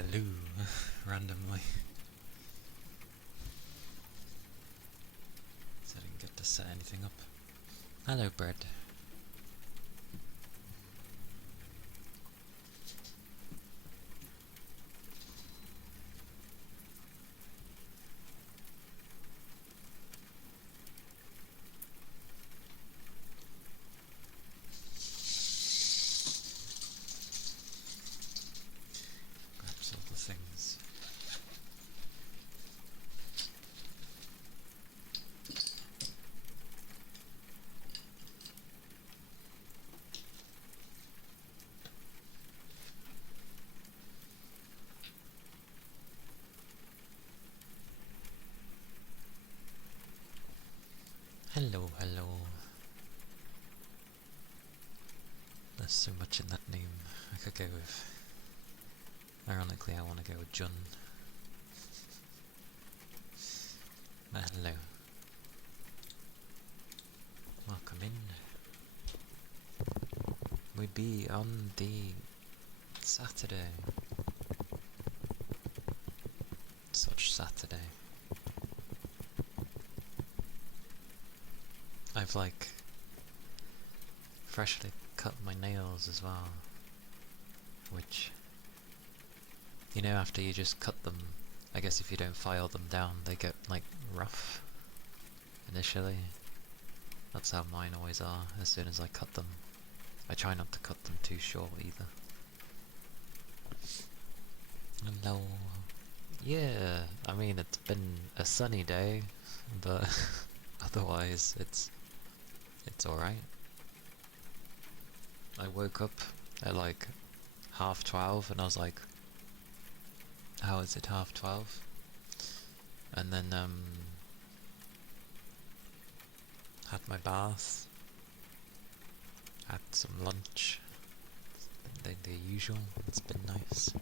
the loo randomly. So I didn't get to set anything up. Hello, bread. Grabs all the things. Hello, hello. There's so much in that name. I could go with... Ironically, I want to go with Jun. But hello. Welcome in. We be on the Saturday. Such Saturday. I've like freshly cut my nails as well, which, you know, after you just cut them, I guess if you don't file them down, they get like rough initially. That's how mine always are as soon as I cut them. I try not to cut them too short either. Hello. Yeah, I mean, it's been a sunny day, but otherwise it's alright. I woke up at like 12:30 and I was like, how is it 12:30? And then had my bath, had some lunch, the usual. It's been nice.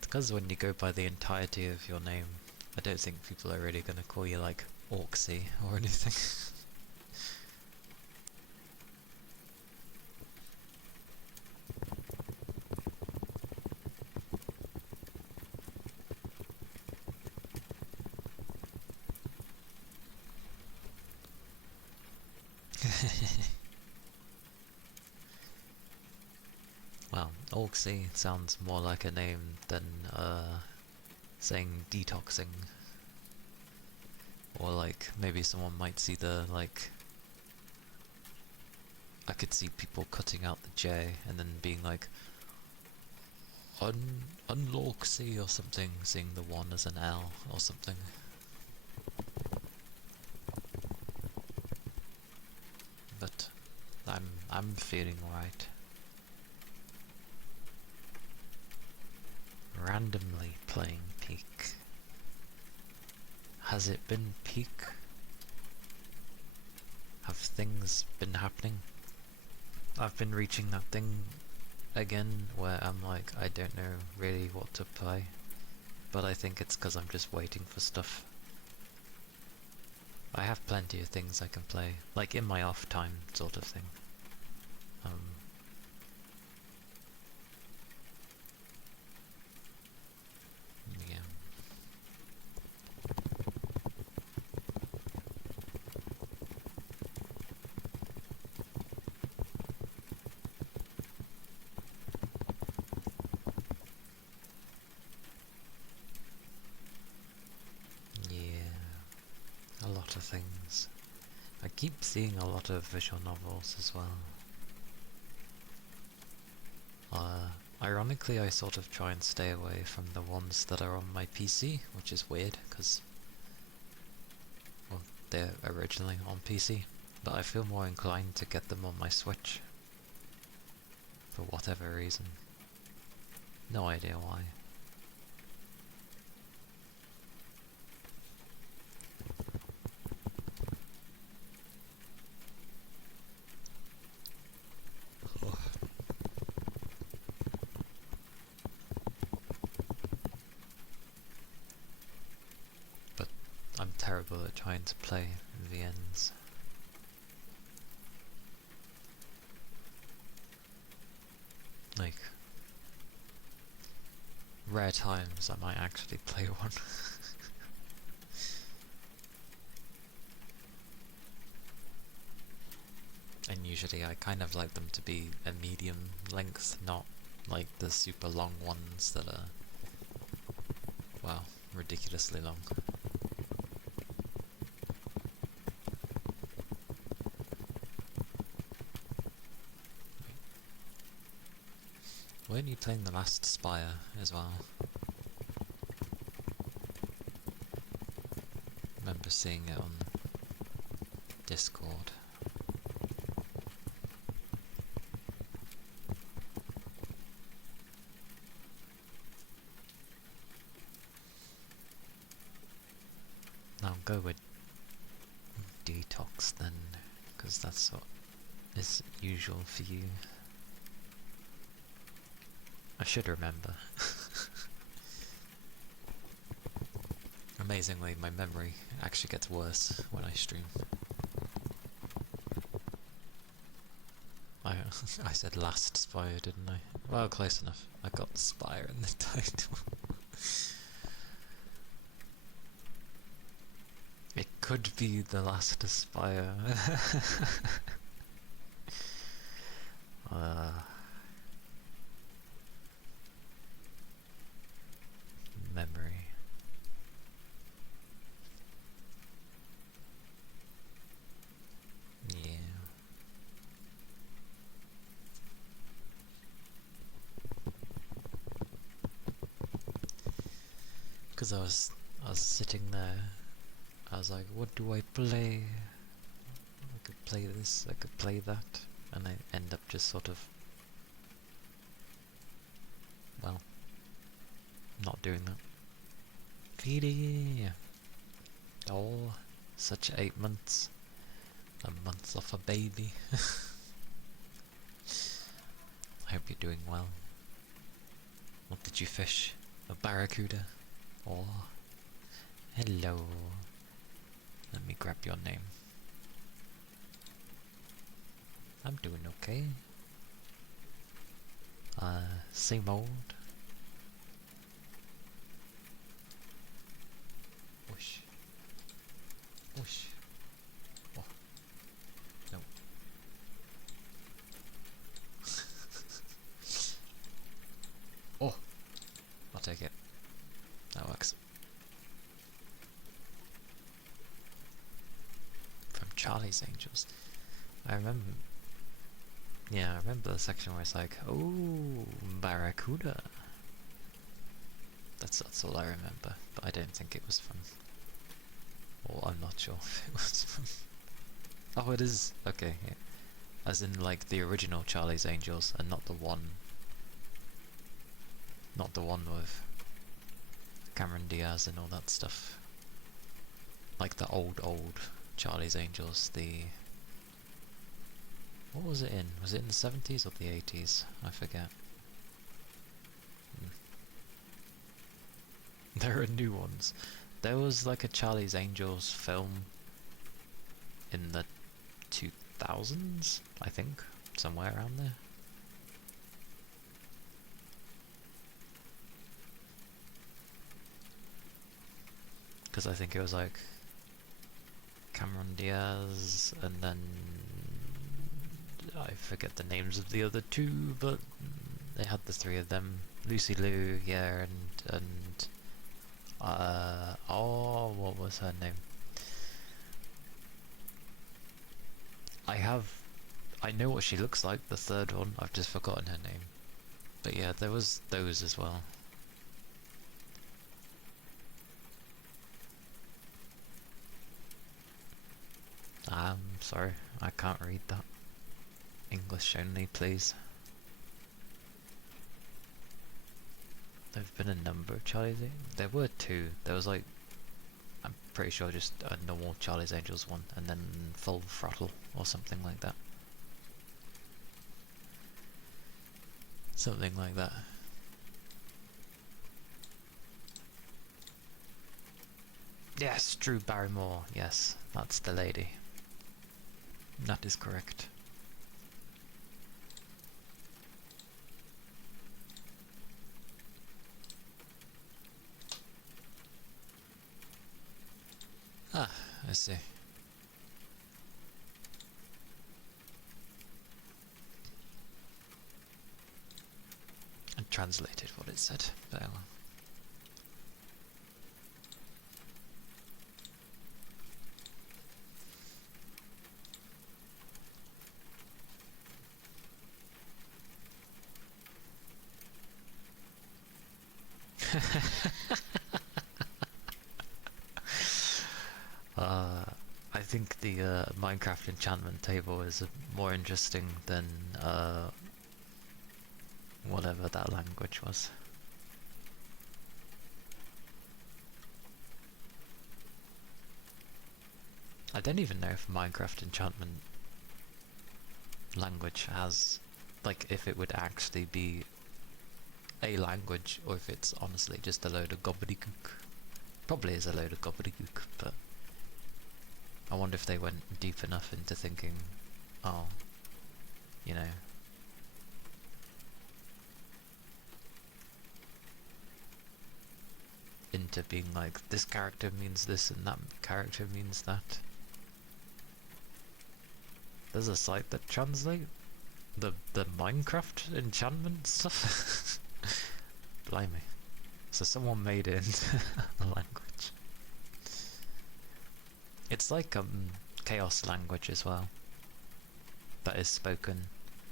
Because when you go by the entirety of your name, I don't think people are really going to call you like Orcsy or anything. Well, Orcsy sounds more like a name than saying detoxing. Or like, maybe someone might see the, like... I could see people cutting out the J and then being like... Unlorksy or something, seeing the 1 as an L or something. But I'm feeling alright. Randomly playing Peak. Has it been peak? Have things been happening? I've been reaching that thing again where I'm like, I don't know really what to play, but I think it's because I'm just waiting for stuff. I have plenty of things I can play, like in my off time sort of thing. Yeah. A lot of things. I keep seeing a lot of visual novels as well. Ironically, I sort of try and stay away from the ones that are on my PC, which is weird, because, well, they're originally on PC, but I feel more inclined to get them on my Switch. For whatever reason. No idea why. But I'm terrible at trying to play VNs. Like, rare times I might actually play one. And usually I kind of like them to be a medium length, not like the super long ones that are, well, ridiculously long. Weren't you playing the last Spire as well? Remember seeing it on Discord. I'll go with Detox then, because that's what is usual for you. I should remember. Amazingly, my memory actually gets worse when I stream. I said last Spire, didn't I? Well, close enough. I got Spire in the title. It could be the last Spire. Memory. Yeah. Because I was sitting there, I was like, what do I play? I could play this, I could play that, and I end up just sort of, well, not doing that. Feedy! Oh, such 8 months. A month off a baby. I hope you're doing well. What did you fish? A barracuda? Oh, hello. Let me grab your name. I'm doing okay. Same old. Whoosh. Whoosh. Oh. No. Oh! I'll take it. That works. From Charlie's Angels. I remember... Yeah, I remember the section where it's like, oh, barracuda. That's all I remember, but I don't think it was from... Or I'm not sure if it was from... Oh, it is! Okay, yeah. As in, like, the original Charlie's Angels, and not the one... Not the one with Cameron Diaz and all that stuff. Like the old Charlie's Angels, the... What was it in? Was it in the 70s or the 80s? I forget. There are new ones. There was like a Charlie's Angels film in the 2000s, I think. Somewhere around there. Because I think it was like Cameron Diaz and then I forget the names of the other two, but they had the three of them. Lucy Liu, yeah, and oh, what was her name? I know what she looks like, the third one, I've just forgotten her name. But yeah, there was those as well. I'm sorry, I can't read that. English only, please. There've been a number of Charlie's Angels. There were two. There was like, I'm pretty sure just a normal Charlie's Angels one, and then Full Throttle or something like that. Something like that. Yes, Drew Barrymore. Yes, that's the lady. That is correct. I see. I translated what it said, but oh well. I think the Minecraft enchantment table is more interesting than whatever that language was. I don't even know if Minecraft enchantment language has, like, if it would actually be a language or if it's honestly just a load of gobbledygook. Probably is a load of gobbledygook, but I wonder if they went deep enough into thinking, oh, you know, into being like, this character means this and that character means that. There's a site that translates the Minecraft enchantment stuff. Blimey. So someone made it into a language. It's like chaos language as well. That is spoken.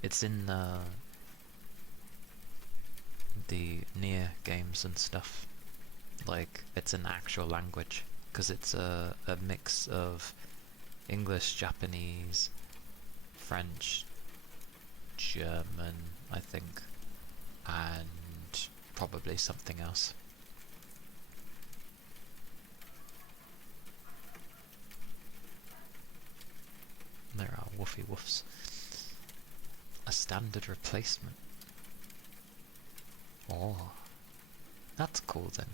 It's in the Nier games and stuff. Like, it's an actual language. Because it's a mix of English, Japanese, French, German, I think, and probably something else. There are woofy woofs. A standard replacement. Oh, that's cool then.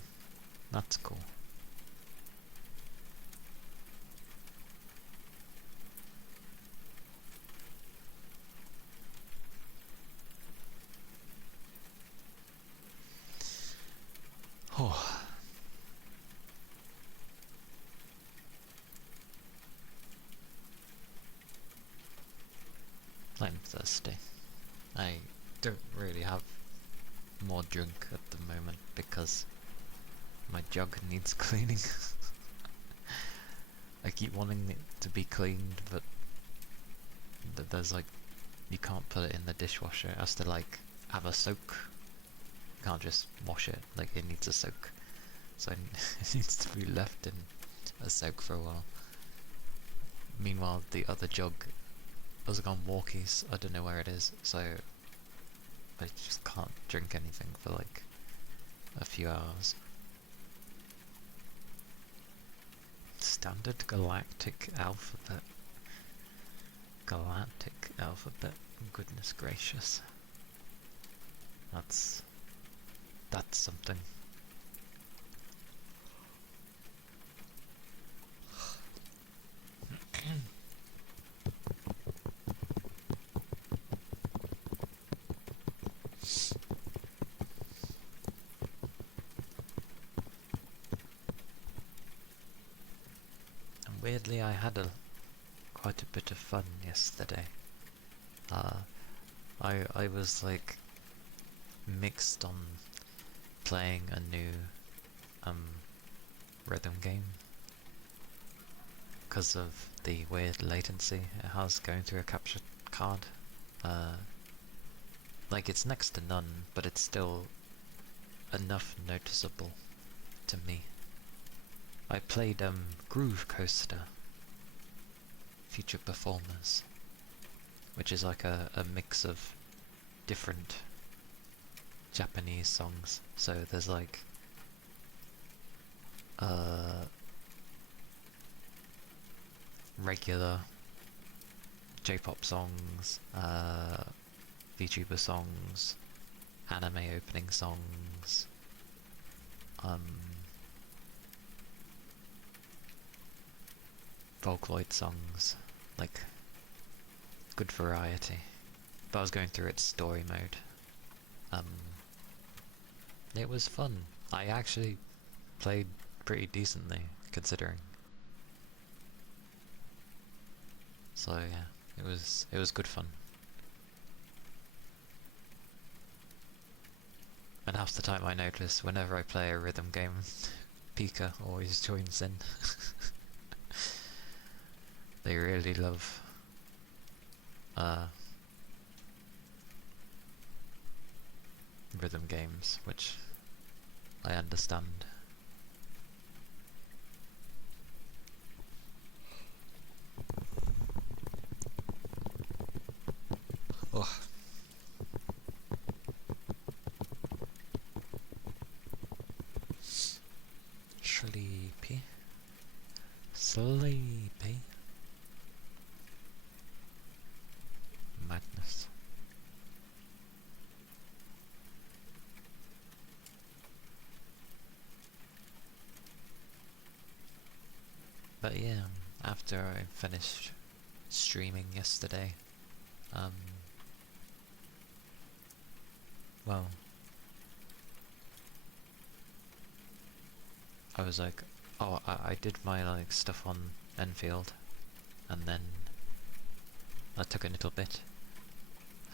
That's cool. Oh. I'm thirsty. I don't really have more drink at the moment because my jug needs cleaning. I keep wanting it to be cleaned, but there's like, you can't put it in the dishwasher. It has to like have a soak. You can't just wash it, like it needs a soak. So it needs to be left in a soak for a while. Meanwhile, the other jug has gone walkies. I don't know where it is, so I just can't drink anything for like a few hours. Standard galactic alphabet. Galactic alphabet. Goodness gracious. That's something. And weirdly, I had quite a bit of fun yesterday. I was like mixed on playing a new rhythm game because of the weird latency it has going through a capture card. Like, it's next to none, but it's still enough noticeable to me. I played Groove Coaster Future Performers, which is like a mix of different Japanese songs. So there's like regular J-pop songs, VTuber songs, anime opening songs, Vocaloid songs, like good variety. But I was going through its story mode. It was fun. I actually played pretty decently, considering. So yeah, it was good fun. And half the time I notice whenever I play a rhythm game, Pika always joins in. They really love rhythm games, which I understand. Oh. Sleepy. Sleepy. Madness. But yeah, after I finished streaming yesterday, well, I was like, oh, I did my like stuff on Enfield, and then I took a little bit,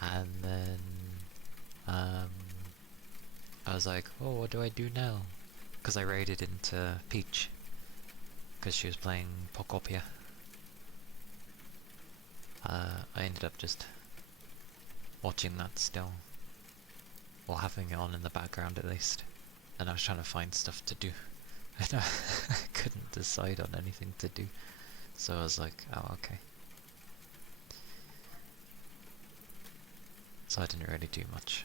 and then I was like, oh, what do I do now? Because I raided into Peach, because she was playing Pokopia. I ended up just watching that still, or having it on in the background at least, and I was trying to find stuff to do. And I couldn't decide on anything to do, so I was like, oh, okay. So I didn't really do much.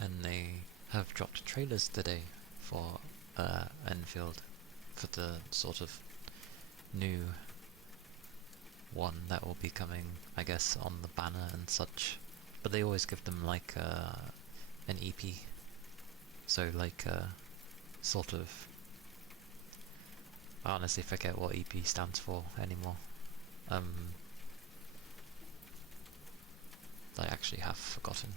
And they have dropped trailers today for Enfield, for the sort of new one that will be coming, I guess, on the banner and such. But they always give them like an EP, so like sort of. I honestly forget what EP stands for anymore. I actually have forgotten.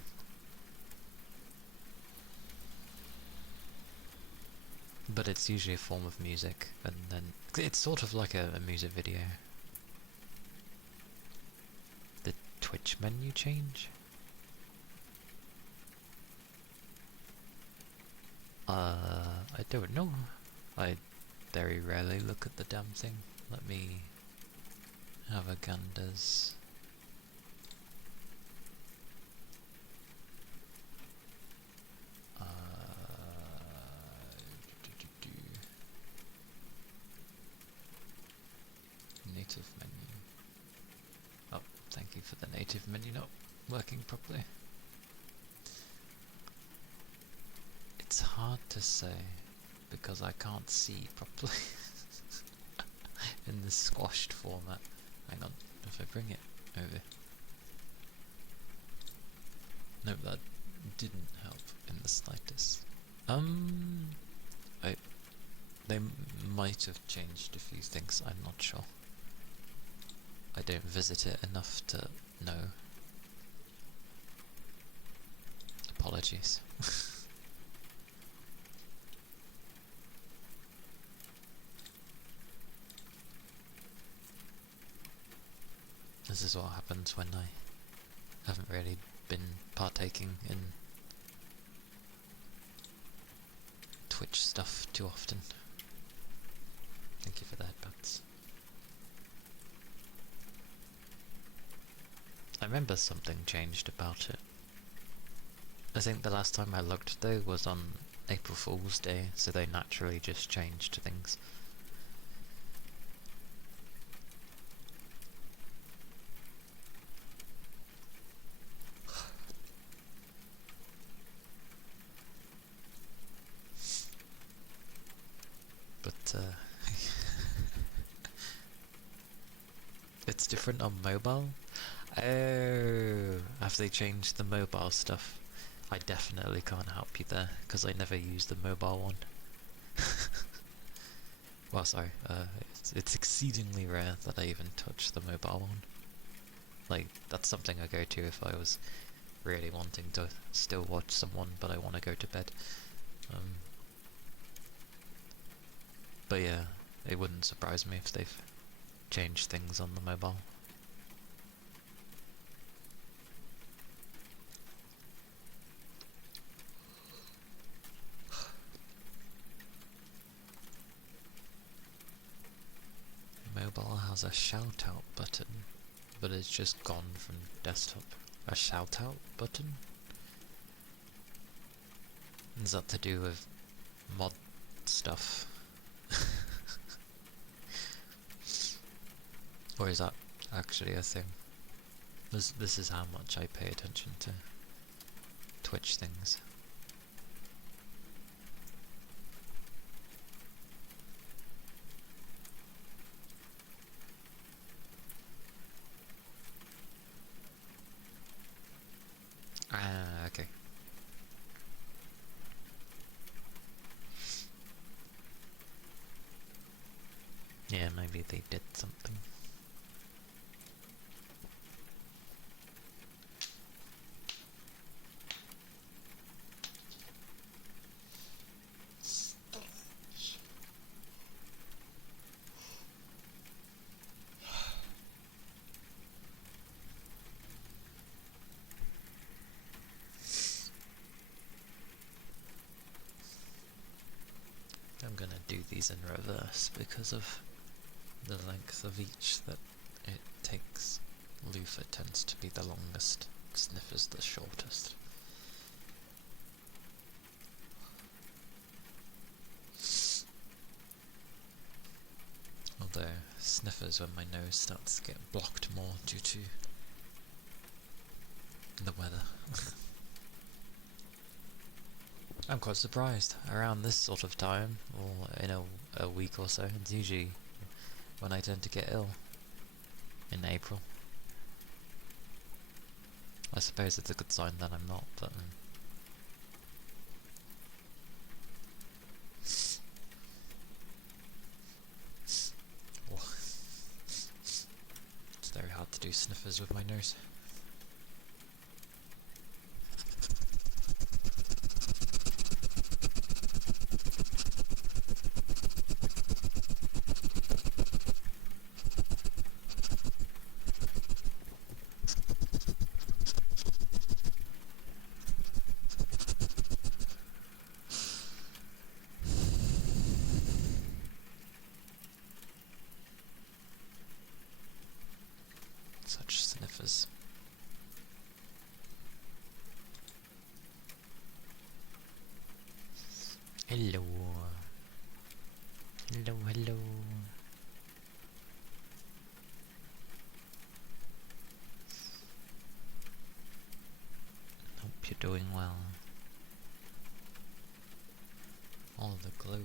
But it's usually a form of music, and then it's sort of like a music video. The Twitch menu change? I don't know. I very rarely look at the damn thing. Let me have a ganders. Native menu. Oh, thank you for the native menu not working properly. It's hard to say because I can't see properly in this squashed format. Hang on, if I bring it over. No, that didn't help in the slightest. They might have changed a few things, I'm not sure. I don't visit it enough to know. Apologies. This is what happens when I haven't really been partaking in Twitch stuff too often. Thank you for the headbuds. I remember something changed about it. I think the last time I looked though was on April Fool's Day, so they naturally just changed things. But it's different on mobile. Oh, have they changed the mobile stuff? I definitely can't help you there, because I never use the mobile one. Well, sorry, it's exceedingly rare that I even touch the mobile one. Like, that's something I go to if I was really wanting to still watch someone, but I want to go to bed. But yeah, it wouldn't surprise me if they've changed things on the mobile. Mobile has a shout out button, but it's just gone from desktop. A shout out button? Is that to do with mod stuff? Or is that actually a thing? This is how much I pay attention to Twitch things. Ah, okay. Yeah, maybe they did something. I'm gonna do these in reverse because of the length of each that it takes. Loofah tends to be the longest, Sniffer's the shortest. Although Sniffer's when my nose starts to get blocked more due to the weather. I'm quite surprised. Around this sort of time, or in a week or so, it's usually when I tend to get ill. In April. I suppose it's a good sign that I'm not, but... It's very hard to do sniffers with my nose. Such sniffers. Hello. Hello, hello. Hope you're doing well. All the globes.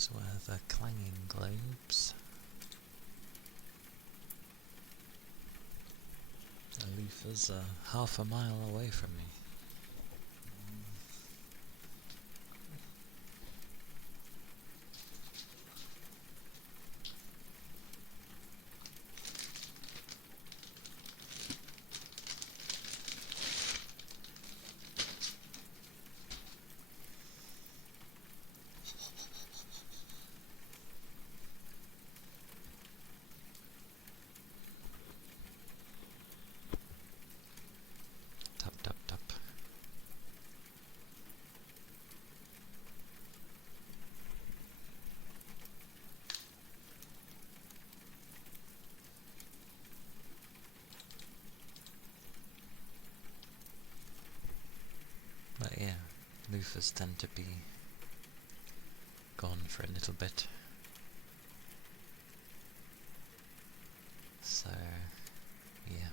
those were the clanging globes. The loofah's half a mile away from me. Tap tap tap. But yeah, loofahs tend to be gone for a little bit. So, yeah.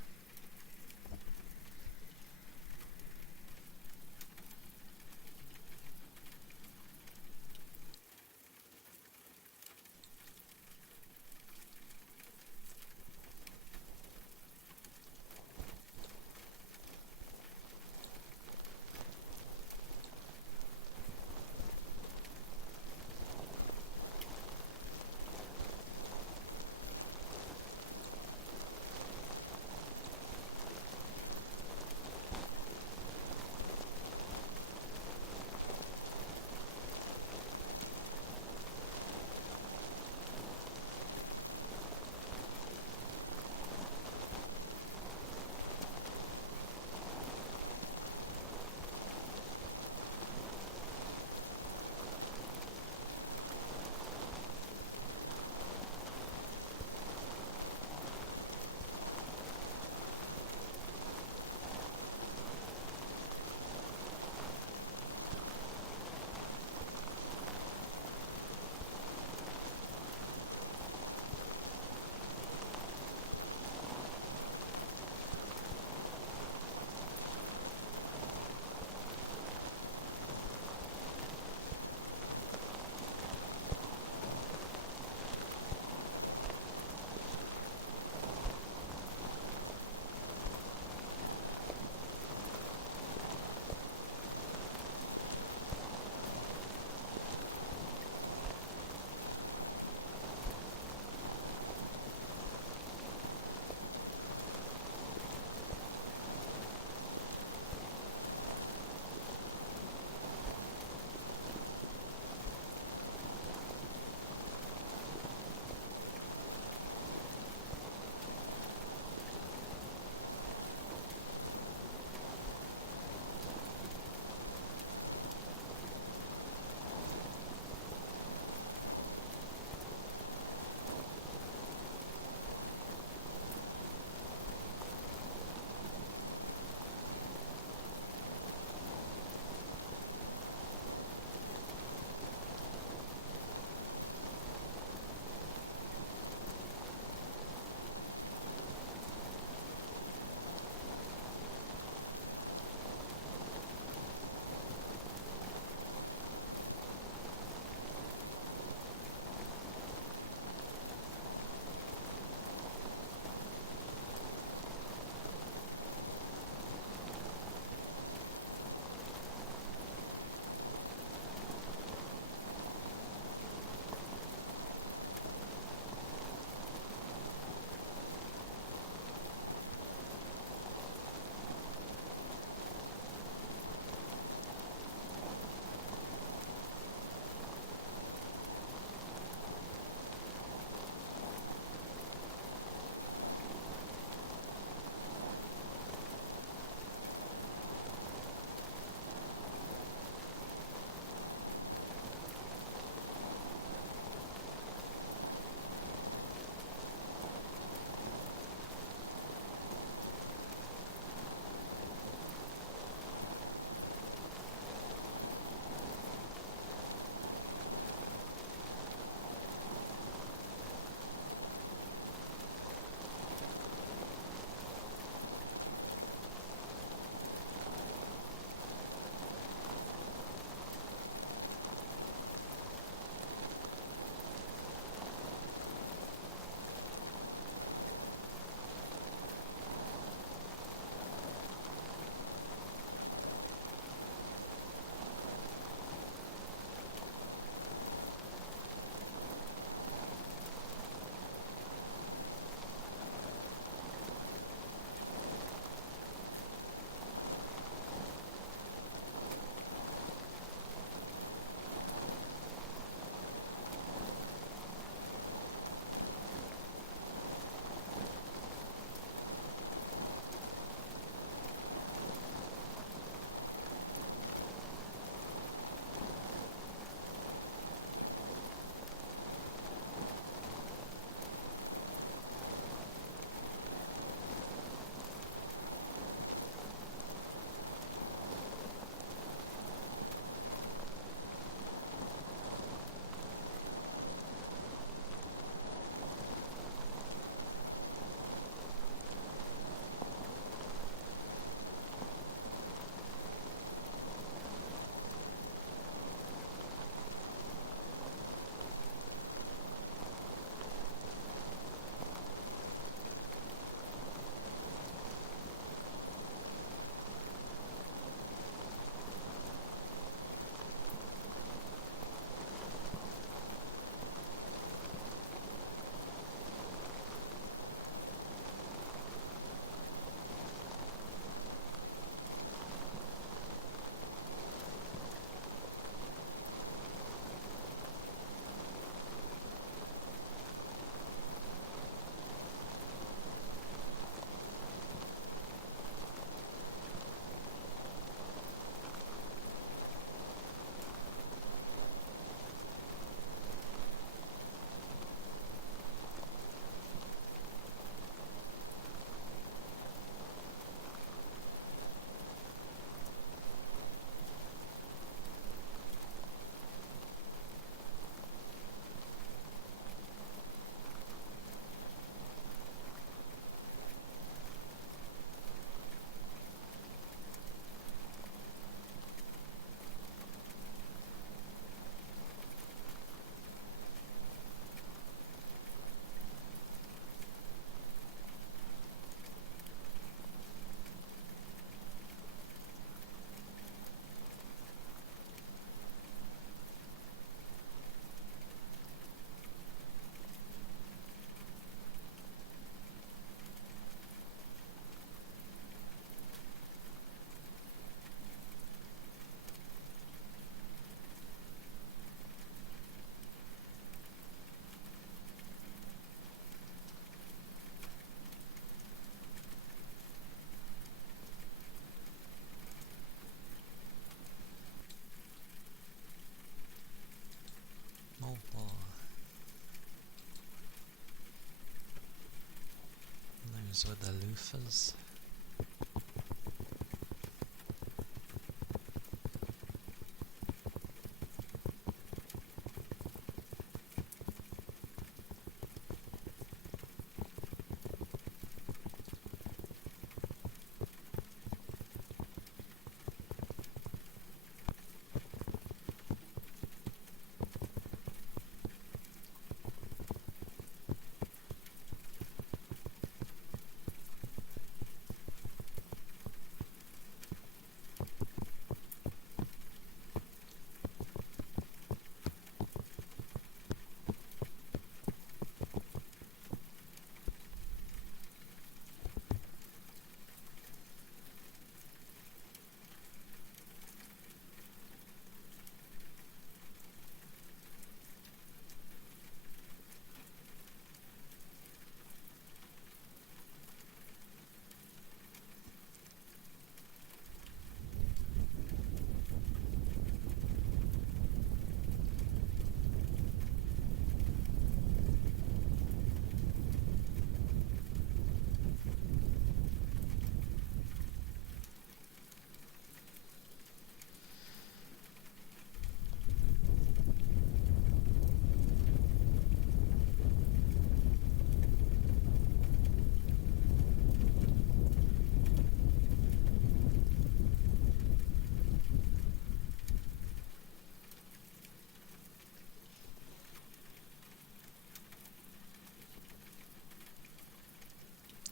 things with the loofahs.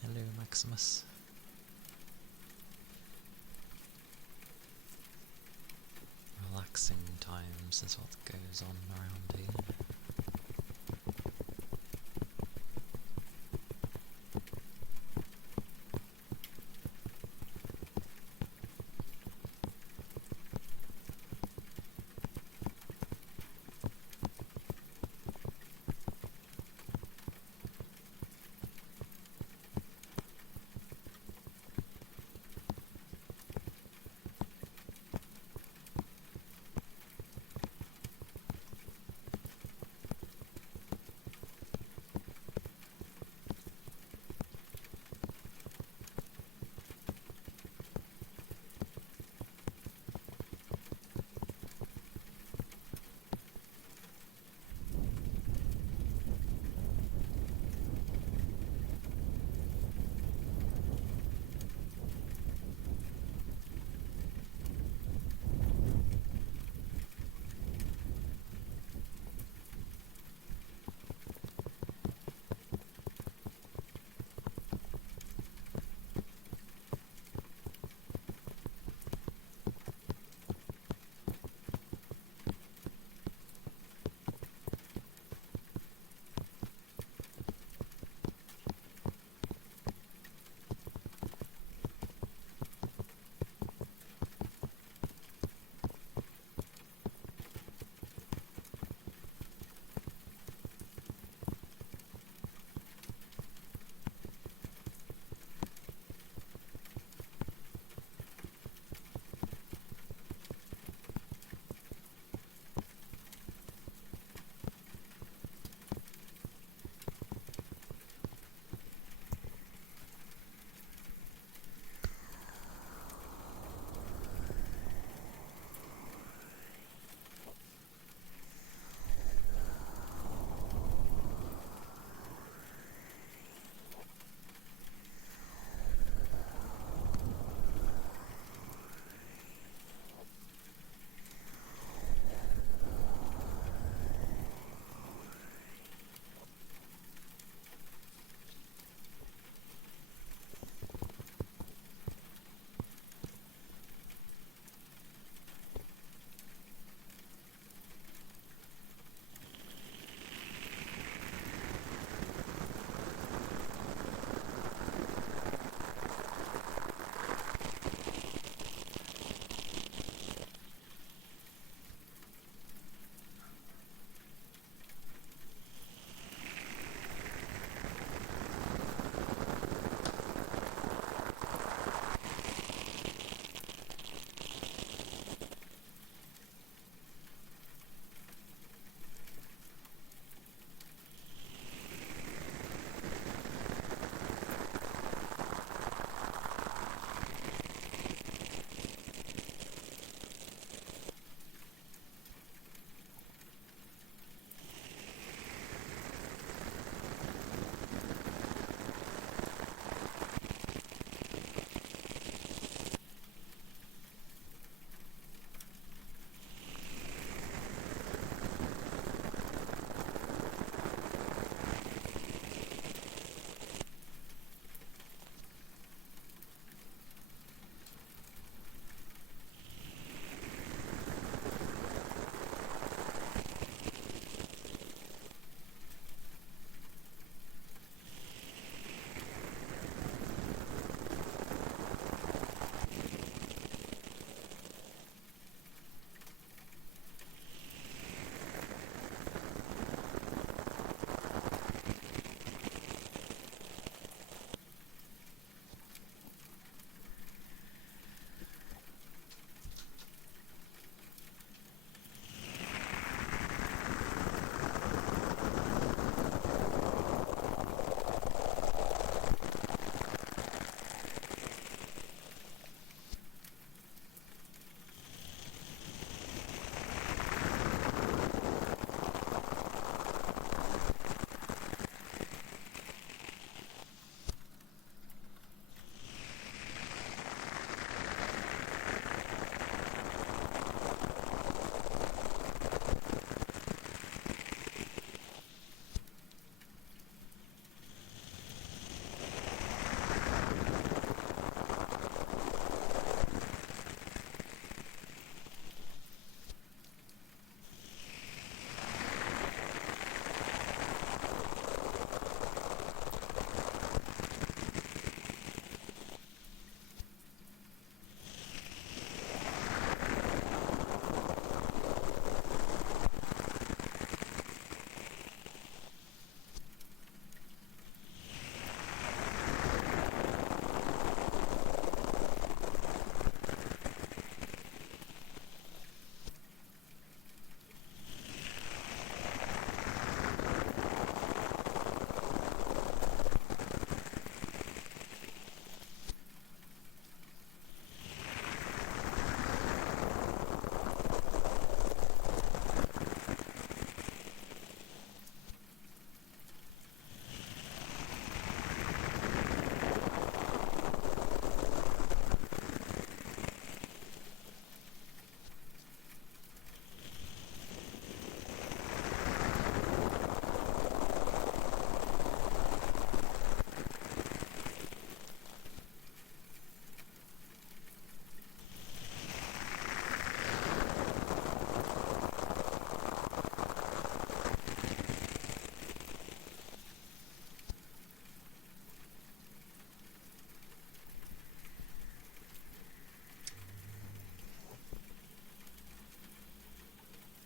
Hello, Maximus. Relaxing times is what goes on around here.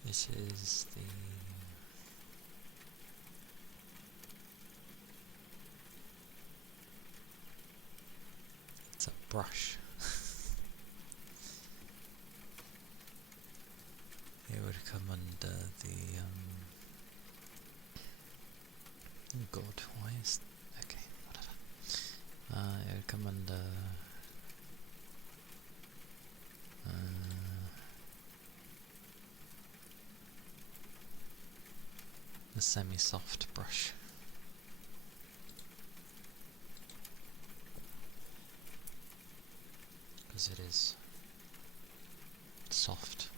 This is the... It's a brush. It would come under the, oh god, why is... okay, whatever. It would come under... the semi-soft brush. Because it is soft.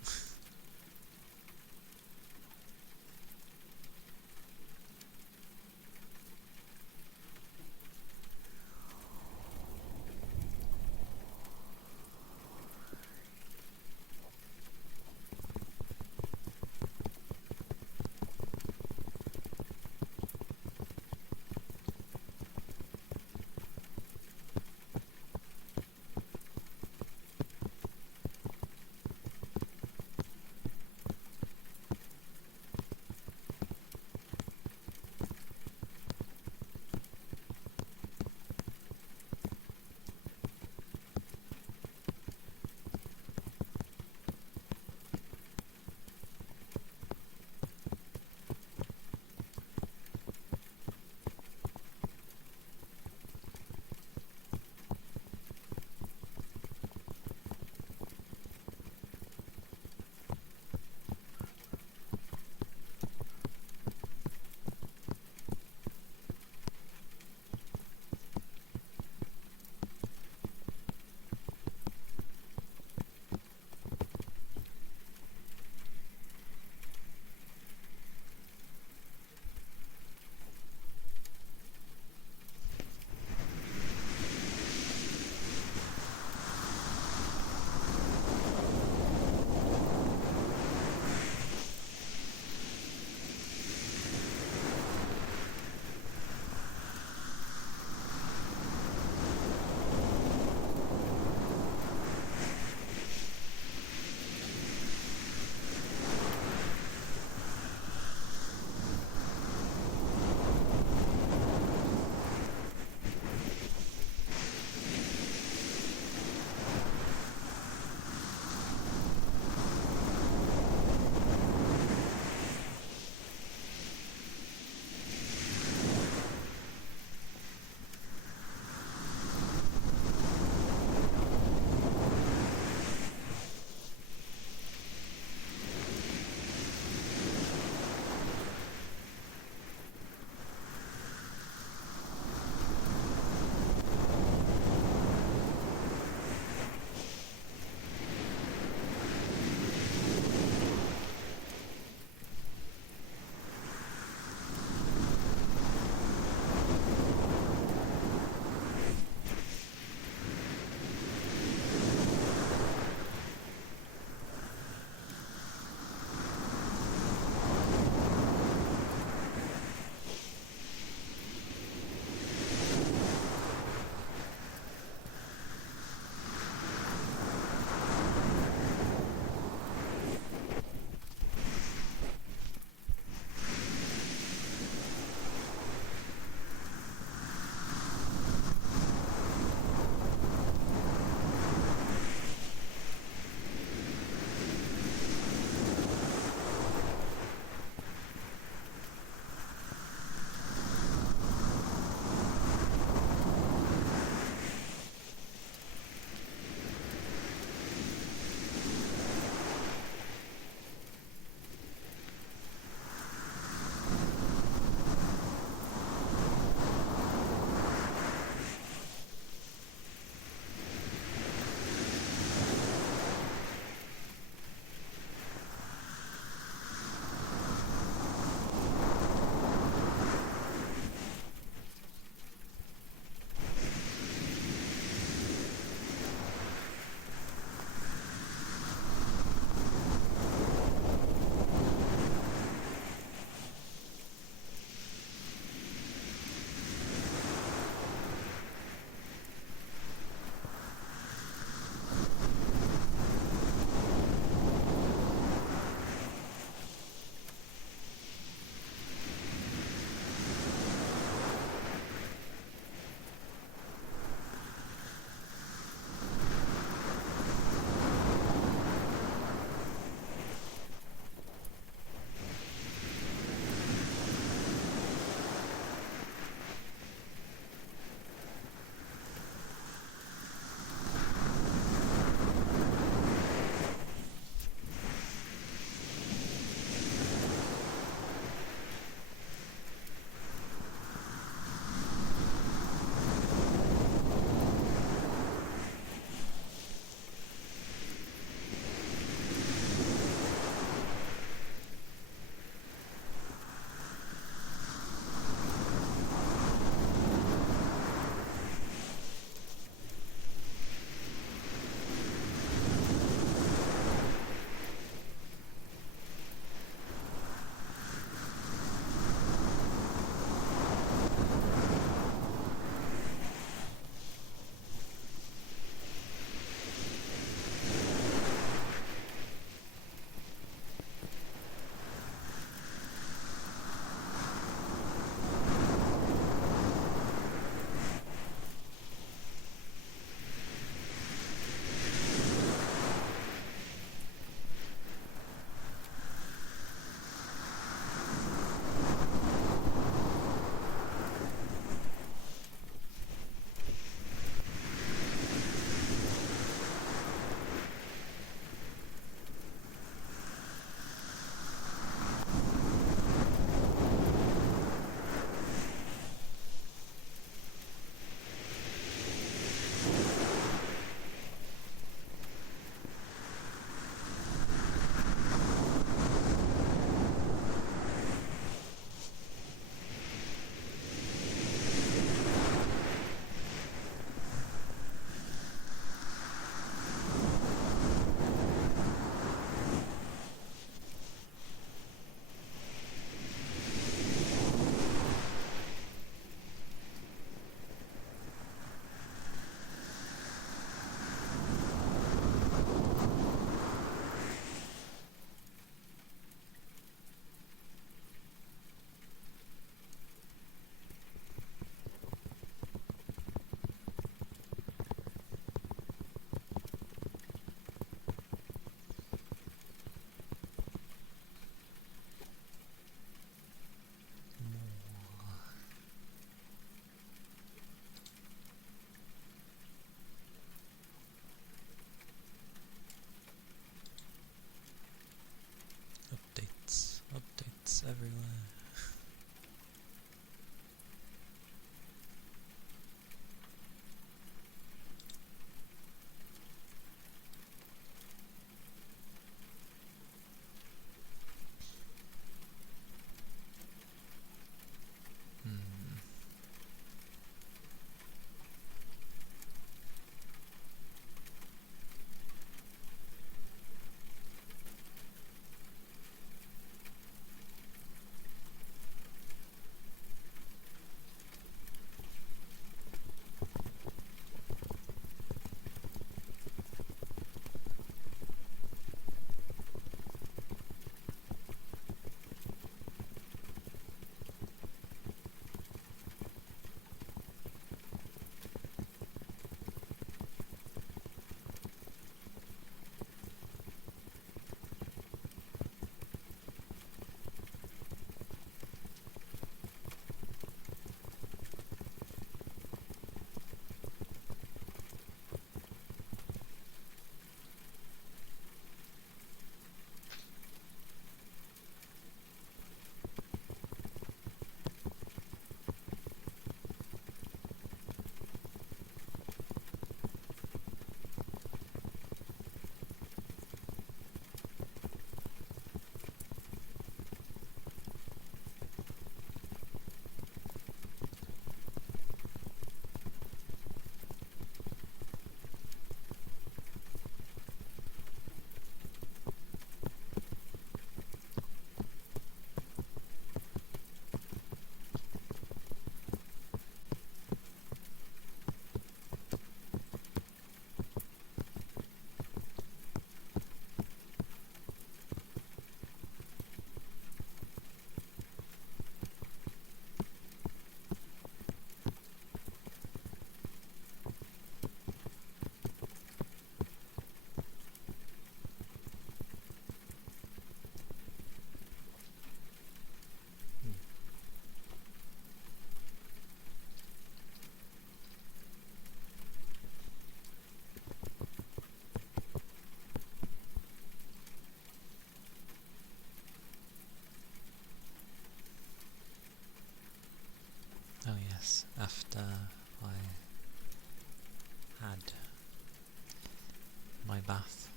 bath.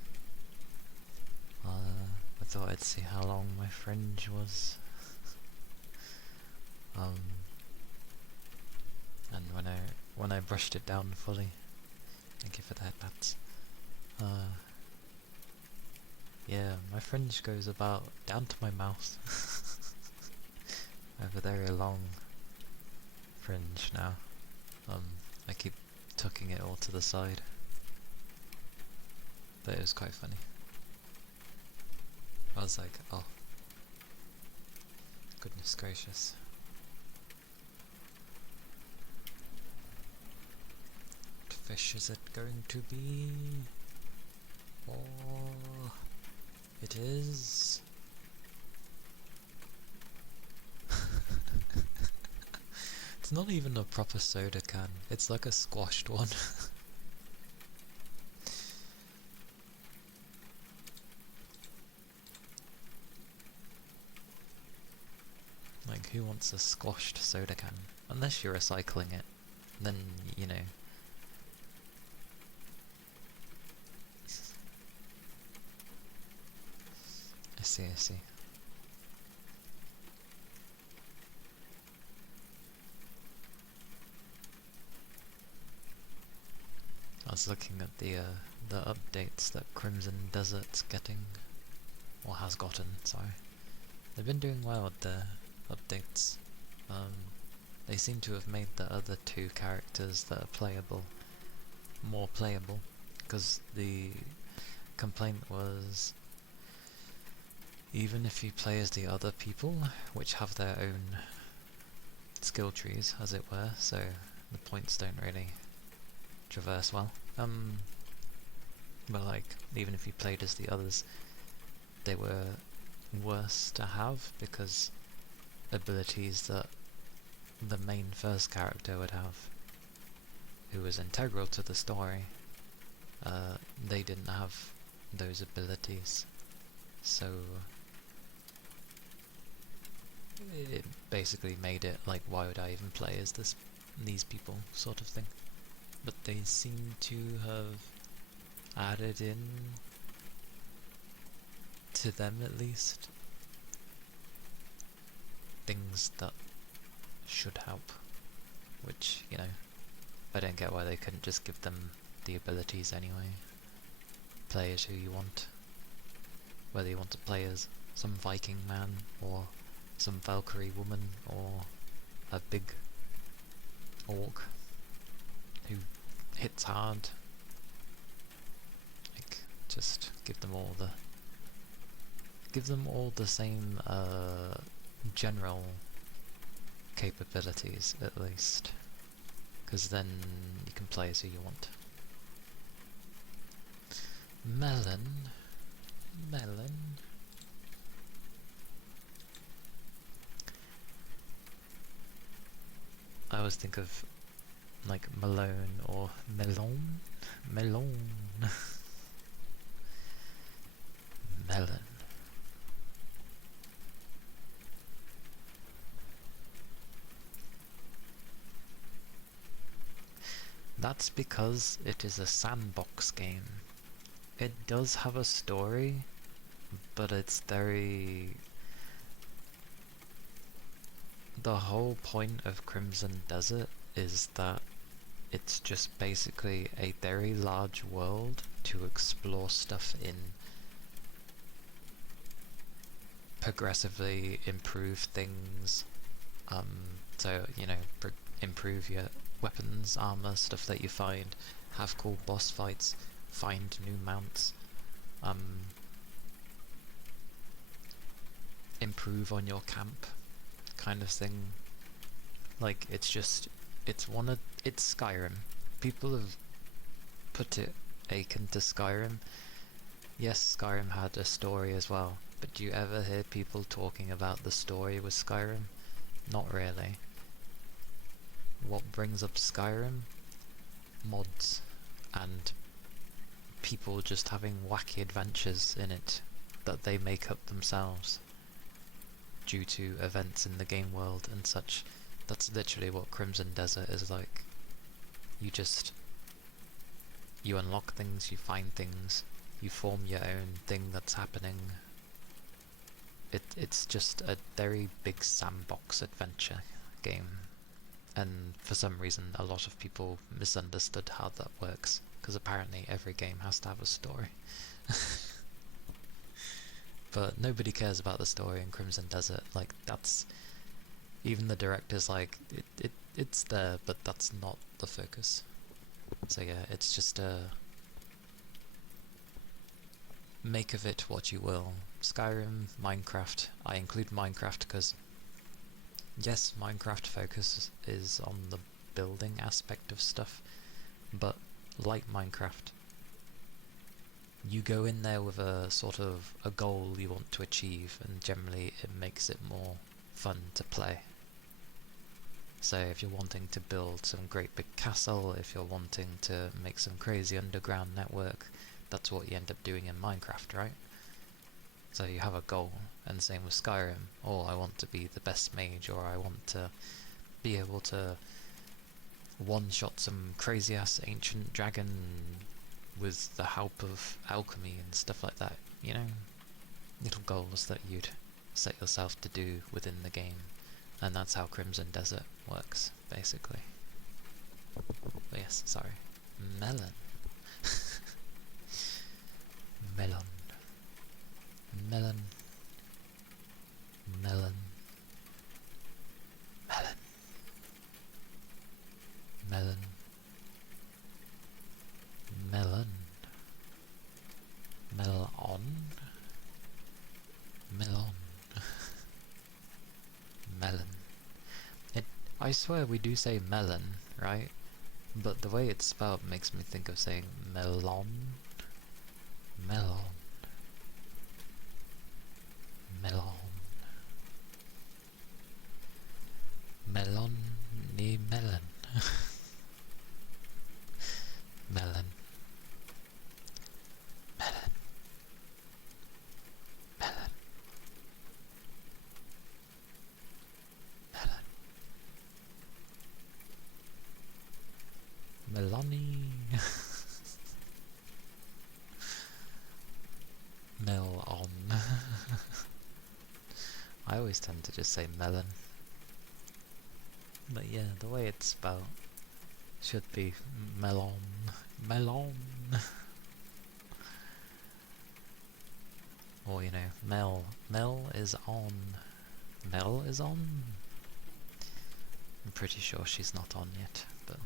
I thought I'd see how long my fringe was. And when I brushed it down fully, thank you for the headpats. Yeah, my fringe goes about down to my mouth. I have a very long fringe now. I keep tucking it all to the side. But it was quite funny. I was like, oh, goodness gracious. What fish is it going to be? Oh, it is. It's not even a proper soda can, it's like a squashed one. Like, who wants a squashed soda can? Unless you're recycling it, then, you know. I see. I was looking at the updates that Crimson Desert's getting, or has gotten, sorry. They've been doing well with the updates. They seem to have made the other two characters that are playable more playable, because the complaint was even if you play as the other people, which have their own skill trees, as it were, so the points don't really traverse well. But like, even if you played as the others, they were worse to have because abilities that the main first character would have, who was integral to the story, they didn't have those abilities, so it basically made it like, why would I even play as these people sort of thing. But they seem to have added in, to them at least, things that should help, which, you know, I don't get why they couldn't just give them the abilities anyway. Play as who you want, whether you want to play as some Viking man, or some Valkyrie woman, or a big orc who hits hard. Like, just give them all the same general capabilities at least, because then you can play as who you want. Melon. I always think of like Malone or Melon. Melon. That's because it is a sandbox game. It does have a story, but it's very... The whole point of Crimson Desert is that it's just basically a very large world to explore stuff in, progressively improve things, so, you know, improve your weapons, armor, stuff that you find, have cool boss fights, find new mounts, improve on your camp, kind of thing. Like, it's Skyrim. People have put it akin to Skyrim. Yes, Skyrim had a story as well, but do you ever hear people talking about the story with Skyrim? Not really. What brings up Skyrim? Mods, and people just having wacky adventures in it that they make up themselves due to events in the game world and such. That's literally what Crimson Desert is like. You just you unlock things, you find things, you form your own thing that's happening. It's just a very big sandbox adventure game, and for some reason a lot of people misunderstood how that works, because apparently every game has to have a story. But nobody cares about the story in Crimson Desert. Like, that's... Even the director's like, it's there, but that's not the focus. So yeah, it's just make of it what you will. Skyrim, Minecraft. I include Minecraft because, yes, Minecraft focus is on the building aspect of stuff, but like Minecraft, you go in there with a sort of a goal you want to achieve, and generally it makes it more fun to play. So if you're wanting to build some great big castle, if you're wanting to make some crazy underground network, that's what you end up doing in Minecraft, right? So you have a goal, and same with Skyrim. Oh, I want to be the best mage, or I want to be able to one-shot some crazy-ass ancient dragon with the help of alchemy and stuff like that, you know? Little goals that you'd set yourself to do within the game. And that's how Crimson Desert works, basically. But yes, sorry. Melon. Melon. Melon. Melon. Melon. Melon. Melon. Melon. Melon. Melon. I swear we do say melon, right? But the way it's spelled makes me think of saying melon. Melon. Melon. Melon ni melon. Melon. Melon. Melon. Melanie. Melon. I always tend to just say melon. But yeah, the way it's spelled should be melon. Melon. Or, you know, Mel. Mel is on. Mel is on? I'm pretty sure she's not on yet, but...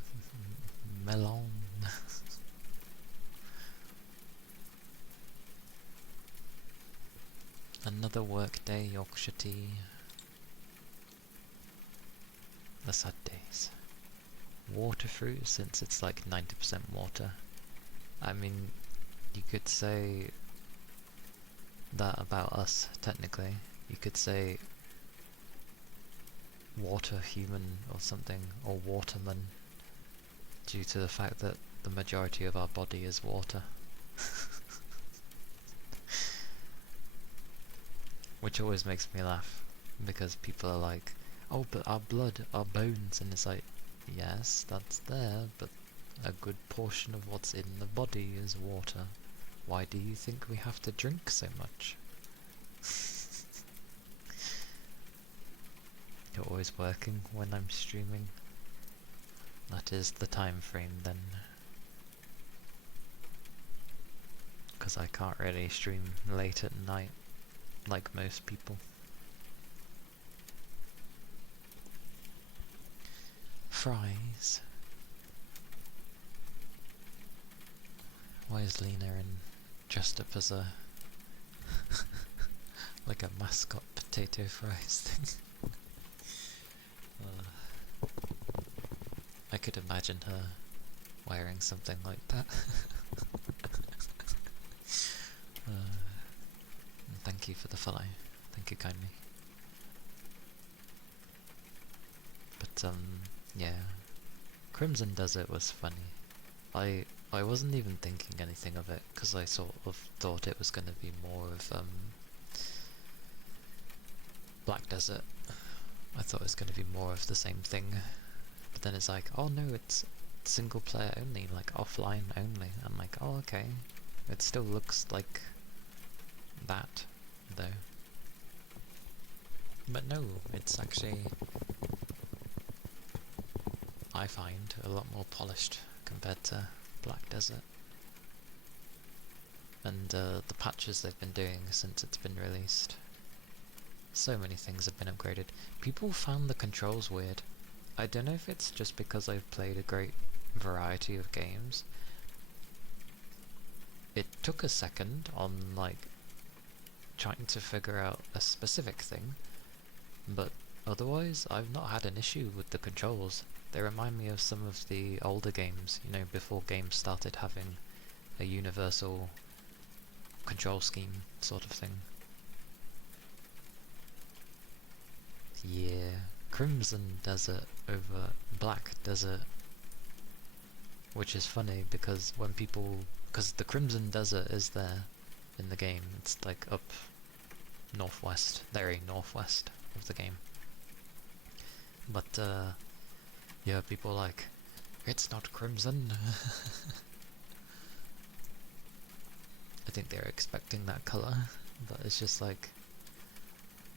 Melon. Another workday, Yorkshire tea. The sad days. Water fruit, since it's like 90% water. I mean, you could say that about us, technically. You could say water human or something, or waterman, due to the fact that the majority of our body is water. Which always makes me laugh, because people are like, oh, but our blood, our bones, and it's like, yes, that's there, but a good portion of what's in the body is water. Why do you think we have to drink so much? You're always working when I'm streaming. That is the time frame then. Because I can't really stream late at night, like most people. Fries. Why is Lena dressed up as a like a mascot potato fries thing? I could imagine her wearing something like that. Thank you for the follow. Thank you kindly. But yeah, Crimson Desert was funny. I wasn't even thinking anything of it, because I sort of thought it was going to be more of Black Desert. I thought it was going to be more of the same thing, but then it's like, oh no, it's single player only, like offline only. I'm like, oh okay, it still looks like that though. But no, it's actually, I find, a lot more polished compared to Black Desert. And the patches they've been doing since it's been released. So many things have been upgraded. People found the controls weird. I don't know if it's just because I've played a great variety of games. It took a second on like trying to figure out a specific thing, but otherwise I've not had an issue with the controls. They remind me of some of the older games, you know, before games started having a universal control scheme sort of thing. Yeah, Crimson Desert over Black Desert, which is funny because when people, because the Crimson Desert is there in the game, it's like up northwest, very northwest of the game. But yeah, people are like, it's not Crimson. I think they're expecting that colour, but it's just like,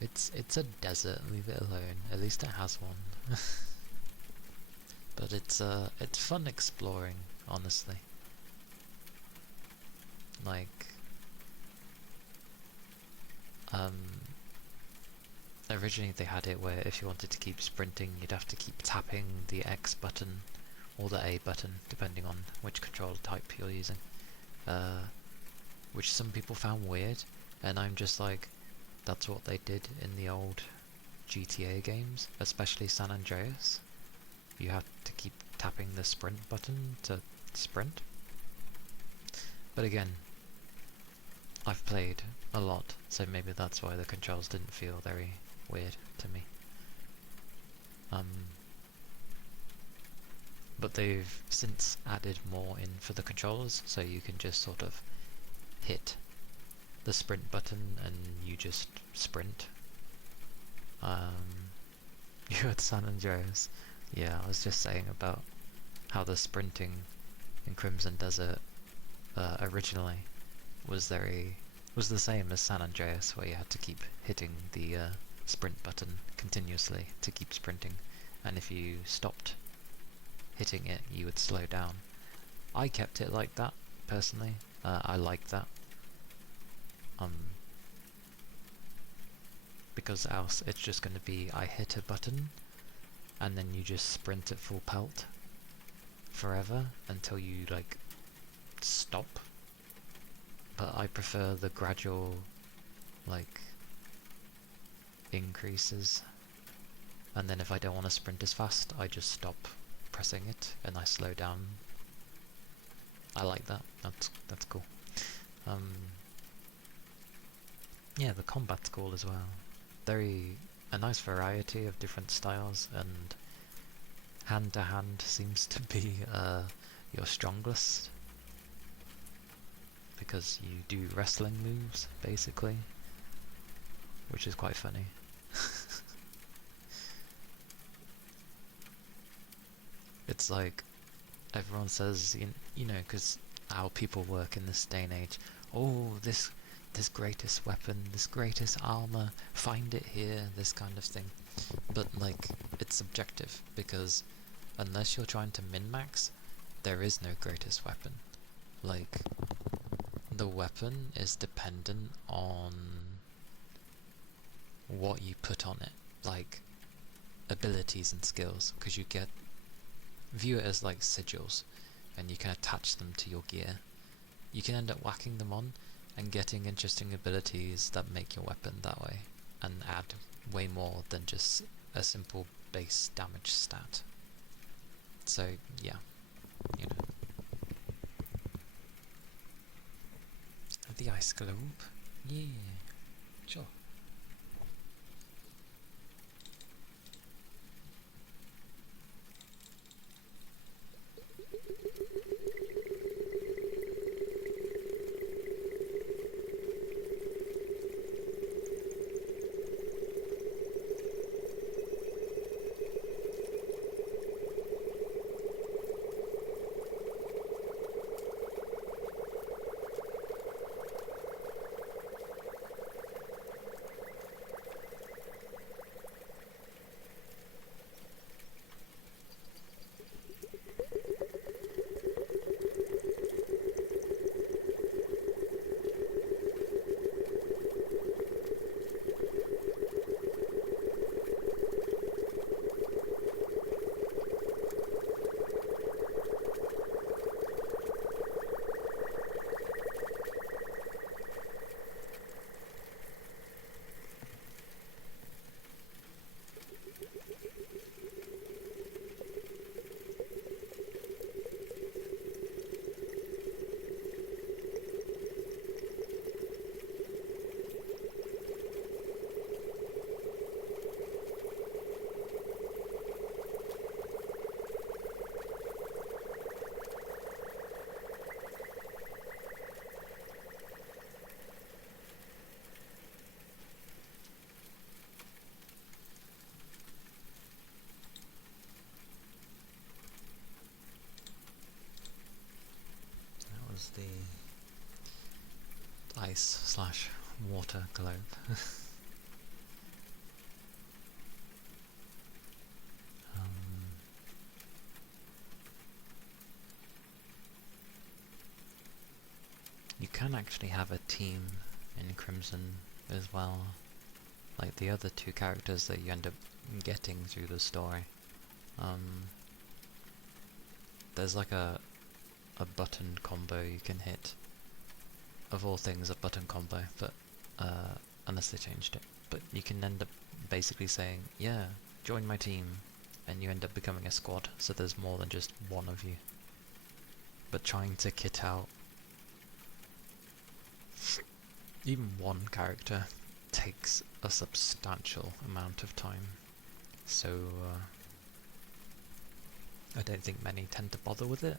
it's a desert, leave it alone. At least it has one. But it's fun exploring, honestly. Like, originally they had it where if you wanted to keep sprinting, you'd have to keep tapping the X button or the A button, depending on which controller type you're using. Which some people found weird, and I'm just like, that's what they did in the old GTA games, especially San Andreas. You had to keep tapping the sprint button to sprint. But again, I've played a lot, so maybe that's why the controls didn't feel very weird to me. But they've since added more in for the controllers, so you can just sort of hit the sprint button and you just sprint. You had San Andreas. Yeah, I was just saying about how the sprinting in Crimson Desert originally was the same as San Andreas, where you had to keep hitting the sprint button continuously to keep sprinting, and if you stopped hitting it, you would slow down. I kept it like that, personally. I like that. Because else it's just going to be I hit a button and then you just sprint at full pelt forever until you like stop. But I prefer the gradual like increases, and then if I don't want to sprint as fast, I just stop pressing it and I slow down. I like that. That's cool. Yeah, the combat's cool as well. A nice variety of different styles, and hand to hand seems to be your strongest, because you do wrestling moves basically, which is quite funny. It's like everyone says, you know, because how people work in this day and age. Oh, this greatest weapon, this greatest armor, find it here, this kind of thing. But like, it's subjective, because unless you're trying to min-max, there is no greatest weapon. Like, the weapon is dependent on what you put on it, like abilities and skills, because view it as like sigils, and you can attach them to your gear. You can end up whacking them on and getting interesting abilities that make your weapon that way, and add way more than just a simple base damage stat. So yeah, you know. The ice globe? Yeah, sure. the ice/water globe. You can actually have a team in Crimson as well, like the other two characters that you end up getting through the story. There's like a button combo you can hit. Of all things, a button combo, but unless they changed it. But you can end up basically saying, yeah, join my team, and you end up becoming a squad, so there's more than just one of you. But trying to kit out even one character takes a substantial amount of time, so I don't think many tend to bother with it.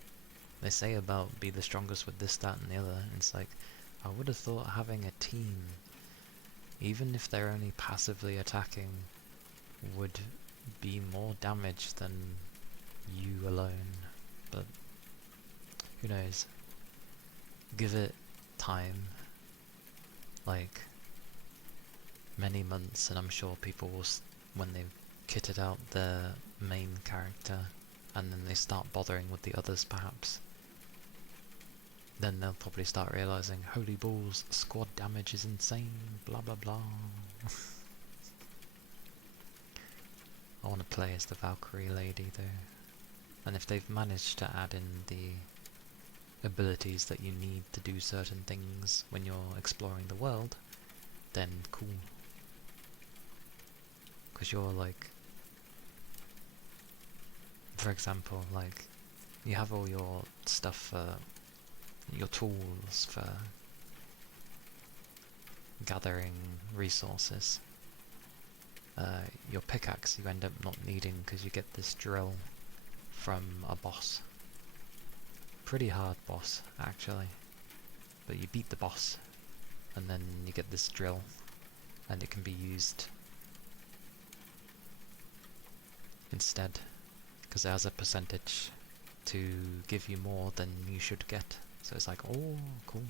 They say about be the strongest with this, that and the other, and it's like, I would have thought having a team, even if they're only passively attacking, would be more damage than you alone, but who knows. Give it time, like many months, and I'm sure people will, when they've kitted out their main character and then they start bothering with the others perhaps, then they'll probably start realising, holy balls, squad damage is insane, blah blah blah. I want to play as the Valkyrie lady though, and if they've managed to add in the abilities that you need to do certain things when you're exploring the world, then cool. Because you're like, for example, like, you have all your stuff for, your tools for gathering resources. Your pickaxe you end up not needing because you get this drill from a boss. Pretty hard boss, actually. But you beat the boss, and then you get this drill, and it can be used instead, because it has a percentage to give you more than you should get. So it's like, oh, cool.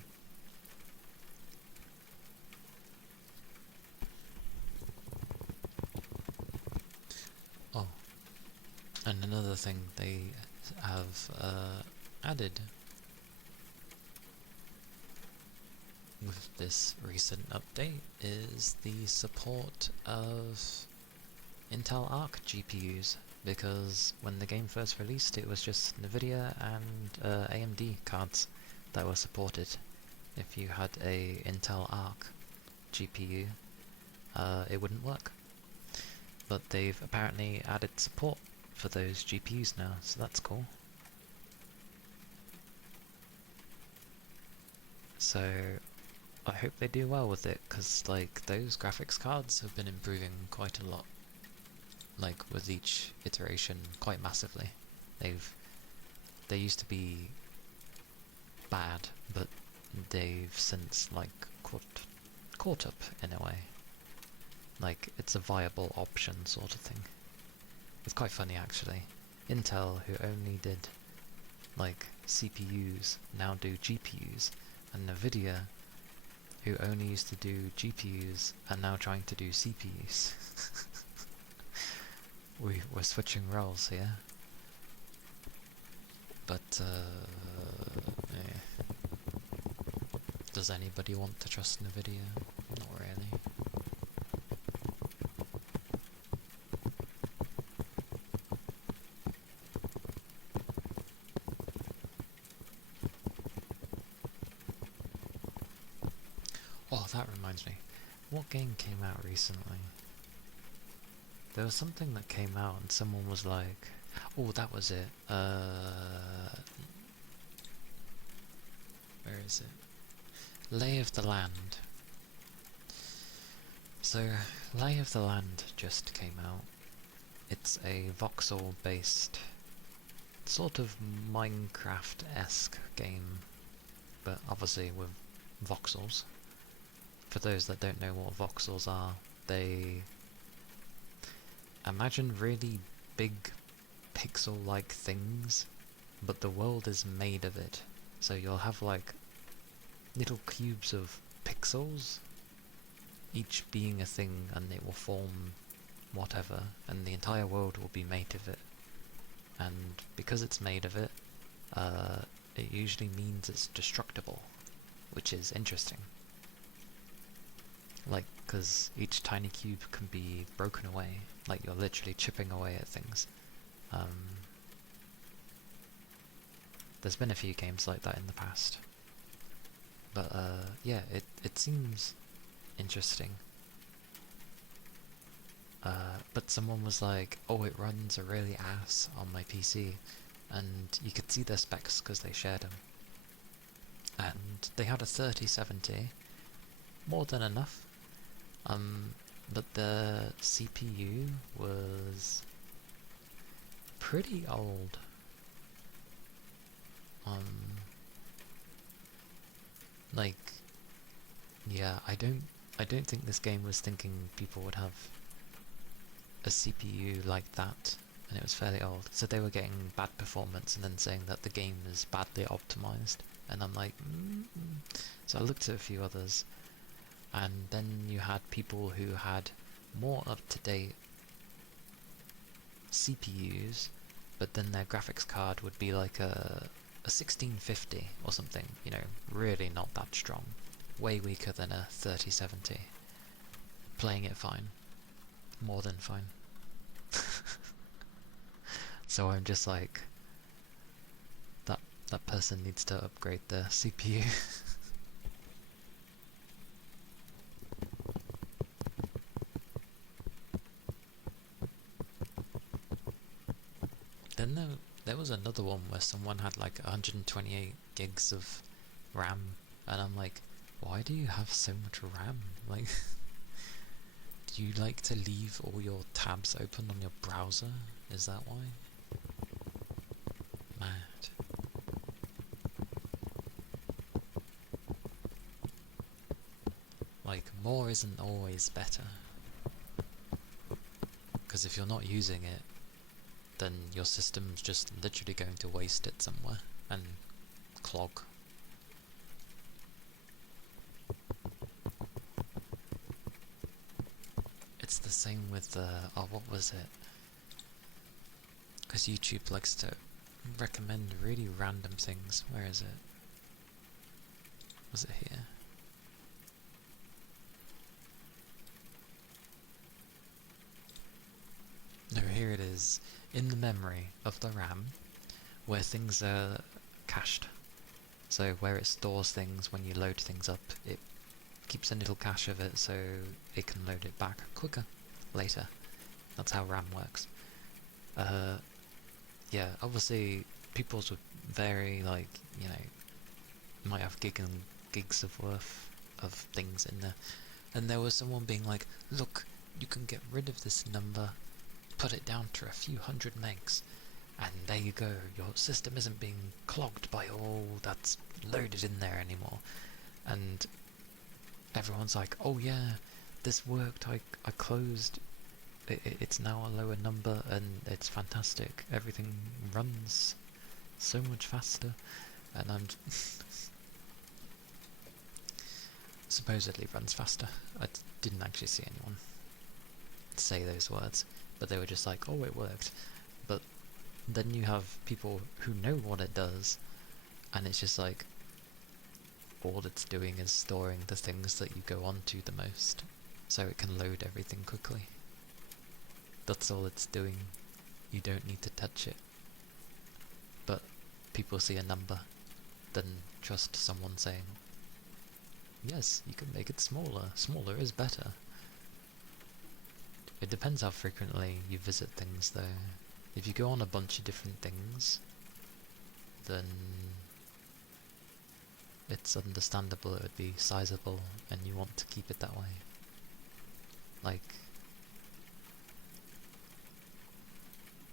Oh, and another thing they have added with this recent update is the support of Intel Arc GPUs, because when the game first released it was just Nvidia and AMD cards that were supported. If you had a Intel Arc GPU, it wouldn't work. But they've apparently added support for those GPUs now, so that's cool. So I hope they do well with it, because like those graphics cards have been improving quite a lot, like with each iteration, quite massively. They used to be bad, but they've since like caught up in a way. Like it's a viable option sort of thing. It's quite funny actually. Intel, who only did like CPUs, now do GPUs, and Nvidia, who only used to do GPUs, are now trying to do CPUs. We're switching roles here. But, yeah. Does anybody want to trust Nvidia? Not really. Oh, that reminds me. What game came out recently? There was something that came out and someone was like, oh, that was it. Where is it? Lay of the Land. So, Lay of the Land just came out. It's a voxel-based, sort of Minecraft-esque game, but obviously with voxels. For those that don't know what voxels are, they imagine really big pixel-like things, but the world is made of it. So you'll have like little cubes of pixels, each being a thing, and it will form whatever, and the entire world will be made of it. And because it's made of it, it usually means it's destructible, which is interesting. Like, because each tiny cube can be broken away, like you're literally chipping away at things. There's been a few games like that in the past. But yeah, it seems interesting. But someone was like, oh, it runs a really ass on my PC. And you could see their specs because they shared them. And they had a 3070, more than enough. But the CPU was pretty old. Like, yeah, I don't think this game was thinking people would have a CPU like that, and it was fairly old. So they were getting bad performance and then saying that the game is badly optimized. And I'm like, So I looked at a few others, and then you had people who had more up-to-date CPUs, but then their graphics card would be like a 1650 or something, you know, really not that strong. Way weaker than a 3070. Playing it fine. More than fine. So I'm just like, that person needs to upgrade their CPU. Then there was another one where someone had like 128 gigs of RAM, and I'm like, why do you have so much RAM? Like, do you like to leave all your tabs open on your browser? Is that why? Mad. Like, more isn't always better. Because if you're not using it, then your system's just literally going to waste it somewhere and clog. It's the same with oh, what was it? Because YouTube likes to recommend really random things. Where is it? Was it here? No, here it is. In the memory of the RAM, where things are cached. So where it stores things when you load things up, it keeps a little cache of it so it can load it back quicker later. That's how RAM works. Yeah, obviously people's would vary, like, you know, might have gigs of worth of things in there. And there was someone being like, look, you can get rid of this number, put it down to a few hundred megs, and there you go, your system isn't being clogged by all that's loaded in there anymore. And everyone's like, oh yeah, this worked, I closed, it's now a lower number and it's fantastic, everything runs so much faster. And I'm supposedly runs faster. I didn't actually see anyone say those words, but they were just like, oh, it worked. But then you have people who know what it does, and it's just like, all it's doing is storing the things that you go onto the most, so it can load everything quickly. That's all it's doing. You don't need to touch it. But people see a number, then trust someone saying, yes, you can make it smaller. Smaller is better. It depends how frequently you visit things though. If you go on a bunch of different things, then it's understandable it would be sizable and you want to keep it that way. Like,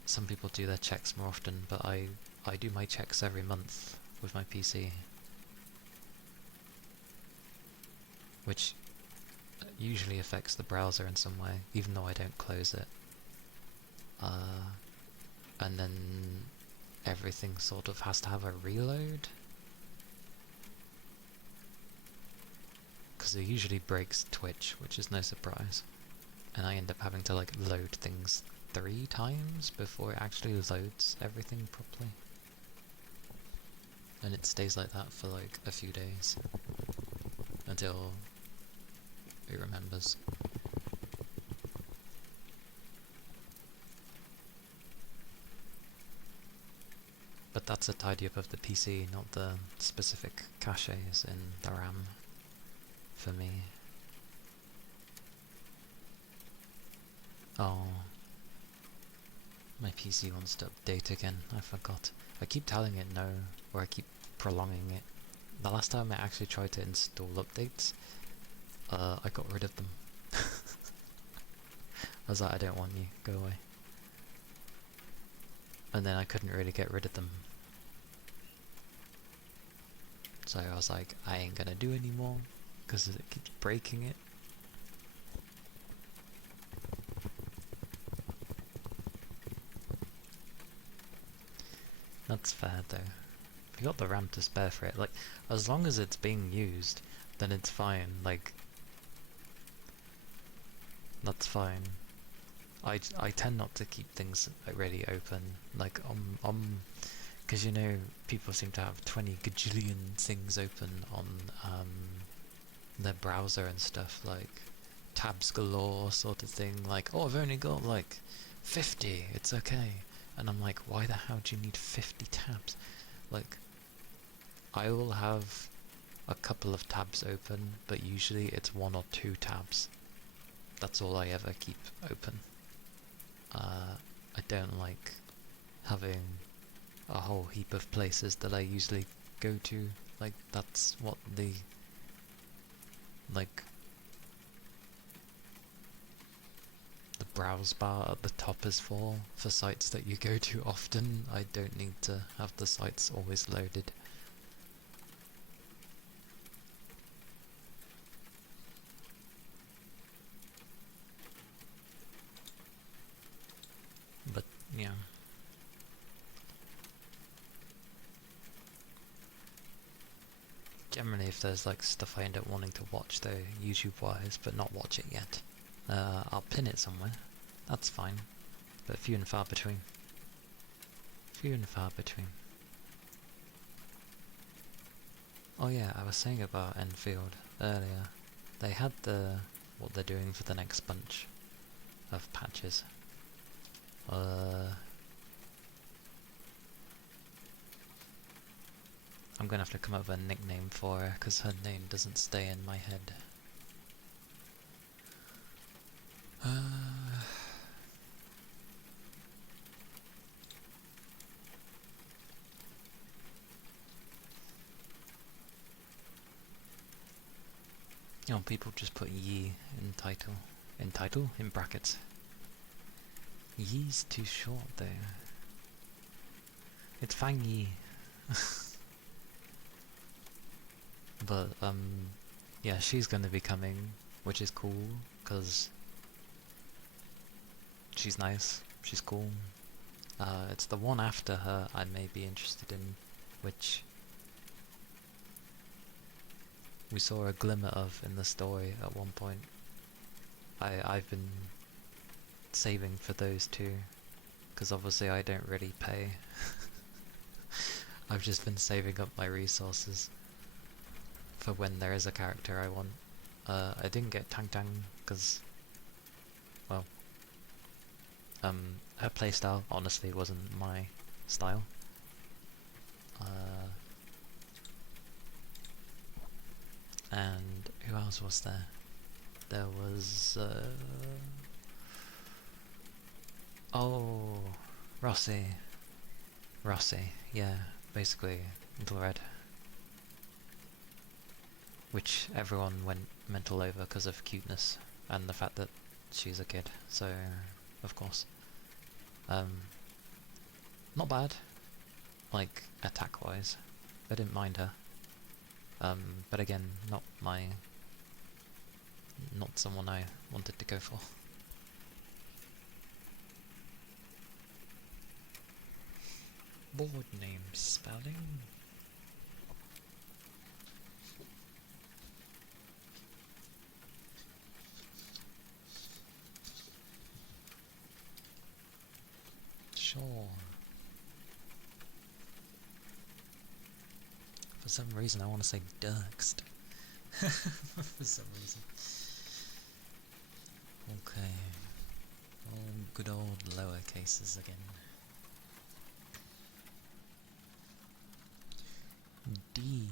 some people do their checks more often, but I do my checks every month with my PC. Which usually affects the browser in some way, even though I don't close it. And then everything sort of has to have a reload, because it usually breaks Twitch, which is no surprise. And I end up having to like load things 3 times before it actually loads everything properly. And it stays like that for like a few days until it remembers. But that's a tidy up of the PC, not the specific caches in the RAM for me. Oh, my PC wants to update again, I forgot. I keep telling it no, or I keep prolonging it. The last time I actually tried to install updates, I got rid of them. I was like, I don't want you, go away. And then I couldn't really get rid of them. So I was like, I ain't gonna do anymore, because it keeps breaking it. That's fair though. If you got the RAM to spare for it, like, as long as it's being used, then it's fine, like, that's fine. I tend not to keep things really open, like, because you know, people seem to have 20 gajillion things open on their browser and stuff, like, tabs galore sort of thing, like, oh, I've only got, like, 50, it's okay. And I'm like, why the hell do you need 50 tabs? Like, I will have a couple of tabs open, but usually it's 1 or 2 tabs. That's all I ever keep open. I don't like having a whole heap of places that I usually go to. Like, that's what the, like, the browse bar at the top is for sites that you go to often. I don't need to have the sites always loaded. But, yeah. Generally, if there's like stuff I end up wanting to watch though, YouTube-wise, but not watch it yet, I'll pin it somewhere. That's fine. But few and far between. Few and far between. Oh yeah, I was saying about Enfield earlier. They had what they're doing for the next bunch of patches. I'm gonna have to come up with a nickname for her, because her name doesn't stay in my head. You know, people just put Yi in title. In title? In brackets. Yi's too short though. It's Fang Yi. But, yeah, she's gonna be coming, which is cool, because she's nice, she's cool. It's the one after her I may be interested in, which we saw a glimmer of in the story at one point. I've been saving for those two, because obviously I don't really pay. I've just been saving up my resources for when there is a character I want. I didn't get Tang Tang because, well, her playstyle honestly wasn't my style. And who else was there? There was, oh, Rossi, yeah, basically Little Red. Which everyone went mental over because of cuteness and the fact that she's a kid, so of course. Not bad, like attack wise. I didn't mind her. But again, not someone I wanted to go for. Board name spelling. some reason I want to say Dirkst. For some reason. Okay. All good old lower cases again. D.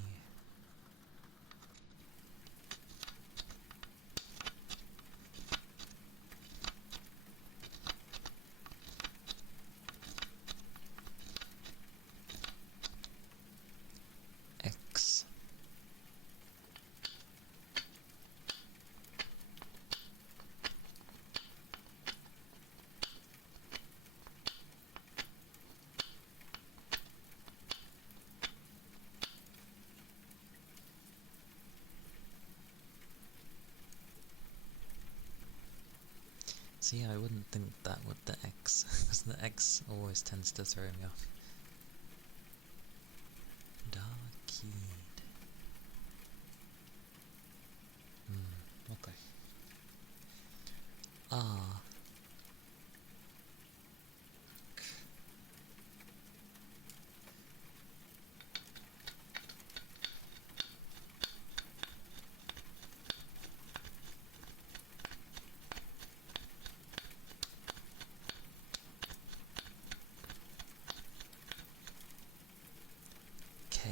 X. See, I wouldn't think that with the X, because the X always tends to throw me off. Darkeyed. Okay. Ah. K.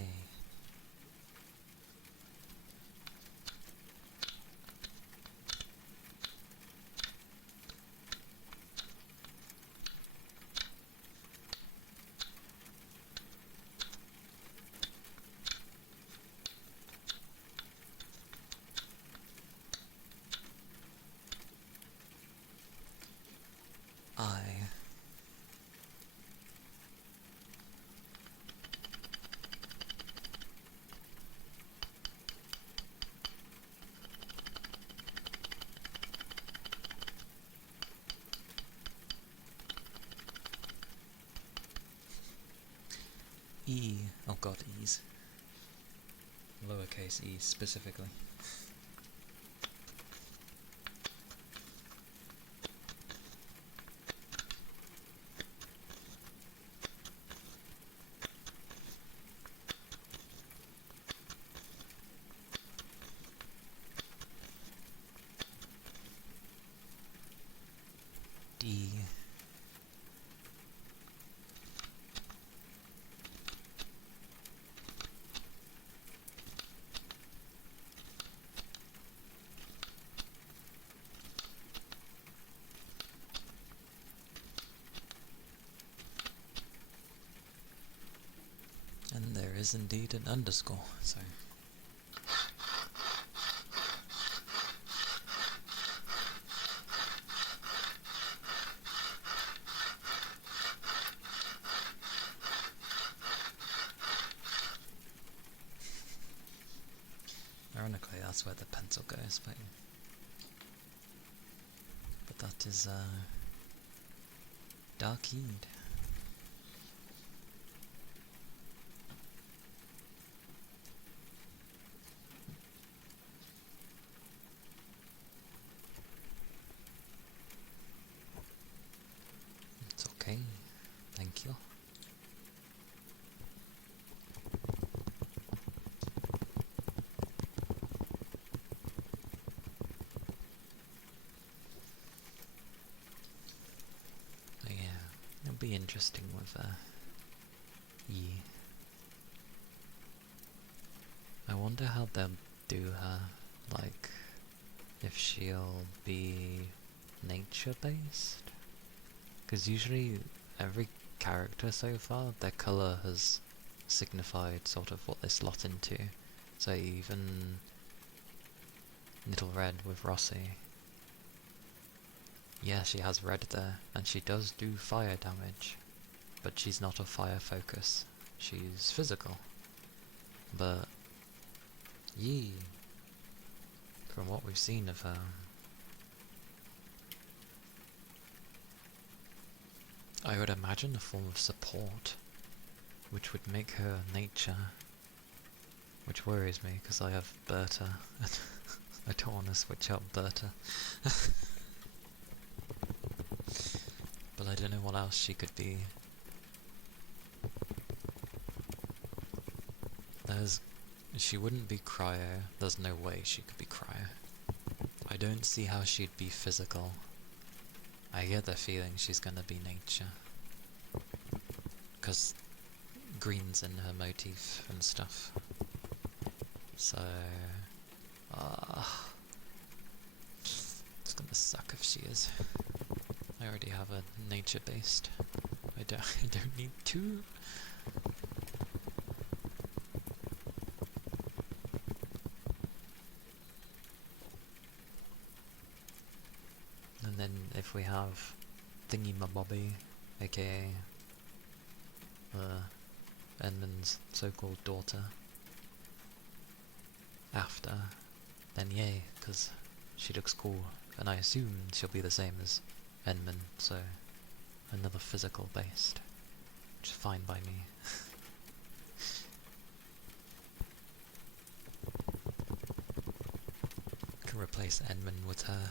I. E. Oh god, E's. Lowercase e specifically. D. And there is indeed an underscore, so... Ironically, that's where the pencil goes, but that is, Darkeyed. It's okay, thank you. But yeah, it'll be interesting with, E. I wonder how they'll do her, like, if she'll be nature-based? Because usually every character so far, their colour has signified sort of what they slot into. So even Little Red with Rossi. Yeah, she has red there, and she does do fire damage, but she's not a fire focus. She's physical. But Yi, from what we've seen of her, I would imagine a form of support, which would make her nature, which worries me because I have Berta, and I don't want to switch out Berta. But I don't know what else she could be. There's She wouldn't be cryo. There's no way she could be cryo. I don't see how she'd be physical. I get the feeling she's gonna be nature. Because green's in her motif and stuff. So... it's gonna suck if she is. I already have a nature-based. I don't need two. And then if we have Thingy-mabobby, aka Edmund's so-called daughter, after, then yay, because she looks cool, and I assume she'll be the same as Edmund, so another physical based, which is fine by me. Can replace Edmund with her.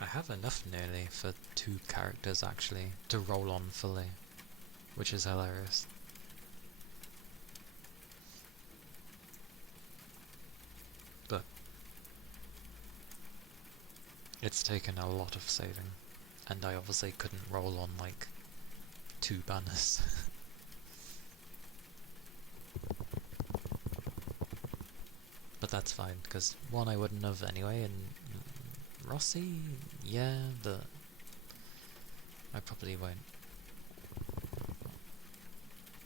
I have enough nearly for 2 characters actually to roll on fully, which is hilarious. But it's taken a lot of saving, and I obviously couldn't roll on like 2 banners. But that's fine, because 1 I wouldn't have anyway, and Rossi, yeah, but I probably won't.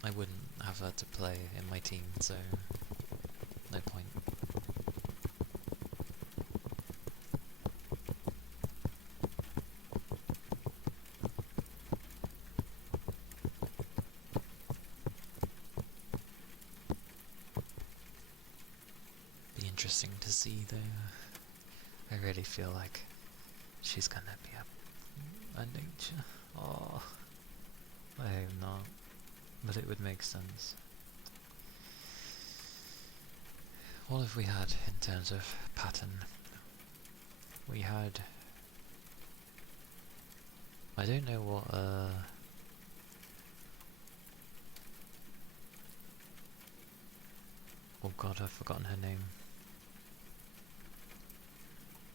I wouldn't have her to play in my team, so no point. Be interesting to see though. I really feel like she's gonna be a nature. Oh, I hope not, but it would make sense. What have we had in terms of pattern? We had... I don't know what, oh god, I've forgotten her name.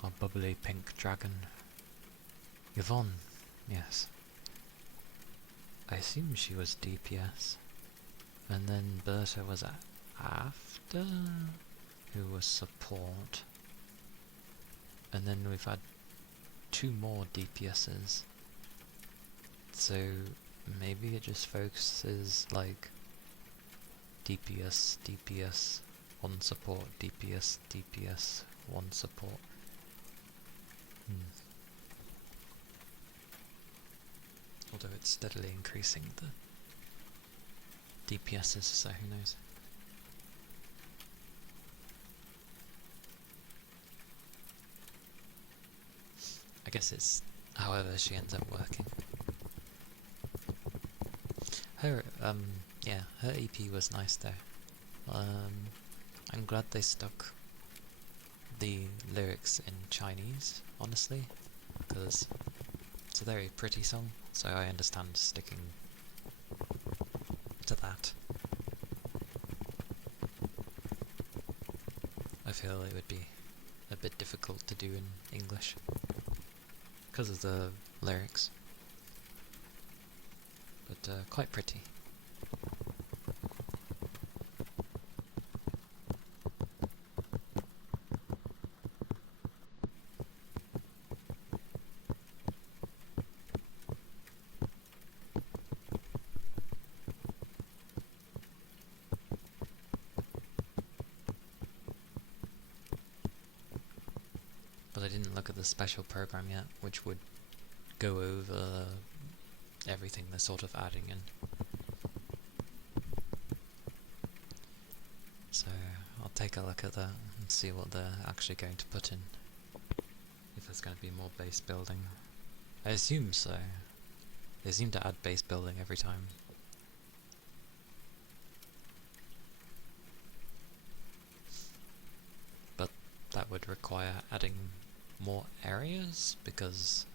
Our bubbly pink dragon. Yvonne, yes. I assume she was DPS. And then Berta was after, who was support. And then we've had 2 more DPSs. So maybe it just focuses like DPS, DPS, 1 support, DPS, DPS, 1 support. Although it's steadily increasing the DPSs, so who knows. I guess it's however she ends up working. Her, yeah, her EP was nice though. I'm glad they stuck the lyrics in Chinese, honestly, because it's a very pretty song, so I understand sticking to that. I feel it would be a bit difficult to do in English because of the lyrics, but quite pretty. But I didn't look at the special program yet, which would go over everything they're sort of adding in. So I'll take a look at that and see what they're actually going to put in. If there's going to be more base building. I assume so. They seem to add base building every time. But that would require adding more areas because,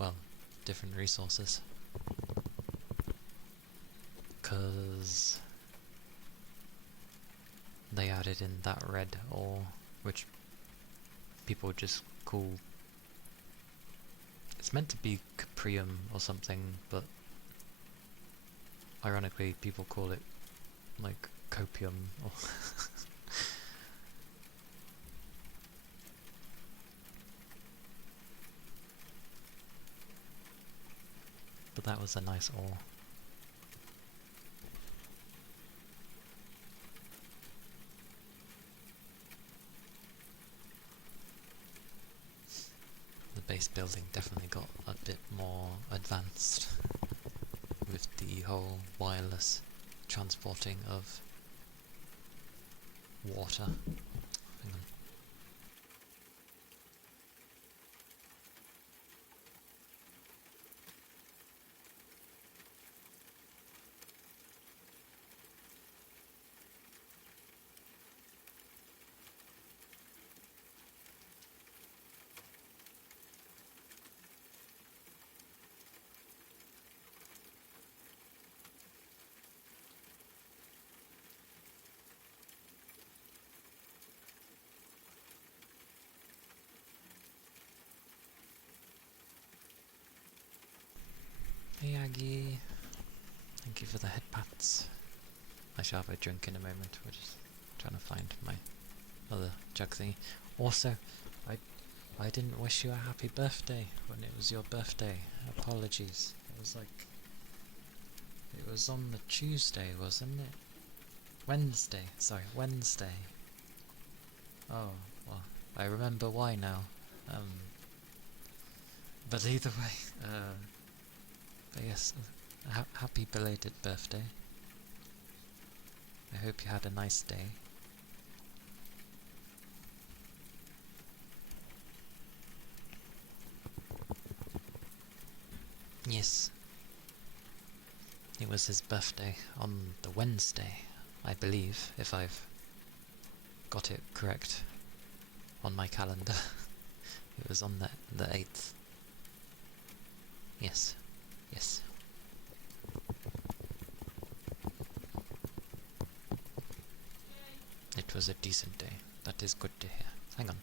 well, different resources. because they added in that red ore, which people just call... It's meant to be Caprium or something, but ironically people call it like copium or but that was a nice ore. The base building definitely got a bit more advanced with the whole wireless transporting of water. Hang on. Hey Aggie, thank you for the head pats. I shall have a drink in a moment. We're just trying to find my other jug thingy. Also, I didn't wish you a happy birthday when it was your birthday. Apologies. It was on the Tuesday, wasn't it? Wednesday. Sorry, Wednesday. Oh, well, I remember why now. But either way, but yes, happy belated birthday. I hope you had a nice day. Yes. It was his birthday on the Wednesday, I believe, if I've got it correct on my calendar. It was on the 8th. Yes. Yes. It was a decent day. That is good to hear. Hang on.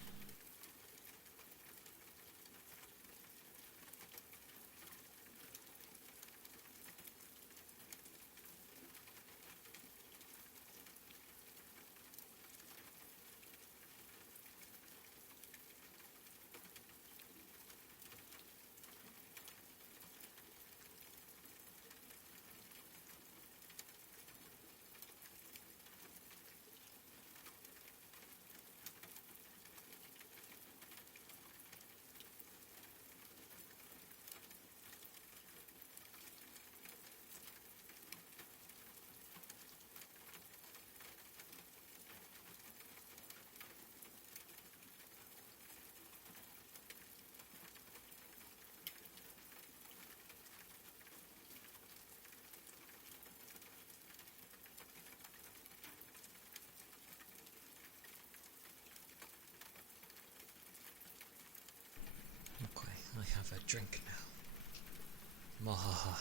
Okay, I have a drink now. Mwahaha.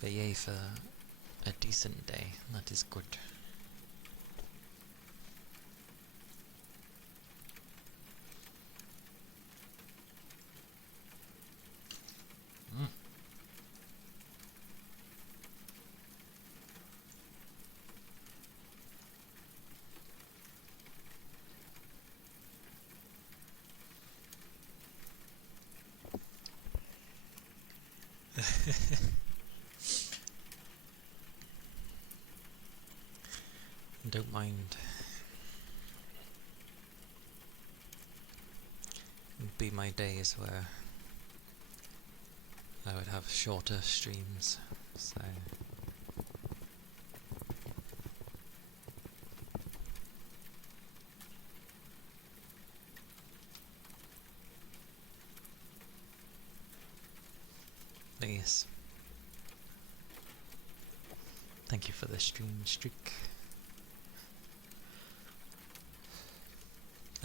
But yay for a decent day. That is good. Don't mind. It'd be my days where I would have shorter streams, so... But yes. Thank you for the stream streak.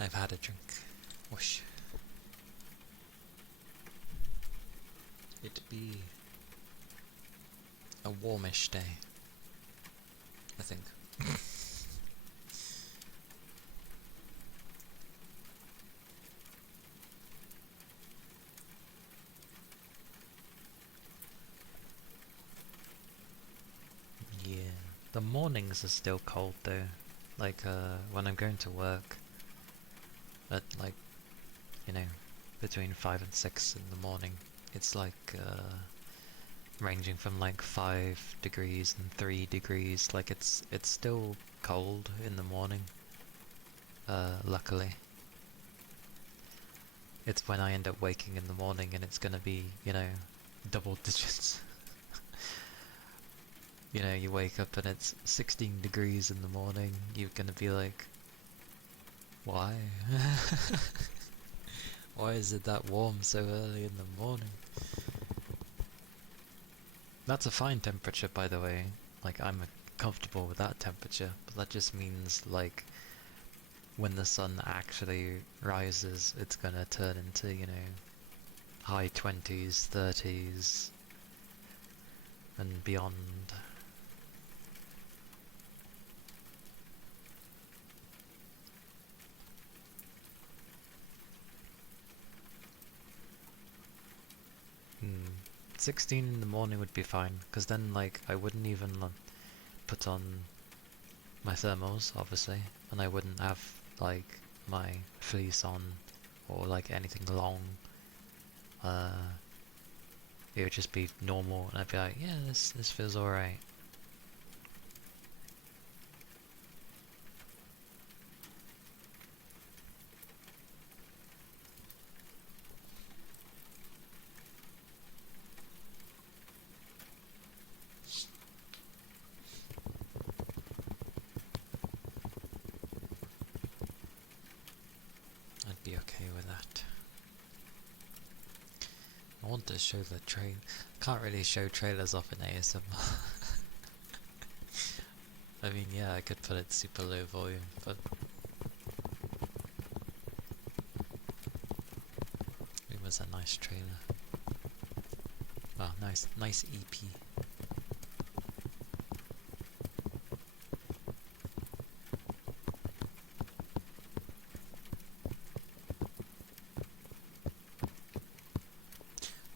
I've had a drink. Whoosh. It be warmish day, I think. Yeah, the mornings are still cold though. Like when I'm going to work at like, you know, between 5 and 6 in the morning, it's like ranging from like 5 degrees and 3 degrees. Like it's still cold in the morning. Luckily, it's when I end up waking in the morning and it's gonna be, you know, double digits. You know, you wake up and it's 16 degrees in the morning, you're gonna be like, why? Why is it that warm so early in the morning? That's a fine temperature, by the way. Like, I'm comfortable with that temperature, but that just means, like, when the sun actually rises, it's gonna turn into, you know, high 20s, 30s, and beyond. Hmm. 16 in the morning would be fine, because then, like, I wouldn't even put on my thermals, obviously, and I wouldn't have, like, my fleece on, or, like, anything long. It would just be normal, and I'd be like, yeah, this feels alright. I'd be okay with that. I want to show the trail. Can't really show trailers off in ASMR. I mean, yeah, I could put it super low volume, but it was a nice trailer. Oh, nice EP.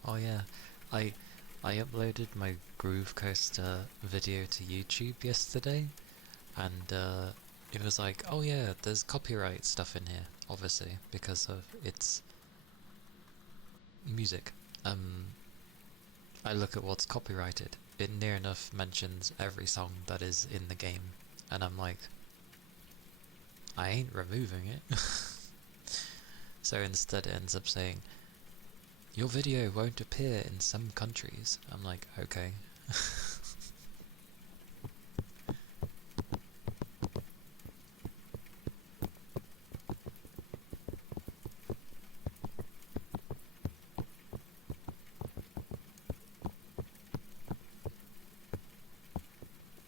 Oh yeah, I uploaded my Groove Coaster video to YouTube yesterday, and it was like, oh yeah, there's copyright stuff in here, obviously, because of its music. I look at what's copyrighted. It near enough mentions every song that is in the game, and I'm like, I ain't removing it. So instead it ends up saying, your video won't appear in some countries. I'm like, okay.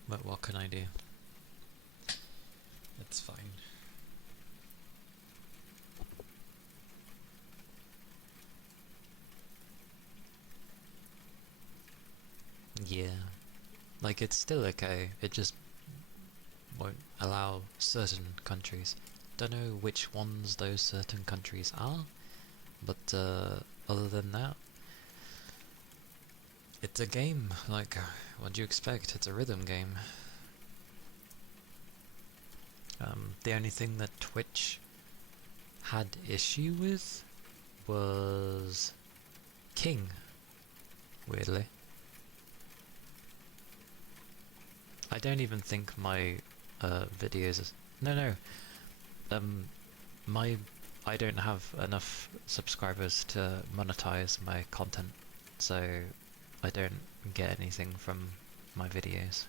But what can I do? It's fine. Yeah. Like, it's still okay. It just won't allow certain countries. Don't know which ones those certain countries are, but other than that, it's a game. Like, what do you expect? It's a rhythm game. The only thing that Twitch had issue with was King, weirdly. I don't even think my videos... No. I don't have enough subscribers to monetize my content, so I don't get anything from my videos.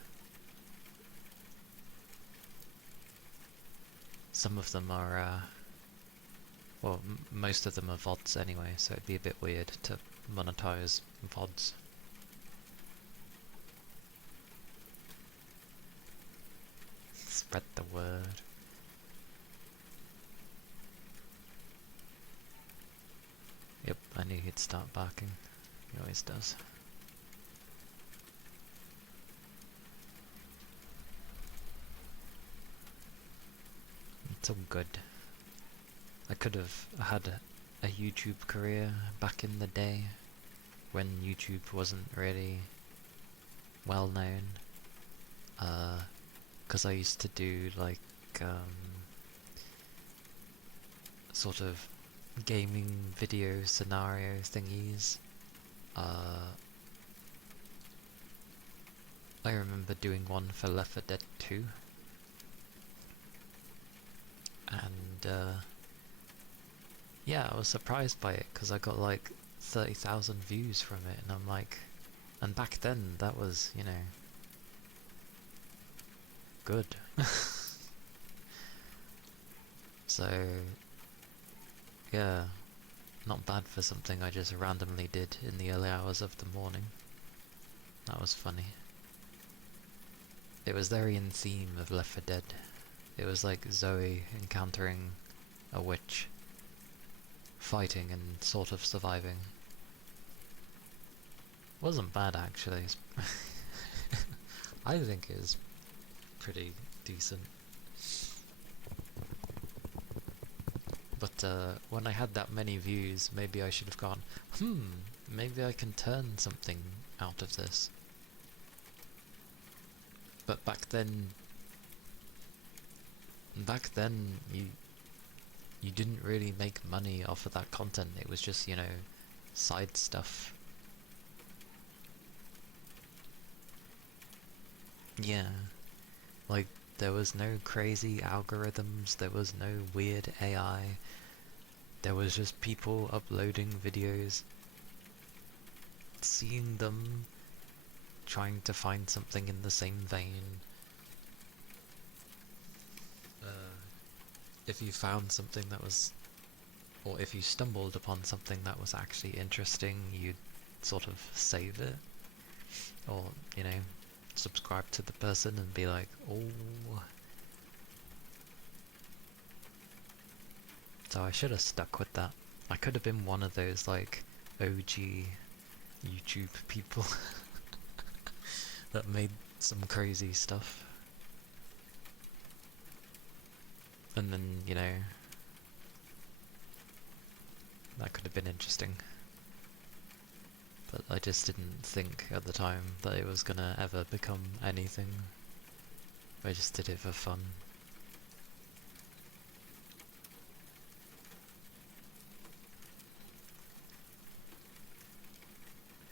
Some of them are, well, most of them are VODs anyway, so it'd be a bit weird to monetize VODs. Spread the word. Yep, I knew he'd start barking. He always does. it's all good. I could have had a YouTube career back in the day when YouTube wasn't really well known. Because I used to do like sort of gaming video scenario thingies. I remember doing one for Left 4 Dead 2, and yeah, I was surprised by it because I got like 30,000 views from it, and I'm like, and back then that was, you know, good. So yeah, not bad for something I just randomly did in the early hours of the morning. That was funny. It was very in theme of Left 4 Dead. It was like Zoe encountering a witch, fighting and sort of surviving. Wasn't bad actually. I think it was pretty decent. But when I had that many views, maybe I should have gone, maybe I can turn something out of this. But back then you didn't really make money off of that content. It was just, you know, side stuff. Yeah, like there was no crazy algorithms, there was no weird AI, there was just people uploading videos, seeing them, trying to find something in the same vein. If you found something that was, or if you stumbled upon something that was actually interesting, you'd sort of save it, or, you know, subscribe to the person and be like, oh. So I should have stuck with that. I could have been one of those like OG YouTube people that made some crazy stuff. And then, you know, that could have been interesting. But I just didn't think at the time that it was gonna ever become anything. I just did it for fun.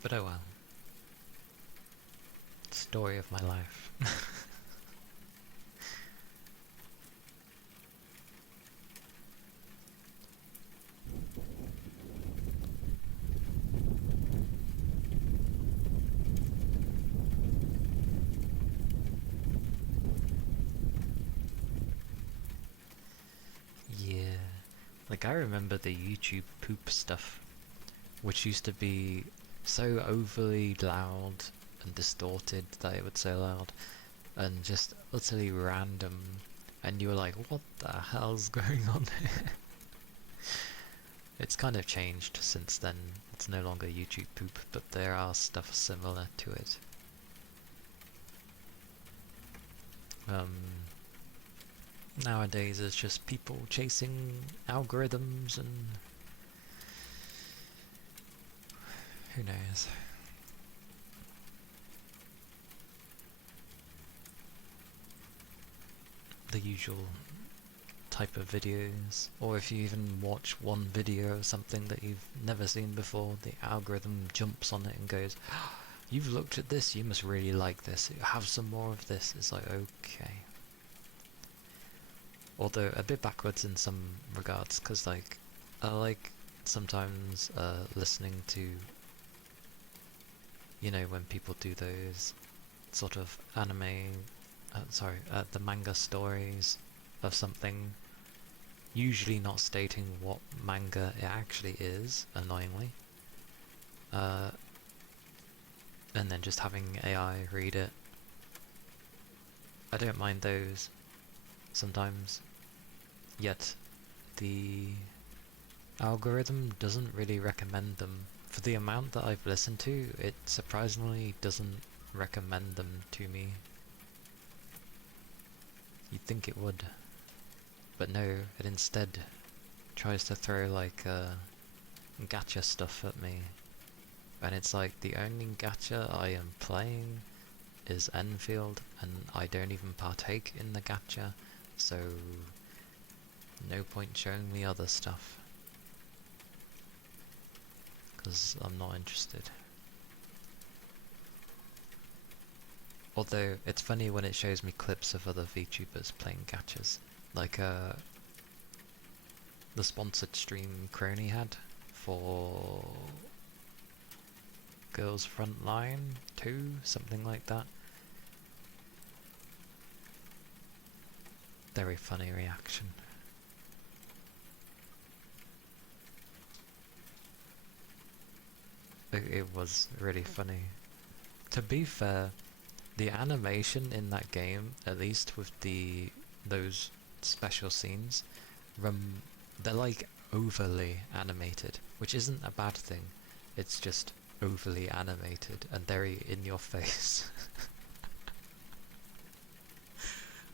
But oh well. Story of my life. Yeah. Like I remember the YouTube poop stuff, which used to be so overly loud and distorted that it would so loud and just utterly random, and you were like, what the hell's going on here? It's kind of changed since then. It's no longer YouTube poop, but there are stuff similar to it. Nowadays it's just people chasing algorithms and who knows. The usual type of videos, or if you even watch one video of something that you've never seen before, the algorithm jumps on it and goes, you've looked at this, you must really like this, have some more of this. It's like, okay. Although a bit backwards in some regards, because like I like sometimes listening to, you know, when people do those sort of anime, the manga stories of something, usually not stating what manga it actually is, annoyingly, and then just having AI read it. I don't mind those sometimes, yet the algorithm doesn't really recommend them. For the amount that I've listened to, it surprisingly doesn't recommend them to me. You'd think it would. But no, it instead tries to throw like gacha stuff at me. And it's like, the only gacha I am playing is Enfield, and I don't even partake in the gacha, so no point showing me other stuff. Because I'm not interested. Although, it's funny when it shows me clips of other VTubers playing gachas. Like, the sponsored stream Crony had for Girls Frontline 2, something like that. Very funny reaction. It was really funny. To be fair, the animation in that game, at least with those special scenes, they're like overly animated, which isn't a bad thing. It's just overly animated and very in your face.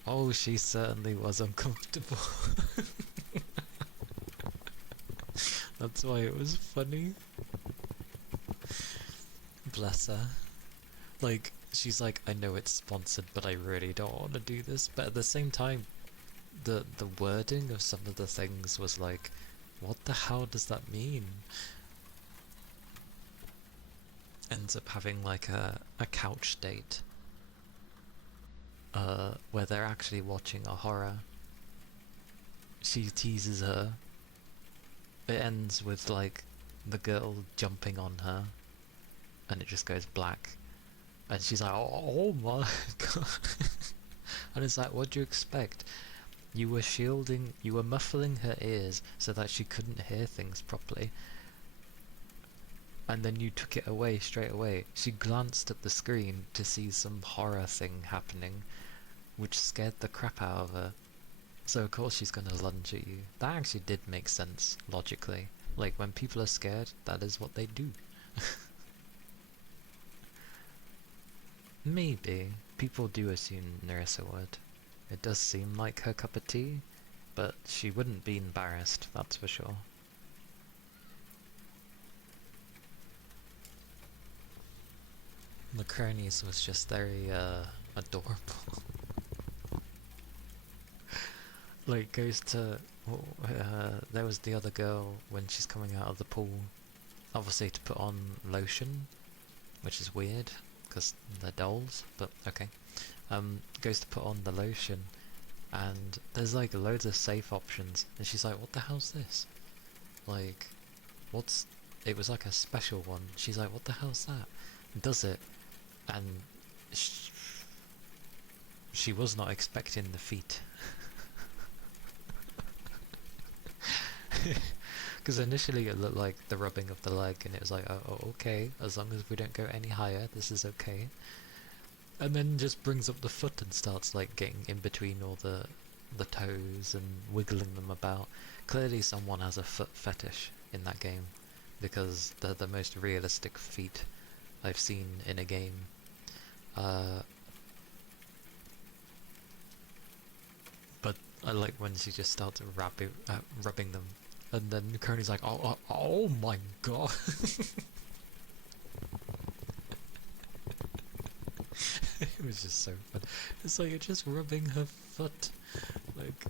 Oh, she certainly was uncomfortable. That's why it was funny. Bless her. Like, she's like, I know it's sponsored, but I really don't want to do this. But at the same time, the wording of some of the things was like, what the hell does that mean? Ends up having like a couch date. Where they're actually watching a horror. She teases her. It ends with like the girl jumping on her, and it just goes black, and she's like, oh my god. And it's like, what do you expect? You were muffling her ears so that she couldn't hear things properly, and then you took it away straight away. She glanced at the screen to see some horror thing happening, which scared the crap out of her. So of course she's gonna lunge at you. That actually did make sense, logically. Like, when people are scared, that is what they do. Maybe. People do assume Nerissa would. It does seem like her cup of tea, but she wouldn't be embarrassed, that's for sure. The cronies was just very, adorable. Like, goes to... there was the other girl when she's coming out of the pool, obviously to put on lotion, which is weird, because they're dolls, but okay. Goes to put on the lotion, and there's like loads of safe options, and she's like, what the hell's this? Like, it was like a special one. She's like, what the hell's that? And does it, and she was not expecting the feet. Because initially it looked like the rubbing of the leg, and it was like, oh, okay, as long as we don't go any higher, this is okay. And then just brings up the foot and starts like getting in between all the toes and wiggling them about. Clearly someone has a foot fetish in that game, because they're the most realistic feet I've seen in a game. But I like when she just starts rubbing them. And then Coney's like, oh my god. It was just so fun. It's like, you're just rubbing her foot. Like,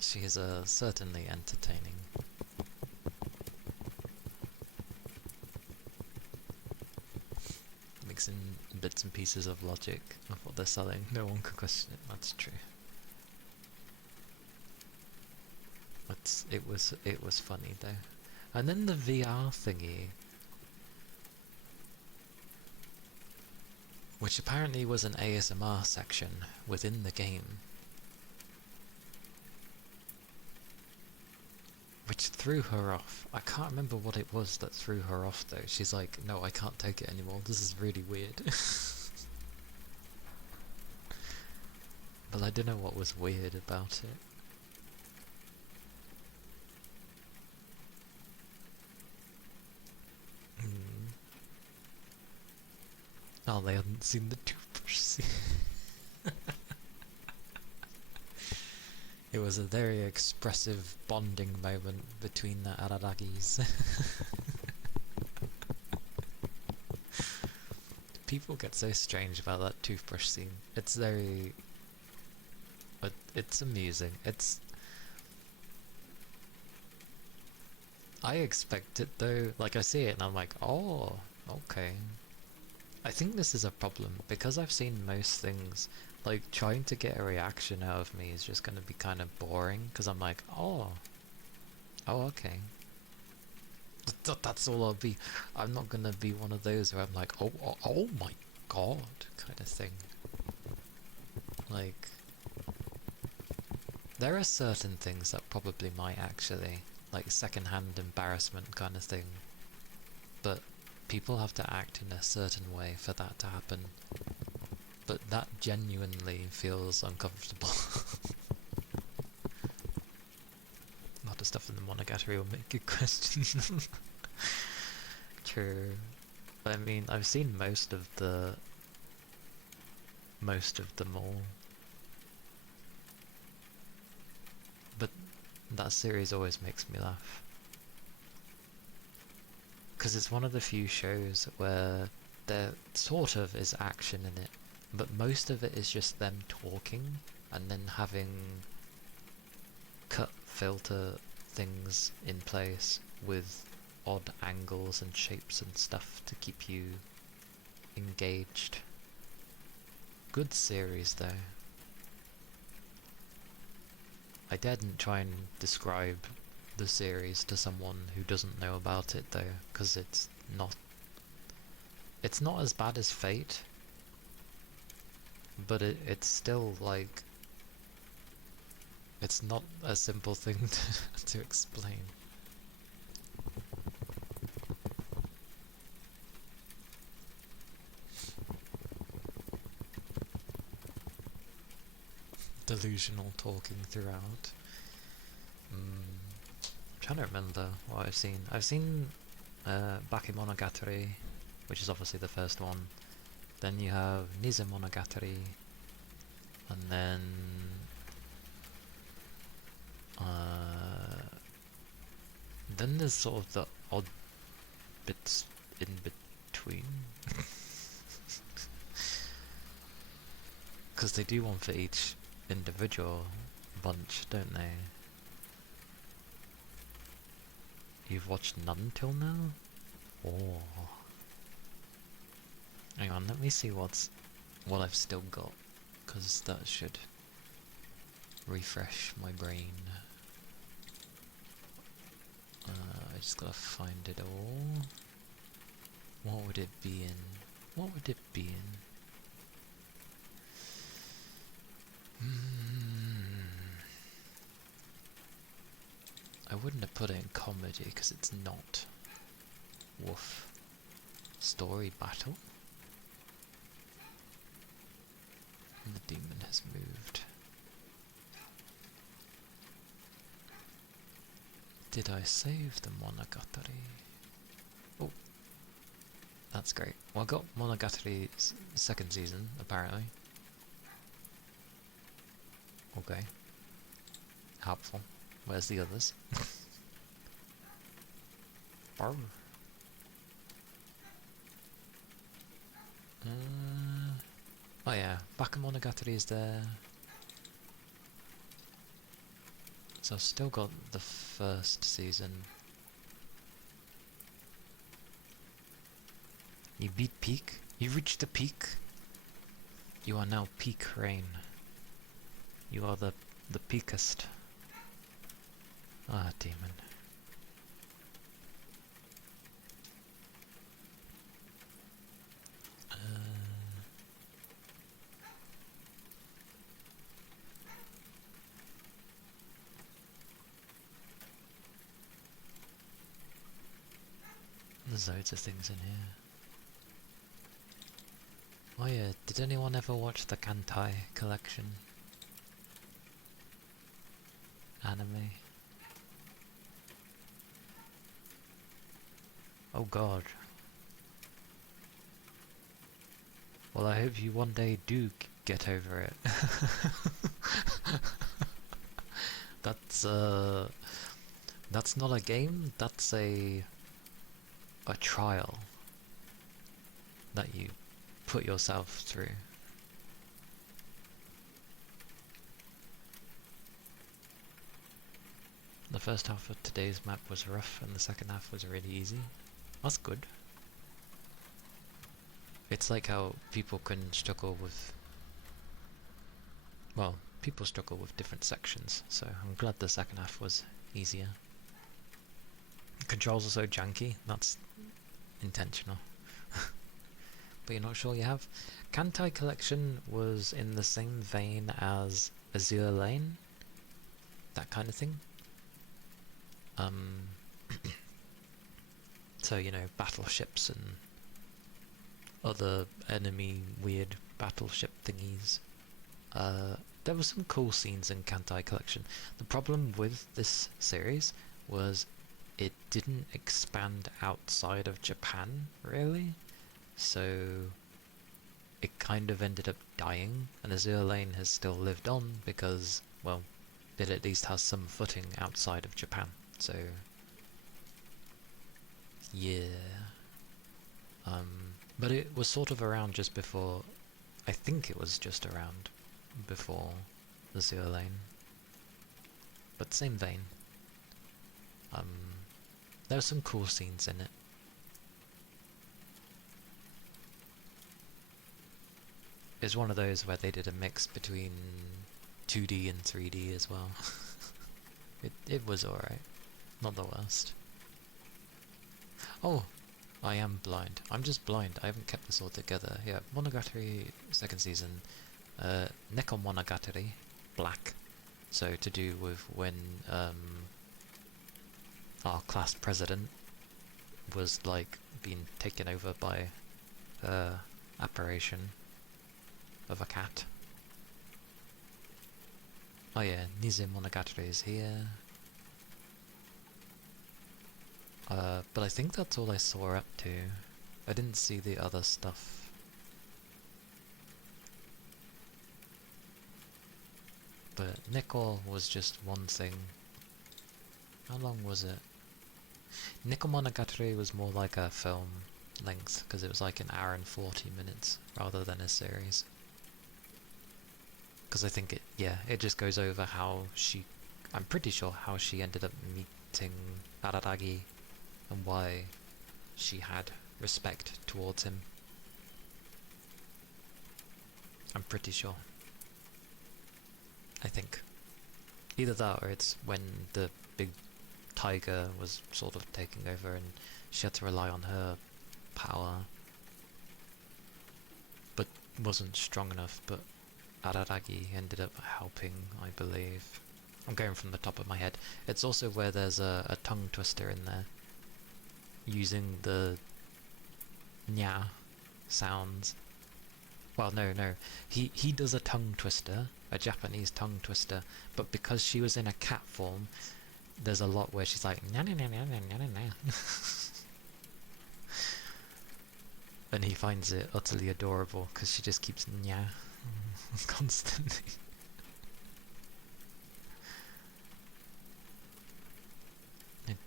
she is certainly entertaining. Mixing bits and pieces of logic of what they're selling. No one could question it, that's true. But it was funny though. And then the VR thingy, which apparently was an ASMR section within the game, which threw her off. I can't remember what it was that threw her off though. She's like, no, I can't take it anymore, this is really weird. But I don't know what was weird about it. Oh, they hadn't seen the toothbrush scene. It was a very expressive bonding moment between the Araragis. People get so strange about that toothbrush scene. It's very... but it's amusing. I expect it though. Like, I see it and I'm like, oh, okay. I think this is a problem, because I've seen most things, like, trying to get a reaction out of me is just going to be kind of boring, because I'm like, oh, okay. That's all I'll be. I'm not going to be one of those where I'm like, oh my god, kind of thing. Like, there are certain things that probably might actually, like second-hand embarrassment kind of thing, but people have to act in a certain way for that to happen. But that genuinely feels uncomfortable. A lot of stuff in the Monogatari will make good questions. True. I mean, I've seen most of them all. But that series always makes me laugh. Because it's one of the few shows where there sort of is action in it, but most of it is just them talking and then having cut filter things in place with odd angles and shapes and stuff to keep you engaged. Good series though. I daren't try and describe the series to someone who doesn't know about it though, because it's not as bad as Fate, but it's still like, it's not a simple thing to explain. Delusional talking throughout. I'm trying to remember what I've seen. I've seen Bakemonogatari, which is obviously the first one. Then you have Nisemonogatari, and then there's sort of the odd bits in between. Because they do one for each individual bunch, don't they? You've watched none till now? Oh. Hang on, let me see what I've still got, because that should refresh my brain. I just gotta find it all. What would it be in? What would it be in? I wouldn't have put it in comedy because it's not. Woof. Story battle? And the demon has moved. Did I save the Monogatari? Oh, that's great. Well, I got Monogatari's second season, apparently. Okay. Helpful. Where's the others? Oh yeah, Bakemonogatari is there. So I've still got the first season. You beat peak? You reached the peak? You are now peak Rain. You are the peakest. Ah, demon. There's loads of things in here. Oh yeah, did anyone ever watch the Kantai collection? Anime? Oh god. Well, I hope you one day do get over it. That's not a game, that's a trial that you put yourself through. The first half of today's map was rough and the second half was really easy. That's good. It's like how people can struggle with... Well, people struggle with different sections, so I'm glad the second half was easier. Controls are so janky, that's intentional. But you're not sure you have? Kantai Collection was in the same vein as Azure Lane, that kind of thing. So, you know, battleships and other enemy weird battleship thingies. There were some cool scenes in Kantai Collection. The problem with this series was it didn't expand outside of Japan, really. So it kind of ended up dying, and Azure Lane has still lived on because, well, it at least has some footing outside of Japan. So yeah. But it was sort of around just before, I think it was just around before Azure Lane. But same vein. There were some cool scenes in it. It's one of those where they did a mix between 2D and 3D as well. It was alright. Not the worst. Oh! I am blind. I'm just blind. I haven't kept this all together. Yeah, Monogatari second season. Neko Monogatari, black. So to do with when our class president was like being taken over by apparition of a cat. Oh yeah, Nize Monogatari is here. But I think that's all I saw her up to. I didn't see the other stuff. But Neko was just one thing. How long was it? Neko Monogatari was more like a film length, because it was like an hour and 40 minutes rather than a series. Because I think it just goes over how I'm pretty sure how she ended up meeting Araragi and why she had respect towards him. I'm pretty sure. I think. Either that or it's when the big tiger was sort of taking over and she had to rely on her power, but wasn't strong enough, but Araragi ended up helping, I believe. I'm going from the top of my head. It's also where there's a tongue twister in there, using the nya sounds. Well, no. He does a tongue twister, a Japanese tongue twister, but because she was in a cat form, there's a lot where she's like nya nya nya nya nya nya nya. And he finds it utterly adorable because she just keeps nya constantly.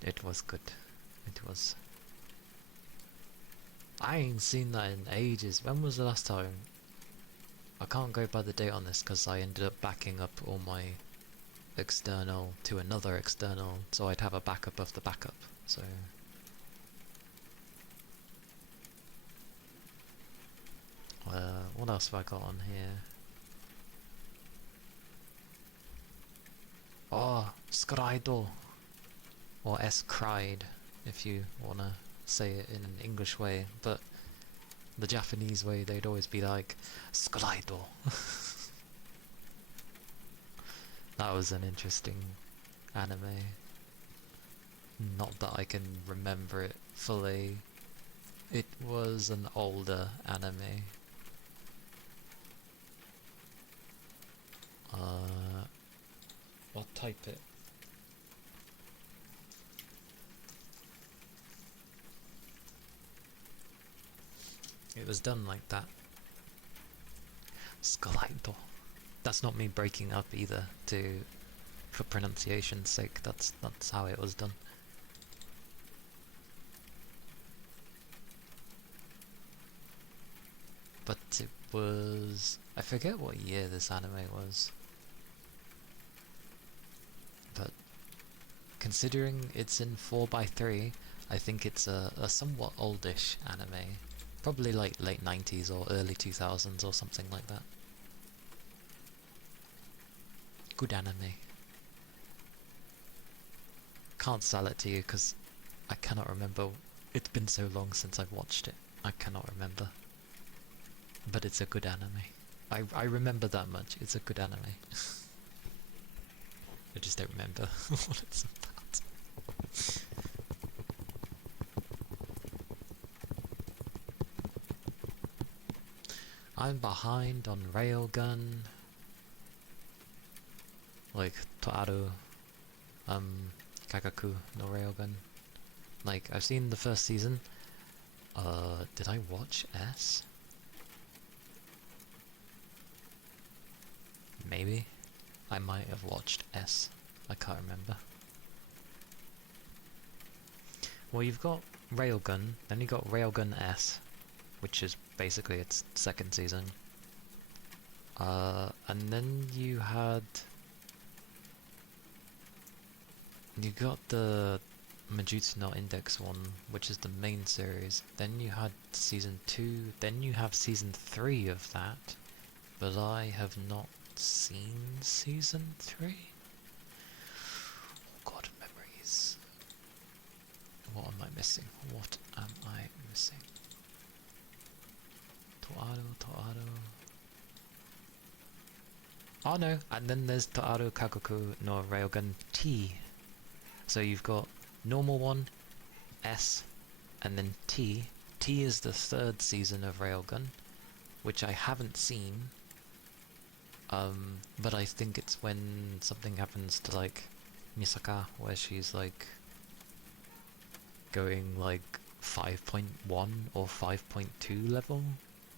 It was good. It was. I ain't seen that in ages. When was the last time? I can't go by the date on this because I ended up backing up all my external to another external, so I'd have a backup of the backup. So what else have I got on here? Oh, Scrido, or S-Cried, if you wanna say it in an English way, but the Japanese way they'd always be like Scrido. That was an interesting anime. Not that I can remember it fully. It was an older anime. I'll type it. It was done like that. Scalito. That's not me breaking up either to for pronunciation's sake, that's how it was done. But it was... I forget what year this anime was. But considering it's in 4x3, I think it's a somewhat oldish anime. Probably like late 90s or early 2000s or something like that. Good anime. Can't sell it to you because I cannot remember. It's been so long since I've watched it. I cannot remember. But it's a good anime. I remember that much. It's a good anime. I just don't remember what it's about. I'm behind on Railgun. Like, Toaru, Kagaku no Railgun. Like, I've seen the first season. Did I watch S? Maybe. I might have watched S. I can't remember. Well, you've got Railgun, then you got Railgun S, which is basically its second season. And then you had... You got the Majutsu no Index one, which is the main series. Then you had season 2, then you have season 3 of that. But I have not seen season 3? Oh god, memories. What am I missing? What am I missing? Toaru. Oh no, and then there's Toaru Kagaku no Railgun T. So you've got normal one, S, and then T. T is the third season of Railgun, which I haven't seen. But I think it's when something happens to, like, Misaka, where she's, like, going, like, 5.1 or 5.2 level.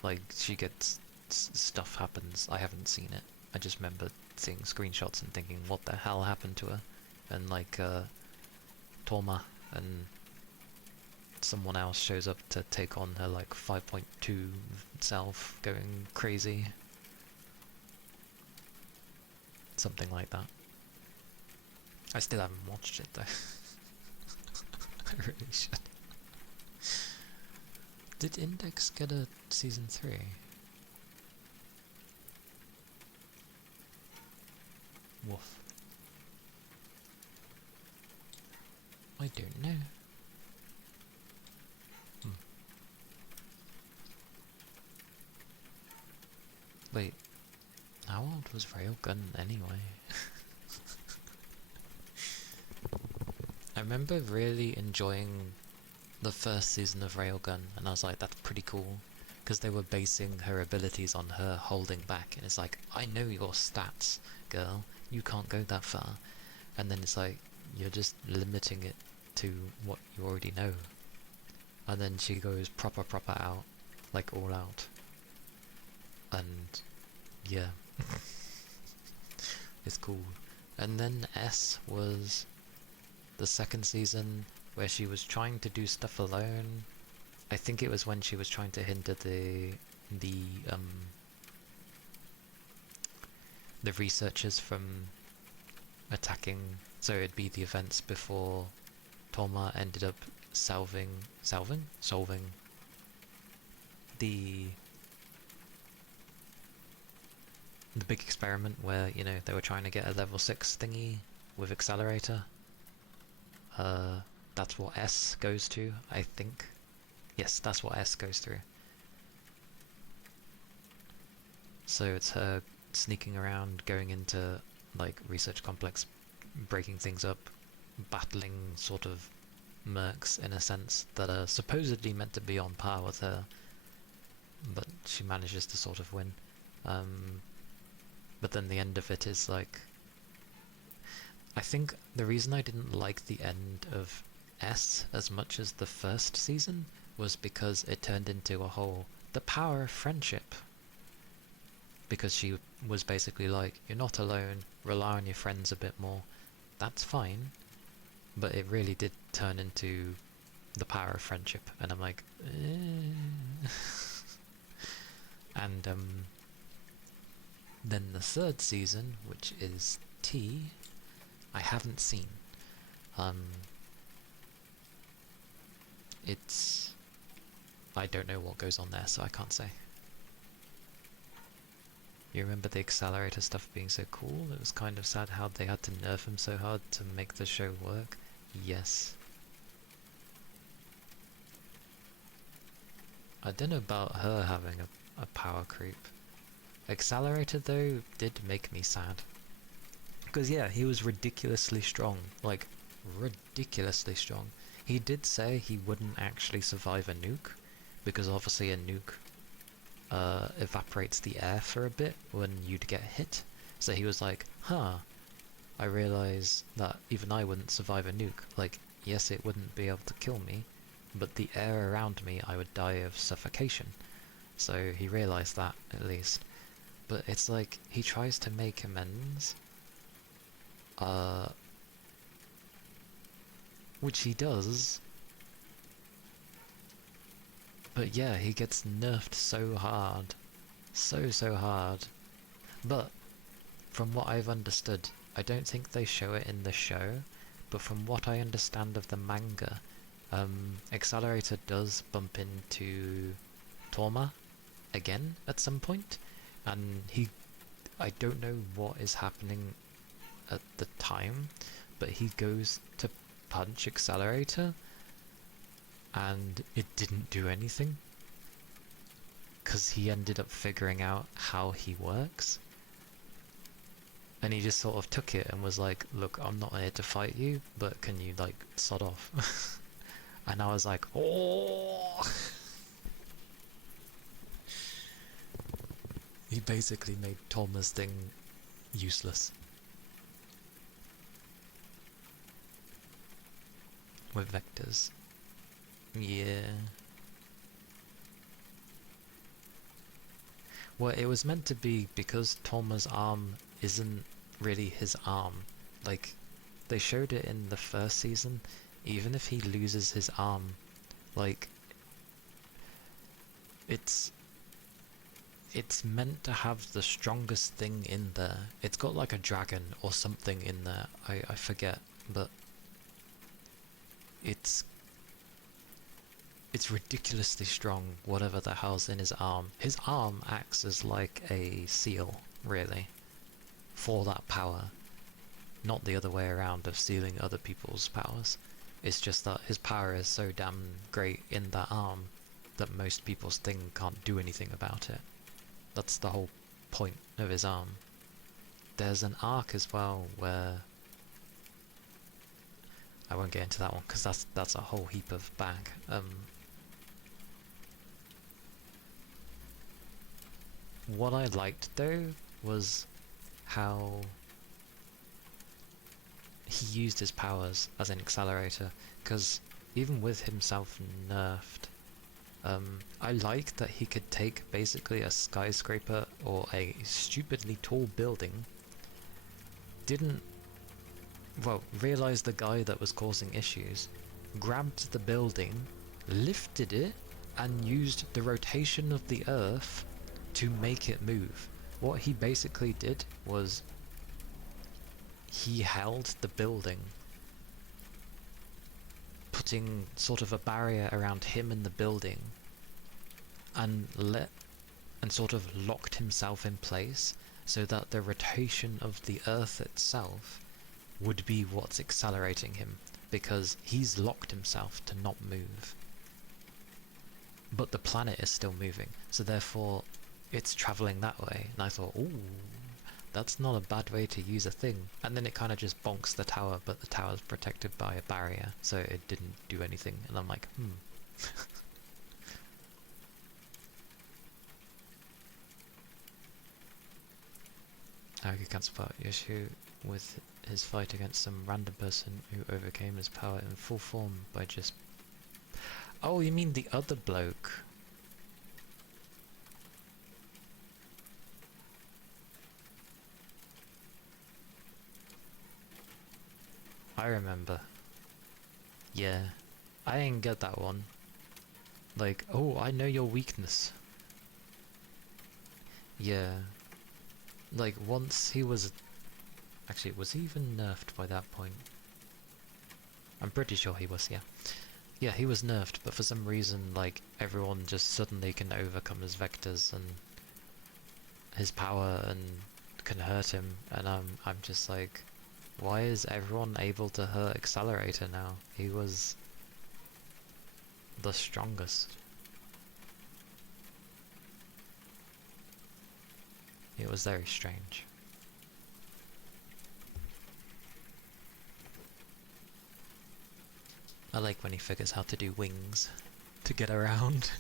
Like, she gets... stuff happens. I haven't seen it. I just remember seeing screenshots and thinking, what the hell happened to her? And, like, Toma and someone else shows up to take on her, like, 5.2 self, going crazy. Something like that. I still haven't watched it though. I really should. Did Index get a season 3? Woof. I don't know. Wait, how old was Railgun anyway? I remember really enjoying the first season of Railgun, and I was like, that's pretty cool, because they were basing her abilities on her holding back, and it's like, I know your stats, girl, you can't go that far, and then it's like, you're just limiting it to what you already know, and then she goes proper out, like all out, and yeah, it's cool. And then S was the second season where she was trying to do stuff alone. I think it was when she was trying to hinder the researchers from attacking. So it'd be the events before Toma ended up solving the big experiment where, you know, they were trying to get a level 6 thingy with accelerator. That's what S goes to, I think. Yes, that's what S goes through. So it's her sneaking around, going into, like, research complex, breaking things up, battling sort of mercs, in a sense, that are supposedly meant to be on par with her, but she manages to sort of win. But then the end of it is like... I think the reason I didn't like the end of S as much as the first season was because it turned into a whole... the power of friendship. because she was basically like, you're not alone, rely on your friends a bit more. That's fine, but it really did turn into the power of friendship, and I'm like, eh. And then the third season, which is T, I haven't seen. It's... I don't know what goes on there, so I can't say. You remember the accelerator stuff being so cool? It was kind of sad how they had to nerf him so hard to make the show work. Yes. I don't know about her having a power creep. Accelerator, though, did make me sad. Because, yeah, he was ridiculously strong. Like, ridiculously strong. He did say he wouldn't actually survive a nuke, because obviously a nuke evaporates the air for a bit when you'd get hit. So he was like, huh, I realise that even I wouldn't survive a nuke. Like, yes, it wouldn't be able to kill me, but the air around me, I would die of suffocation. So he realised that, at least. But it's like, he tries to make amends, which he does, but yeah, he gets nerfed so hard. So hard. But, from what I've understood, I don't think they show it in the show, but from what I understand of the manga, Accelerator does bump into Torma again at some point, and I don't know what is happening at the time, but he goes to punch Accelerator, and it didn't do anything, because he ended up figuring out how he works, and he just sort of took it and was like, look, I'm not here to fight you, but can you, like, sod off? And I was like, oh! He basically made Torma's thing useless. With vectors. Yeah. Well, it was meant to be because Torma's arm isn't really his arm. Like, they showed it in the first season. Even if he loses his arm, like, it's meant to have the strongest thing in there. It's got like a dragon or something in there. I forget, but it's ridiculously strong, whatever the hell's in his arm. His arm acts as like a seal, really, for that power. Not the other way around of stealing other people's powers. It's just that his power is so damn great in that arm that most people's thing can't do anything about it. That's the whole point of his arm. There's an arc as well where... I won't get into that one because that's a whole heap of bag. What I liked though was how he used his powers as an accelerator, because even with himself nerfed, I liked that he could take basically a skyscraper or a stupidly tall building, realised the guy that was causing issues, grabbed the building, lifted it, and used the rotation of the earth to make it move. What he basically did was he held the building, putting sort of a barrier around him and the building, and sort of locked himself in place so that the rotation of the earth itself would be what's accelerating him, because he's locked himself to not move. But the planet is still moving, so therefore it's travelling that way. And I thought, ooh, that's not a bad way to use a thing. And then it kind of just bonks the tower, but the tower's protected by a barrier, so it didn't do anything. And I'm like, Aoki can't spot the issue with his fight against some random person who overcame his power in full form by just... Oh, you mean the other bloke? I remember. Yeah. I didn't get that one. Like, oh, I know your weakness. Yeah. Like, once he was... Actually, was he even nerfed by that point? I'm pretty sure he was, yeah. Yeah, he was nerfed, but for some reason, like, everyone just suddenly can overcome his vectors and his power and can hurt him, and I'm just like, why is everyone able to hurt Accelerator now? He was the strongest. It was very strange. I like when he figures how to do wings to get around.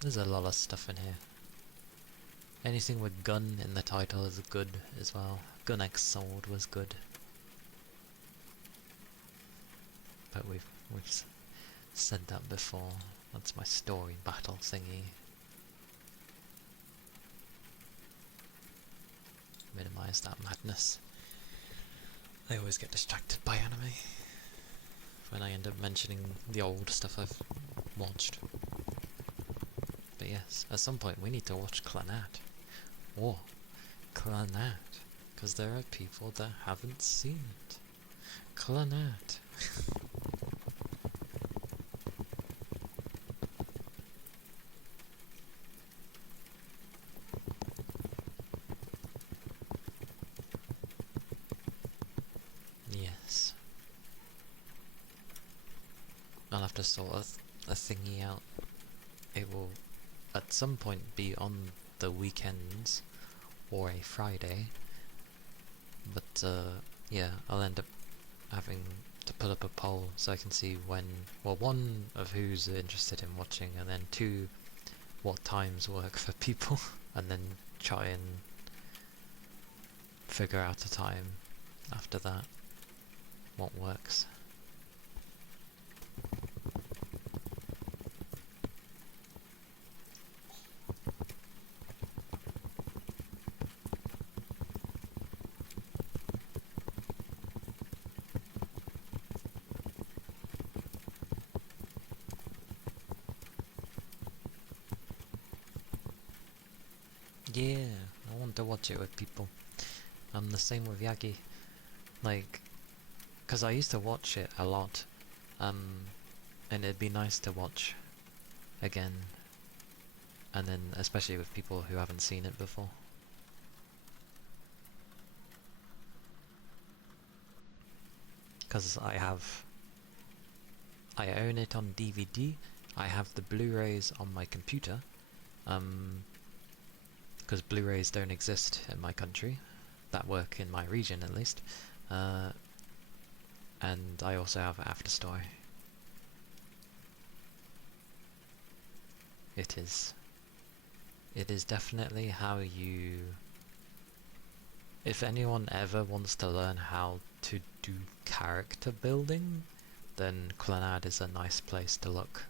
There's a lot of stuff in here. Anything with gun in the title is good as well. Gun X Sword was good. But we've said that before. That's my story battle thingy. Minimize that madness. I always get distracted by anime when I end up mentioning the old stuff I've watched. But yes, at some point we need to watch Clannad. Or Clannad, because there are people that haven't seen it. Clannad. Yes. I'll have to sort a thingy out. It will at some point be on the weekends or a Friday, but yeah, I'll end up having to put up a poll so I can see when, well, one, of who's interested in watching, and then two, what times work for people, and then try and figure out a time after that, what works. Yeah, I want to watch it with people. I'm the same with Yagi. Like, because I used to watch it a lot, and it'd be nice to watch again, and then especially with people who haven't seen it before. Because I own it on DVD, I have the Blu-rays on my computer, because Blu-rays don't exist in my country, that work in my region at least, and I also have Afterstory. It is definitely how you... If anyone ever wants to learn how to do character building, then Clannad is a nice place to look.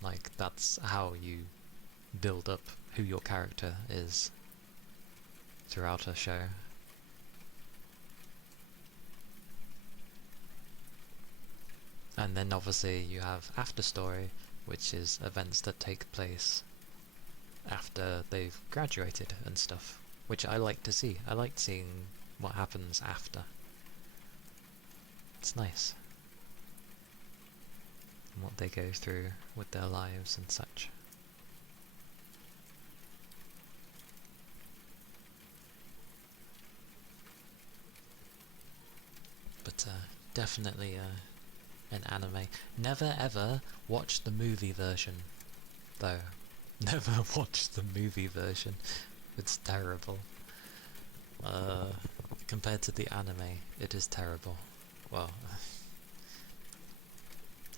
Like, that's how you build up who your character is throughout a show. And then obviously you have Afterstory, which is events that take place after they've graduated and stuff, which I like to see. I like seeing what happens after. It's nice. And what they go through with their lives and such. But definitely an anime. Never ever watch the movie version, though. Never watch the movie version. It's terrible. Compared to the anime, it is terrible. Well,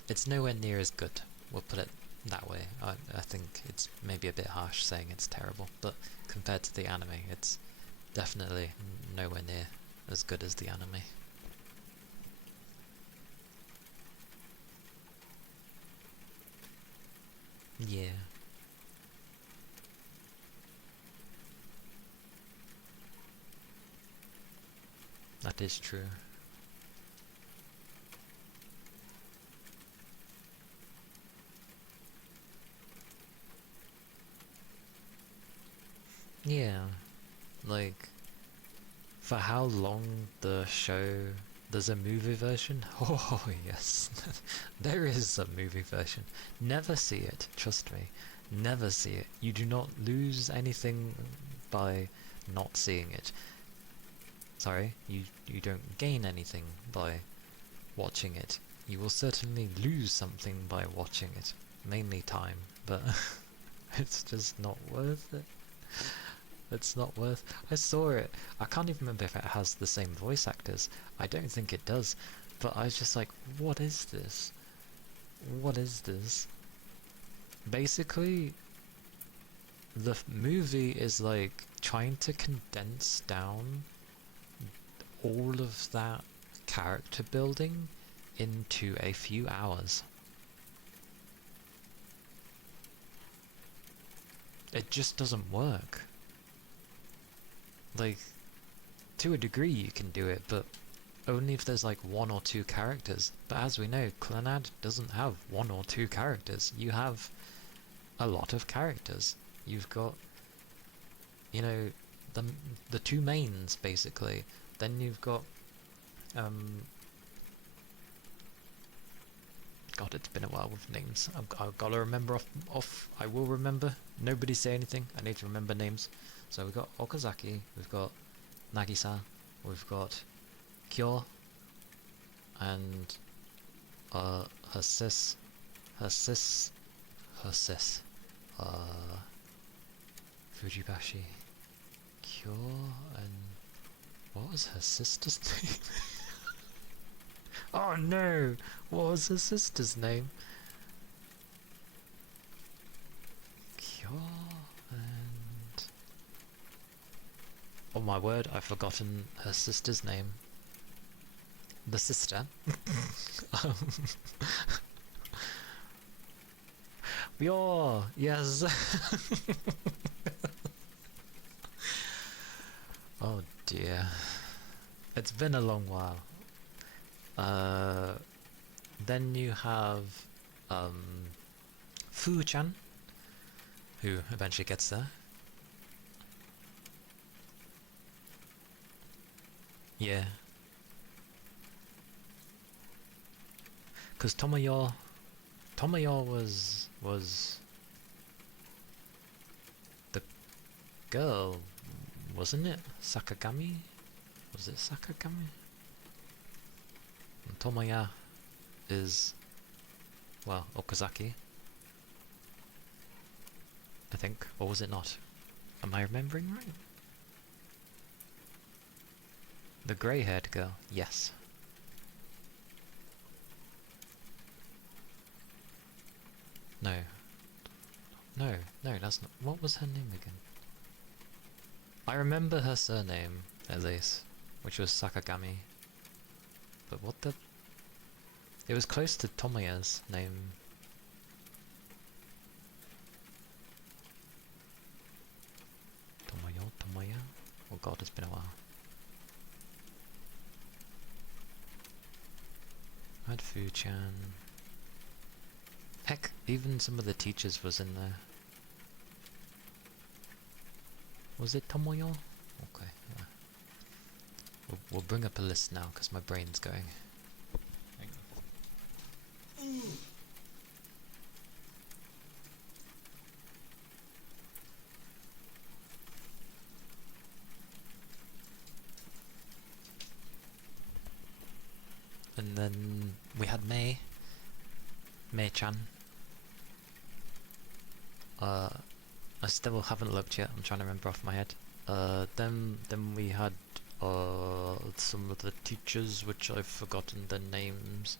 it's nowhere near as good. We'll put it that way. I think it's maybe a bit harsh saying it's terrible, but compared to the anime, it's definitely nowhere near as good as the anime. Yeah. That is true. Yeah, like, for how long the show... There's a movie version? Oh, yes. There is a movie version. Never see it, trust me. Never see it. You do not lose anything by not seeing it. Sorry, you don't gain anything by watching it. You will certainly lose something by watching it. Mainly time, but it's just not worth it. It's not worth... I saw it. I can't even remember if it has the same voice actors. I don't think it does. But I was just like, what is this? What is this? Basically, the movie is like trying to condense down all of that character building into a few hours. It just doesn't work. Like, to a degree you can do it, but only if there's like one or two characters. But as we know, Clannad doesn't have one or two characters. You have a lot of characters. You've got, you know, the two mains, basically. Then you've got, God, it's been a while with names. I've got to remember off. I will remember. Nobody say anything. I need to remember names. So we've got Okazaki, we've got Nagisa, we've got Kyo, and her sis, Fujibashi. Kyo, and what was her sister's name? Oh no! What was her sister's name? Kyo and... Oh my word, I've forgotten her sister's name. The sister. Yo, yes. Oh dear. It's been a long while. Then you have Fu-chan, who eventually gets there. Yeah. Because Tomoyo was the girl, wasn't it? Sakagami? Was it Sakagami? And Tomoya is, well, Okazaki, I think. Or was it not? Am I remembering right? The grey-haired girl, yes. No, that's not... What was her name again? I remember her surname, at least, which was Sakagami. But what the... It was close to Tomoya's name. Tomoya? Oh god, it's been a while. I had Fu-chan. Heck, even some of the teachers was in there. Was it Tomoyo? Okay, yeah. We'll bring up a list now, because my brain's going. Hang on. And then we had Mei-chan. I still haven't looked yet, I'm trying to remember off my head. Then we had some of the teachers, which I've forgotten their names.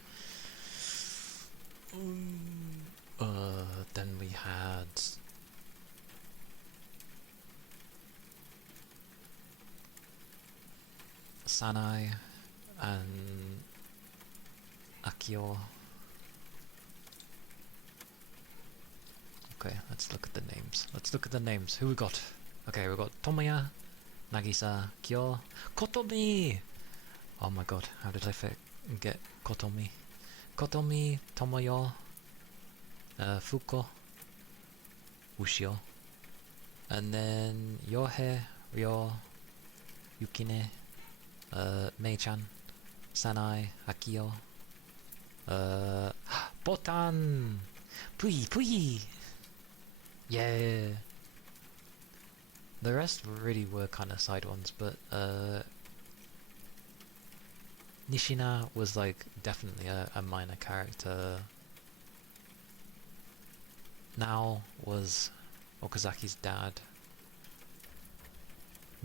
Then we had... Sanai and Akio. Okay, let's look at the names. Let's look at the names. Who we got? Okay, we got Tomoya, Nagisa, Kyo, Kotomi! Oh my god, how did I get Kotomi? Kotomi, Tomoyo, Fuko, Ushio, and then Yohei, Ryo, Yukine, Mei-chan, Sanai, Akio, Botan! Pui, pui! Yeah! The rest really were kind of side ones, but Nishina was like definitely a minor character. Nao was Okazaki's dad.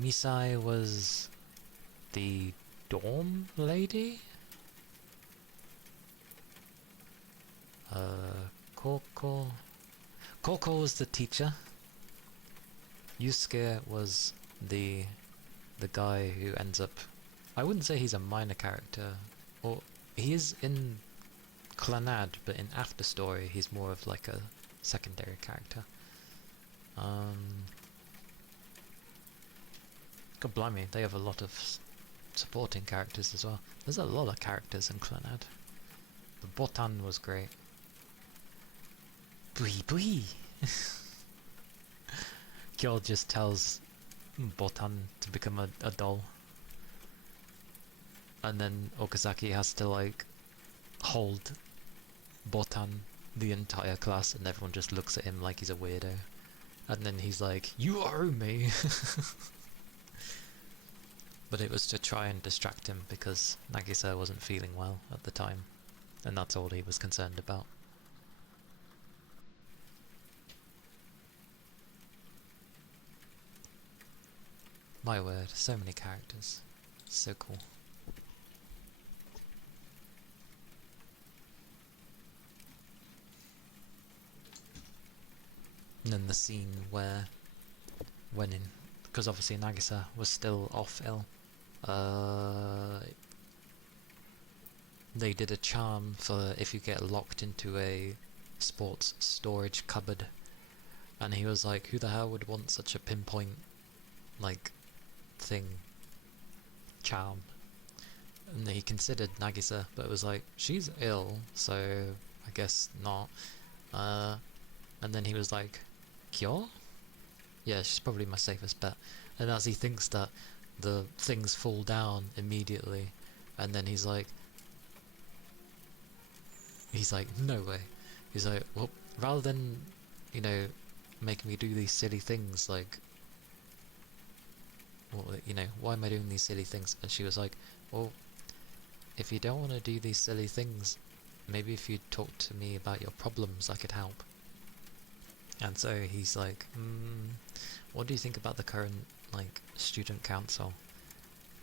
Misai was the dorm lady? Koko... Koko was the teacher. Yusuke was the guy who ends up... I wouldn't say he's a minor character. Or he is in Clannad, but in After Story he's more of like a secondary character. God blimey, they have a lot of supporting characters as well. There's a lot of characters in Clannad. The Botan was great. Bui bui! Kyo just tells Botan to become a doll. And then Okazaki has to like hold Botan the entire class, and everyone just looks at him like he's a weirdo. And then he's like, "You owe me!" But it was to try and distract him because Nagisa wasn't feeling well at the time, and that's all he was concerned about. My word, so many characters. So cool. And then the scene where when in, because obviously Nagisa was still off ill, they did a charm for if you get locked into a sports storage cupboard, and he was like, who the hell would want such a pinpoint like thing charm? And he considered Nagisa, but it was like, she's ill, so I guess not. And then he was like, Kyo? Yeah, she's probably my safest bet. And as he thinks that, the things fall down immediately, and then he's like, no way. He's like, well, rather than, you know, making me do these silly things, like, well, you know, why am I doing these silly things? And she was like, well, if you don't want to do these silly things, maybe if you talk to me about your problems, I could help. And so he's like, what do you think about the current, like, student council?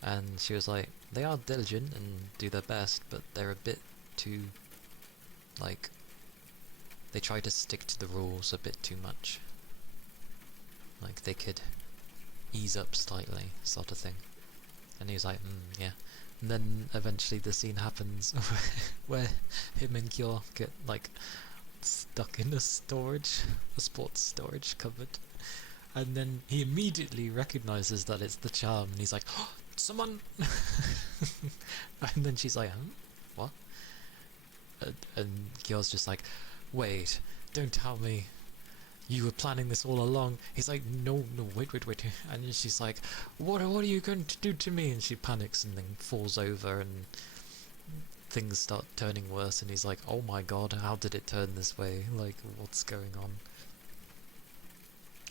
And she was like, they are diligent and do their best, but they're a bit too, like, they try to stick to the rules a bit too much. Like, they could ease up slightly, sort of thing. And he was like, yeah. And then eventually the scene happens where him and Kyo get, like, stuck in a sports storage cupboard. And then he immediately recognizes that it's the charm, and he's like, oh, someone! And then she's like, what? And Kyo's just like, wait, don't tell me you were planning this all along. He's like, no, wait. And she's like, what are you going to do to me? And she panics and then falls over, and things start turning worse, and he's like, oh my god, how did it turn this way? Like, what's going on?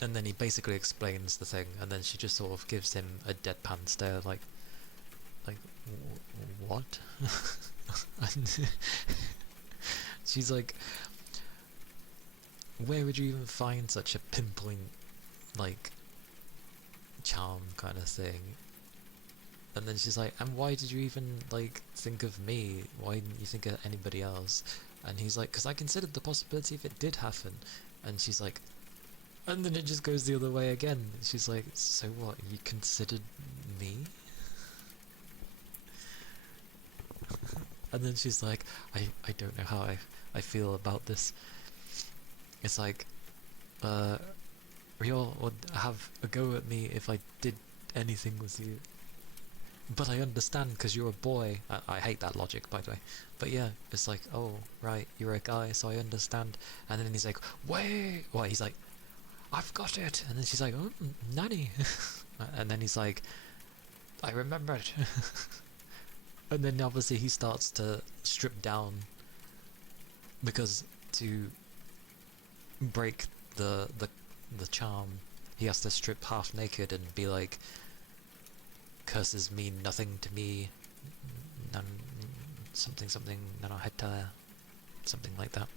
And then he basically explains the thing, and then she just sort of gives him a deadpan stare, like what? And she's like, where would you even find such a pinpoint, like, charm kind of thing? And then she's like, and why did you even, like, think of me? Why didn't you think of anybody else? And he's like, because I considered the possibility if it did happen. And she's like, and then it just goes the other way again. She's like, so what, you considered me? And then she's like, I don't know how I feel about this. It's like, Ryo would have a go at me if I did anything with you. But I understand because you're a boy. I hate that logic, by the way. But yeah, it's like, oh, right, you're a guy, so I understand. And then he's like, wait! Well, he's like, I've got it! And then she's like, oh, nanny! And then he's like, I remember it! And then obviously he starts to strip down. Because to break the charm, he has to strip half naked and be like, curses mean nothing to me, none, something nanoheta, something like that.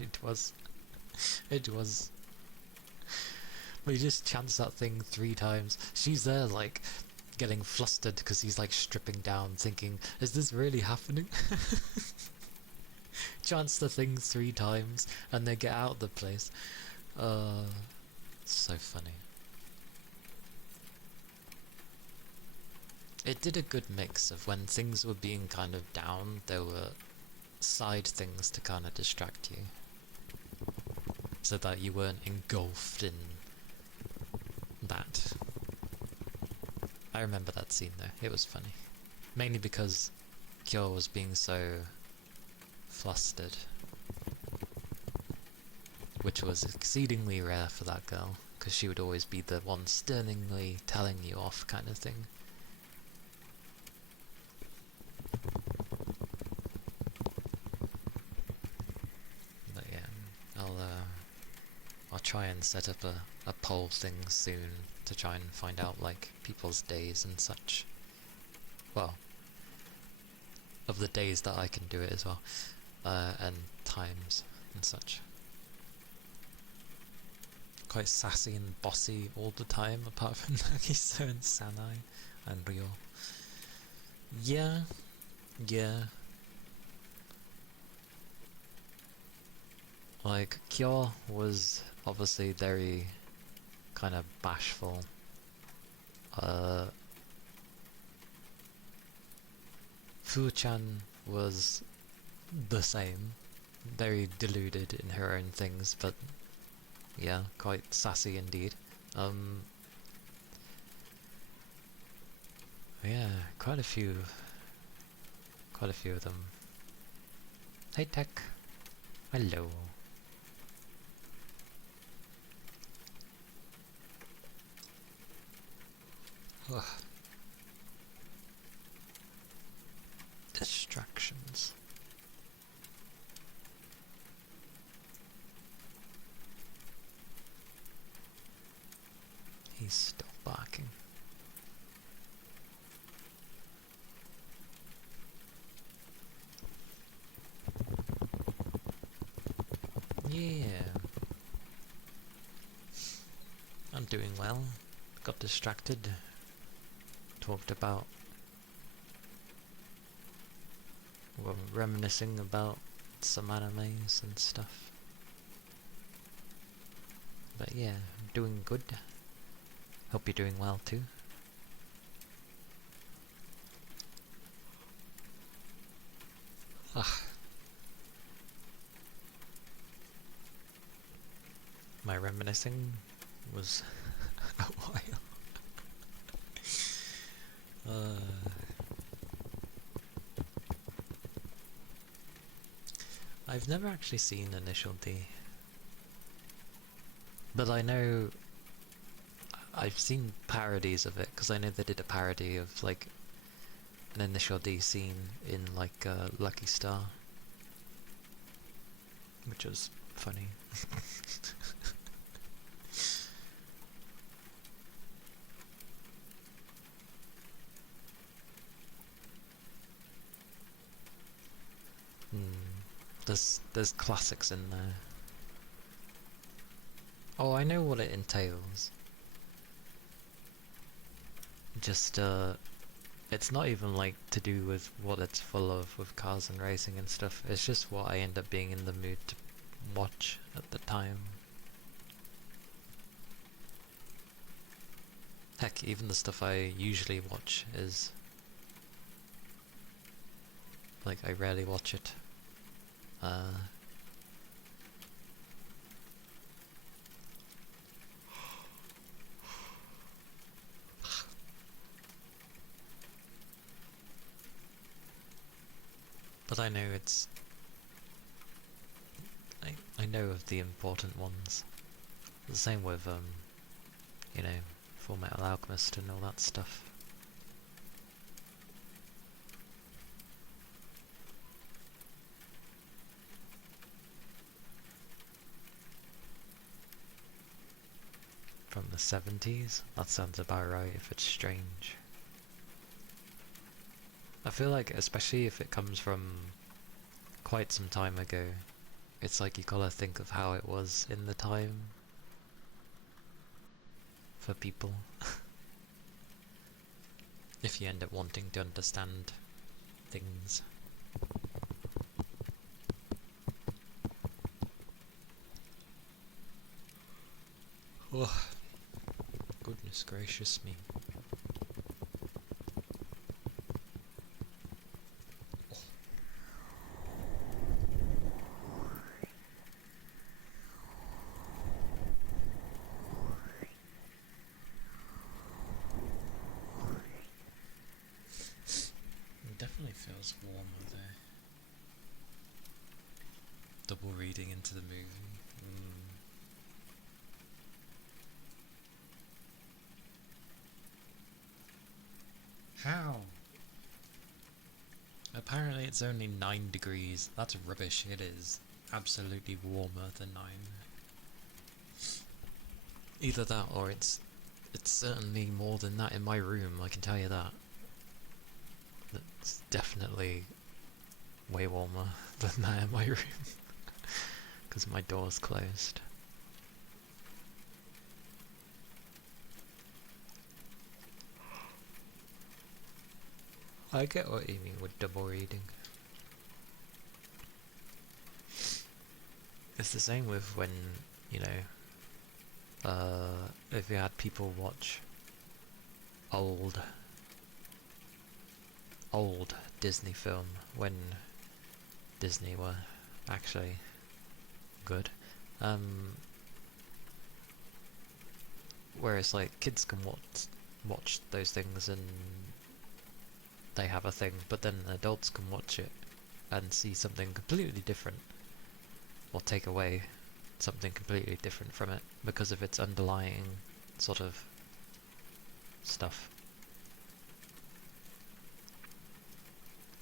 It was. But he just chants that thing 3 times. She's there like getting flustered because he's like stripping down, thinking, is this really happening? Chants the thing 3 times and they get out of the place. So funny. It did a good mix of when things were being kind of down, there were side things to kind of distract you. So that you weren't engulfed in that. I remember that scene though, it was funny. Mainly because Kyo was being so flustered. Which was exceedingly rare for that girl, because she would always be the one sternly telling you off kind of thing. But yeah, I'll try and set up a poll thing soon to try and find out like people's days and such. Well, of the days that I can do it as well, and times and such. Quite sassy and bossy all the time, apart from Nagisa and Sanai and Ryo. Yeah. Like, Kyo was obviously very kind of bashful. Fu-chan was the same. Very deluded in her own things, but yeah, quite sassy indeed. Yeah, quite a few of them. Hey Tech, hello. Ugh. Distractions. He's still barking. Yeah. I'm doing well. Got distracted. Talked about... well, reminiscing about some animes and stuff. But yeah, I'm doing good. Hope you're doing well too. Ah. My reminiscing was a while. I've never actually seen Initial D. But I know... I've seen parodies of it, because I know they did a parody of, like, an Initial D scene in, like, Lucky Star. Which was funny. There's classics in there. Oh, I know what it entails. Just, it's not even, like, to do with what it's full of with cars and racing and stuff. It's just what I end up being in the mood to watch at the time. Heck, even the stuff I usually watch is... like, I rarely watch it. But I know it's... I know of the important ones. The same with, you know, Full Metal Alchemist and all that stuff. From the 70s? That sounds about right if it's strange. I feel like, especially if it comes from quite some time ago, it's like you gotta think of how it was in the time for people. If you end up wanting to understand things. Oh, goodness gracious me. It definitely feels warmer there. Double reading into the movie. How? Apparently it's only 9 degrees. That's rubbish. It is absolutely warmer than 9. Either that or it's certainly more than that in my room, I can tell you that. It's definitely way warmer than that in my room. Because my door's closed. I get what you mean with double reading. It's the same with when, you know, if you had people watch old Disney film when Disney were actually good. Whereas like kids can watch those things and they have a thing, but then adults can watch it and see something completely different, or take away something completely different from it because of its underlying sort of stuff.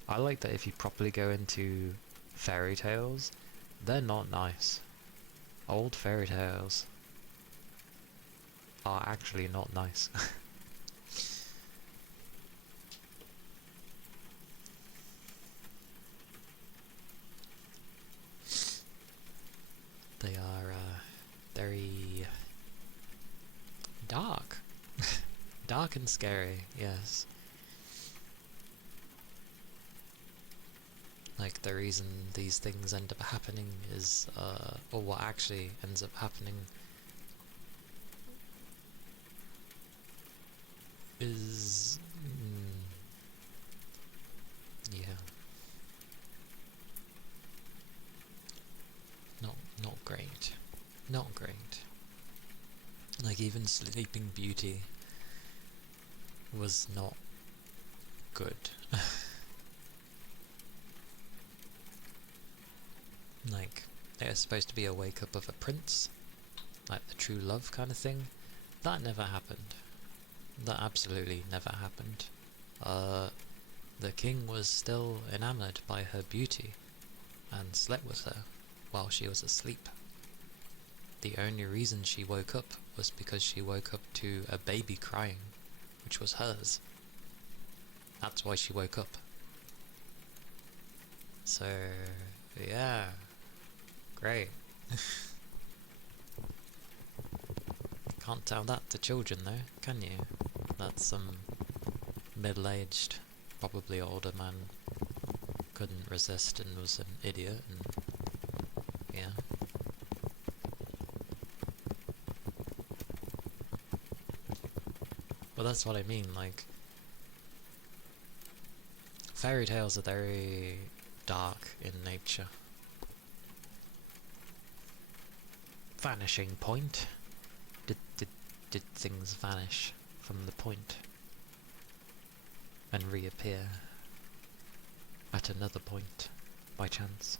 I like that if you properly go into fairy tales, they're not nice. Old fairy tales are actually not nice. They are very dark. Dark and scary, yes. Like, the reason these things end up happening is, or what actually ends up happening is, yeah, not great. Not great. Like, even Sleeping Beauty was not good. Like, there's supposed to be a wake up of a prince, like the true love kind of thing. That never happened. That absolutely never happened. The king was still enamoured by her beauty and slept with her while she was asleep. The only reason she woke up was because she woke up to a baby crying, which was hers. That's why she woke up. So, yeah. Great. Can't tell that to children though, can you? That some middle-aged, probably older man couldn't resist and was an idiot, and yeah. Well, that's what I mean, like, fairy tales are very dark in nature. Vanishing point. Did things vanish from the point and reappear at another point? by chance.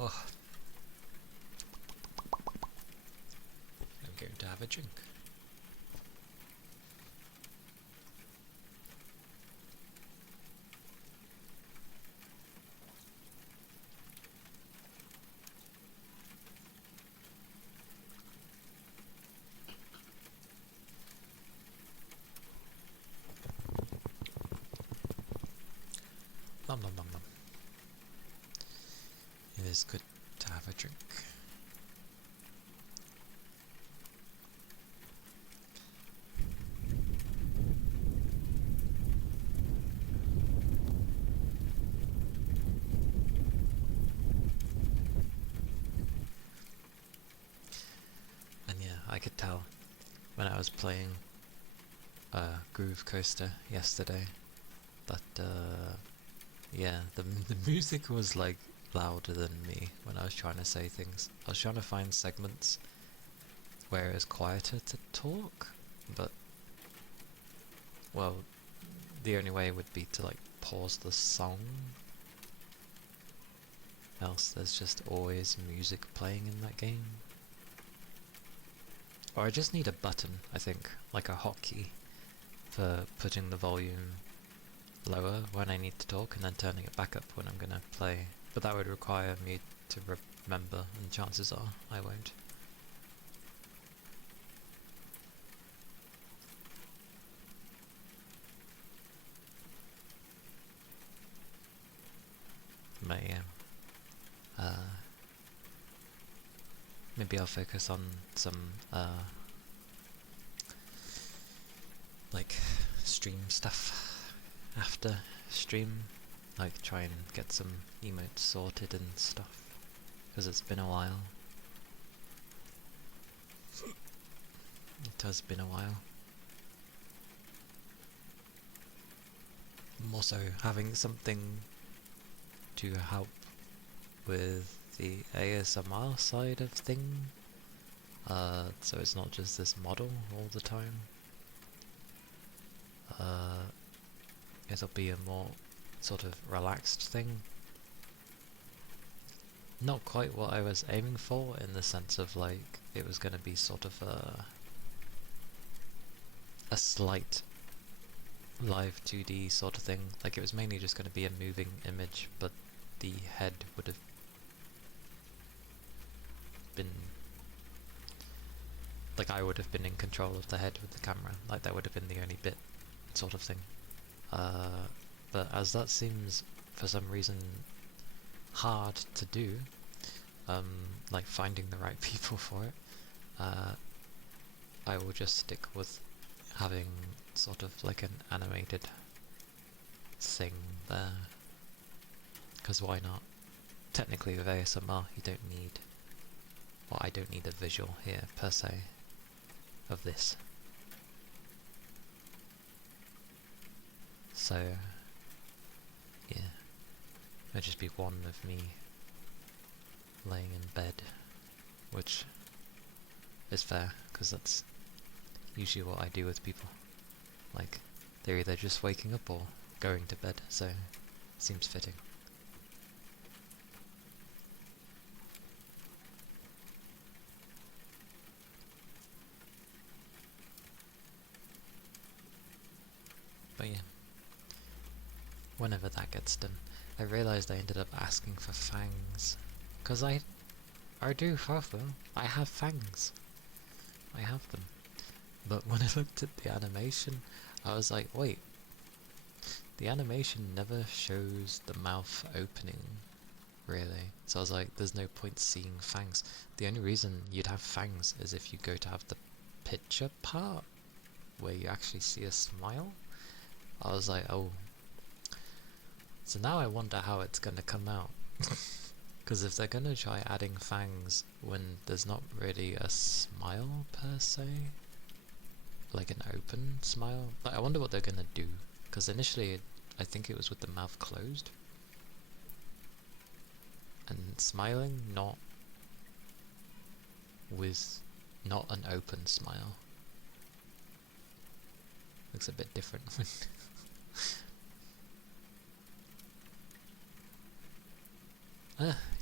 Oh, I'm going to have a drink. Nom nom nom nom. It is good to have a drink. And yeah, I could tell when I was playing Groove Coaster yesterday that yeah, the music was like louder than me when I was trying to say things. I was trying to find segments where it was quieter to talk, but well, the only way would be to like pause the song, else there's just always music playing in that game. Or I just need a button, I think, like a hotkey for putting the volume lower when I need to talk and then turning it back up when I'm gonna play. But that would require me to remember, and chances are I won't. But yeah, maybe I'll focus on some like stream stuff after stream, like try and get some emotes sorted and stuff, because it's been a while. It has been a while. I'm also having something to help with the ASMR side of thing, so it's not just this model all the time. It'll be a more sort of relaxed thing. Not quite what I was aiming for, in the sense of like it was going to be sort of a slight live 2D sort of thing. Like it was mainly just going to be a moving image, but the head would have been, like I would have been in control of the head with the camera. Like that would have been the only bit sort of thing. But as that seems for some reason hard to do, like finding the right people for it, I will just stick with having sort of like an animated thing there. Because why not? Technically with ASMR you don't need, well, I don't need a visual here per se of this. So yeah, it'd just be one of me laying in bed, which is fair, because that's usually what I do with people. Like, they're either just waking up or going to bed, so it seems fitting. But yeah, whenever that gets done, I realised I ended up asking for fangs, because I do have them. I have fangs. I have them. But when I looked at the animation, I was like, wait, the animation never shows the mouth opening, really. So I was like, there's no point seeing fangs. The only reason you'd have fangs is if you go to have the picture part, where you actually see a smile. I was like, oh. So now I wonder how it's gonna come out. Because if they're gonna try adding fangs when there's not really a smile per se, like an open smile, like I wonder what they're gonna do. Because initially I think it was with the mouth closed and smiling, not with not an open smile. Looks a bit different.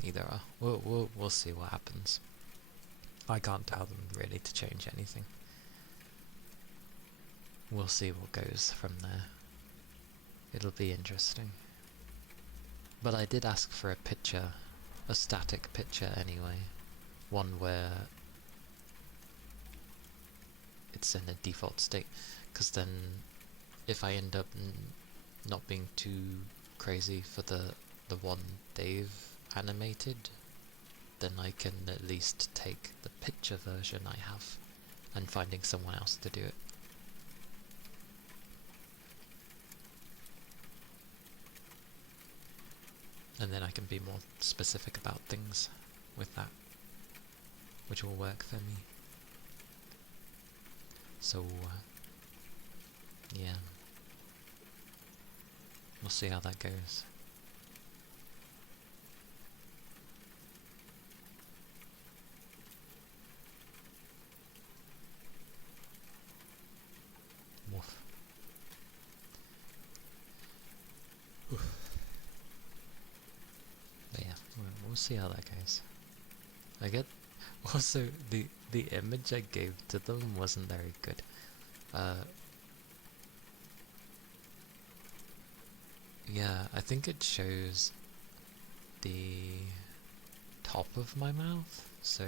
Either or. We'll see what happens. I can't tell them really to change anything. We'll see what goes from there. It'll be interesting. But I did ask for a picture, a static picture anyway. One where it's in a default state, because then if I end up not being too crazy for the one they've animated, then I can at least take the picture version I have and finding someone else to do it. And then I can be more specific about things with that, which will work for me. So, yeah. We'll see how that goes. Woof. Oof. But yeah, we'll see how that goes. I get also the image I gave to them wasn't very good. Yeah, I think it shows the top of my mouth, so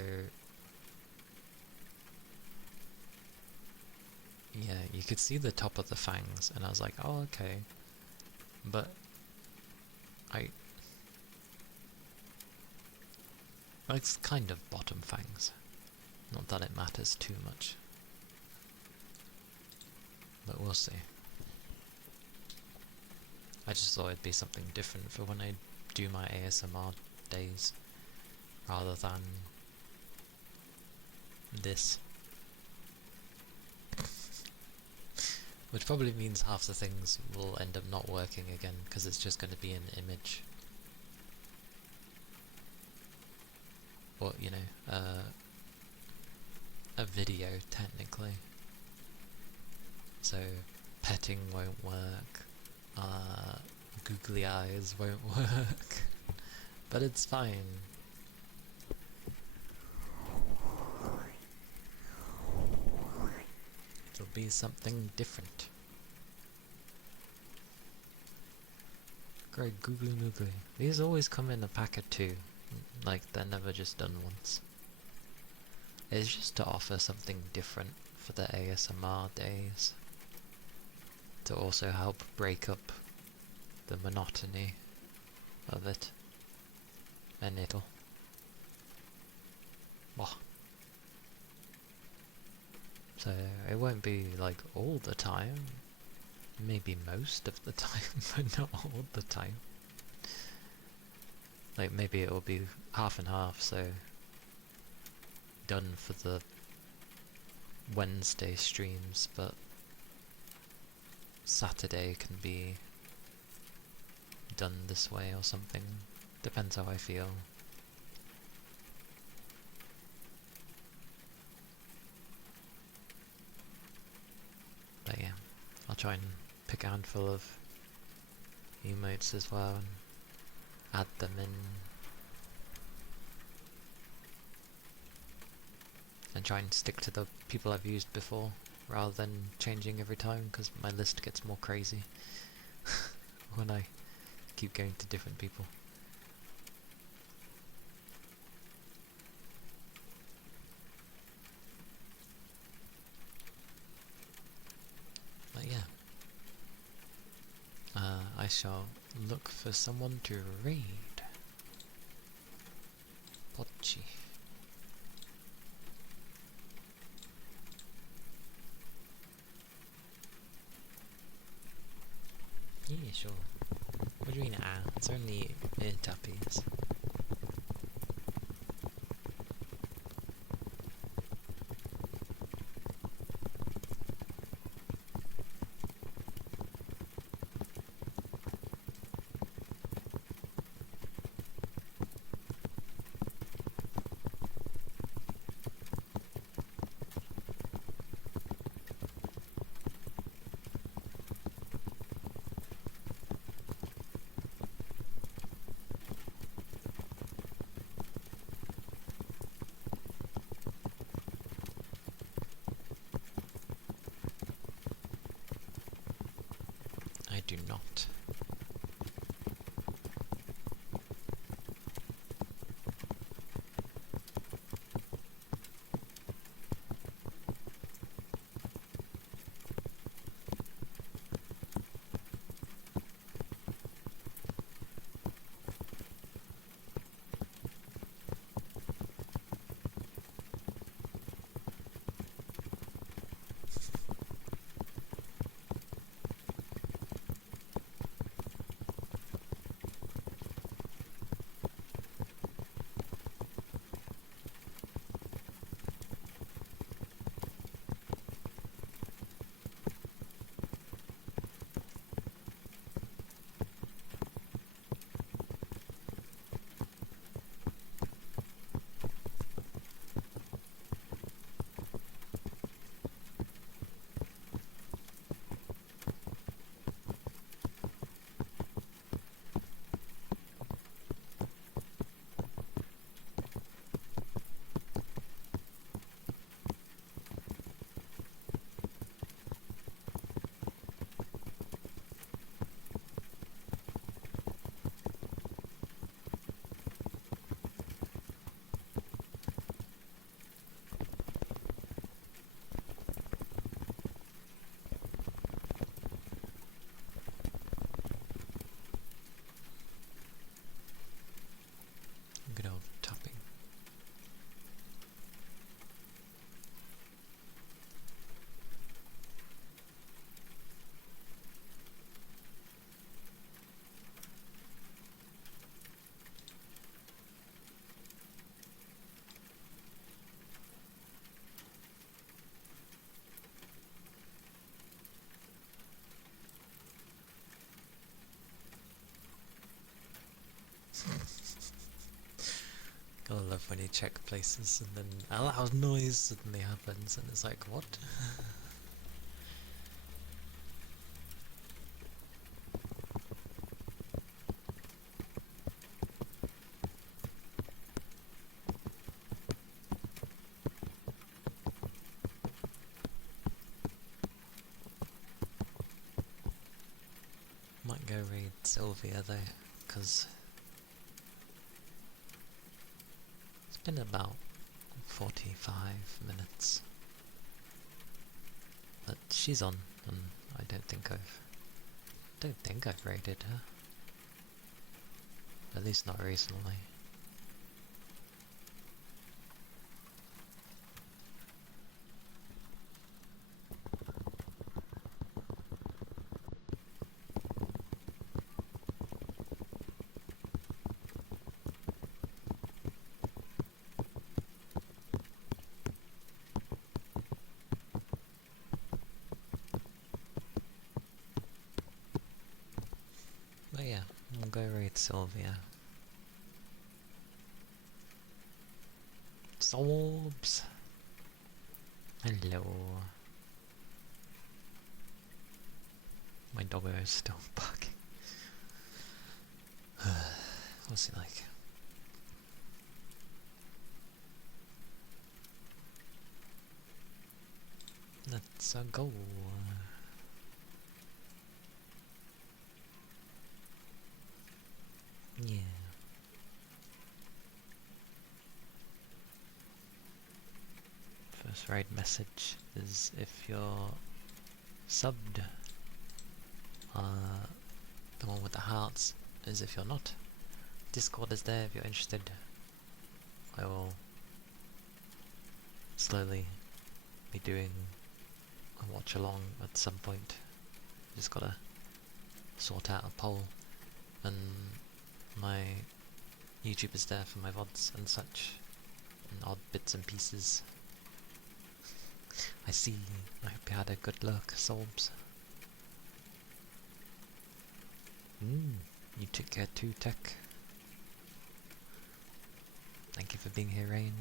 yeah, you could see the top of the fangs, and I was like, oh okay, but it's kind of bottom fangs. Not that it matters too much. But we'll see. I just thought it'd be something different for when I do my ASMR days, rather than this. Which probably means half the things will end up not working again, because it's just going to be an image. Or, you know, a video, technically. So, petting won't work, googly eyes won't work, but it's fine. It'll be something different. Great, googly moogly. These always come in a pack of 2. Like, they're never just done once. It's just to offer something different for the ASMR days. To also help break up the monotony of it. And it'll... Wah. So, it won't be like all the time. Maybe most of the time, but not all the time. Like, maybe it will be half and half, so done for the Wednesday streams, but Saturday can be done this way or something. Depends how I feel. But yeah, I'll try and pick a handful of emotes as well and add them in. And try and stick to the people I've used before, rather than changing every time, because my list gets more crazy when I keep going to different people. But yeah, I shall look for someone to raid. Pochi. Yeah, sure. What do you mean, it's only ear tappies. Gotta love when you check places and then a loud noise suddenly happens and it's like, what? Might go raid Sylvia though, because it's been about 45 minutes that she's on, and I don't think I've raided her. At least not recently. But yeah, we'll go raid Sylvia. Sorbs! Hello. My doggo is still barking. What's he like? Let's go. Yeah. First raid message is if you're subbed. The one with the hearts is if you're not. Discord is there if you're interested. I will slowly be doing a watch along at some point. Just gotta sort out a poll, and my YouTube is there for my VODs and such, and odd bits and pieces. I see. I hope you had a good look, Solbs. You took care too, Tech. Thank you for being here, Rain.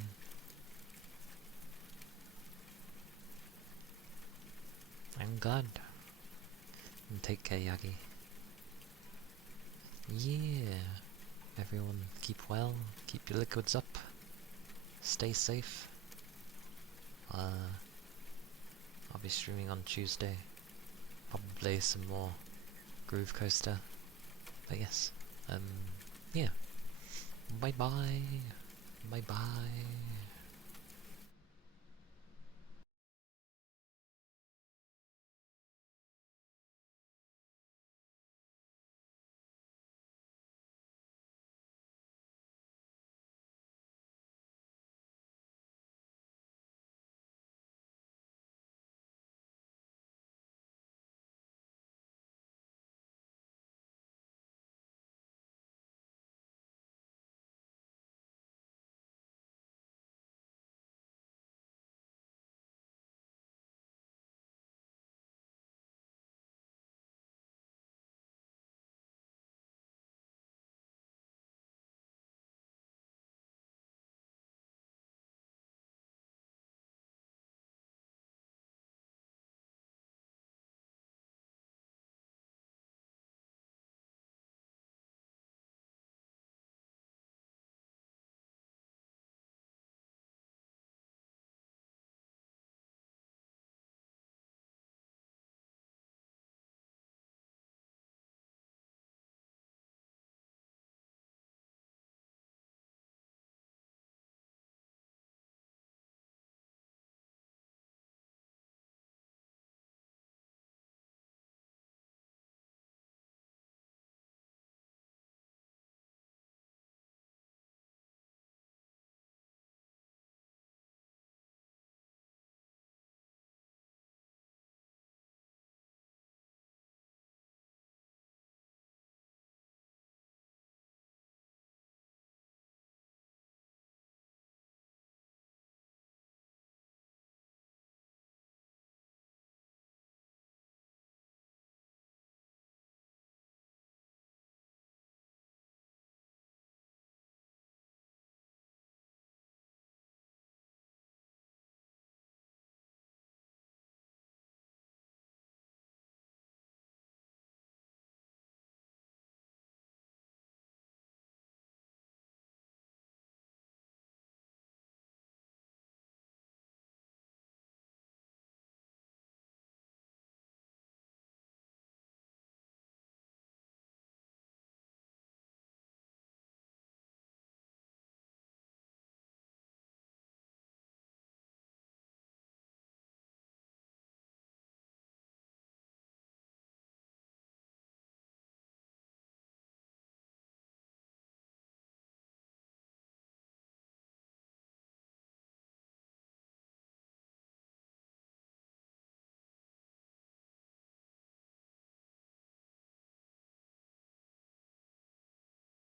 I'm glad. And take care, Yagi. Yeah. Everyone keep well, keep your liquids up, stay safe. I'll be streaming on Tuesday. Probably some more Groove Coaster. But yes, yeah. Bye bye. Bye bye.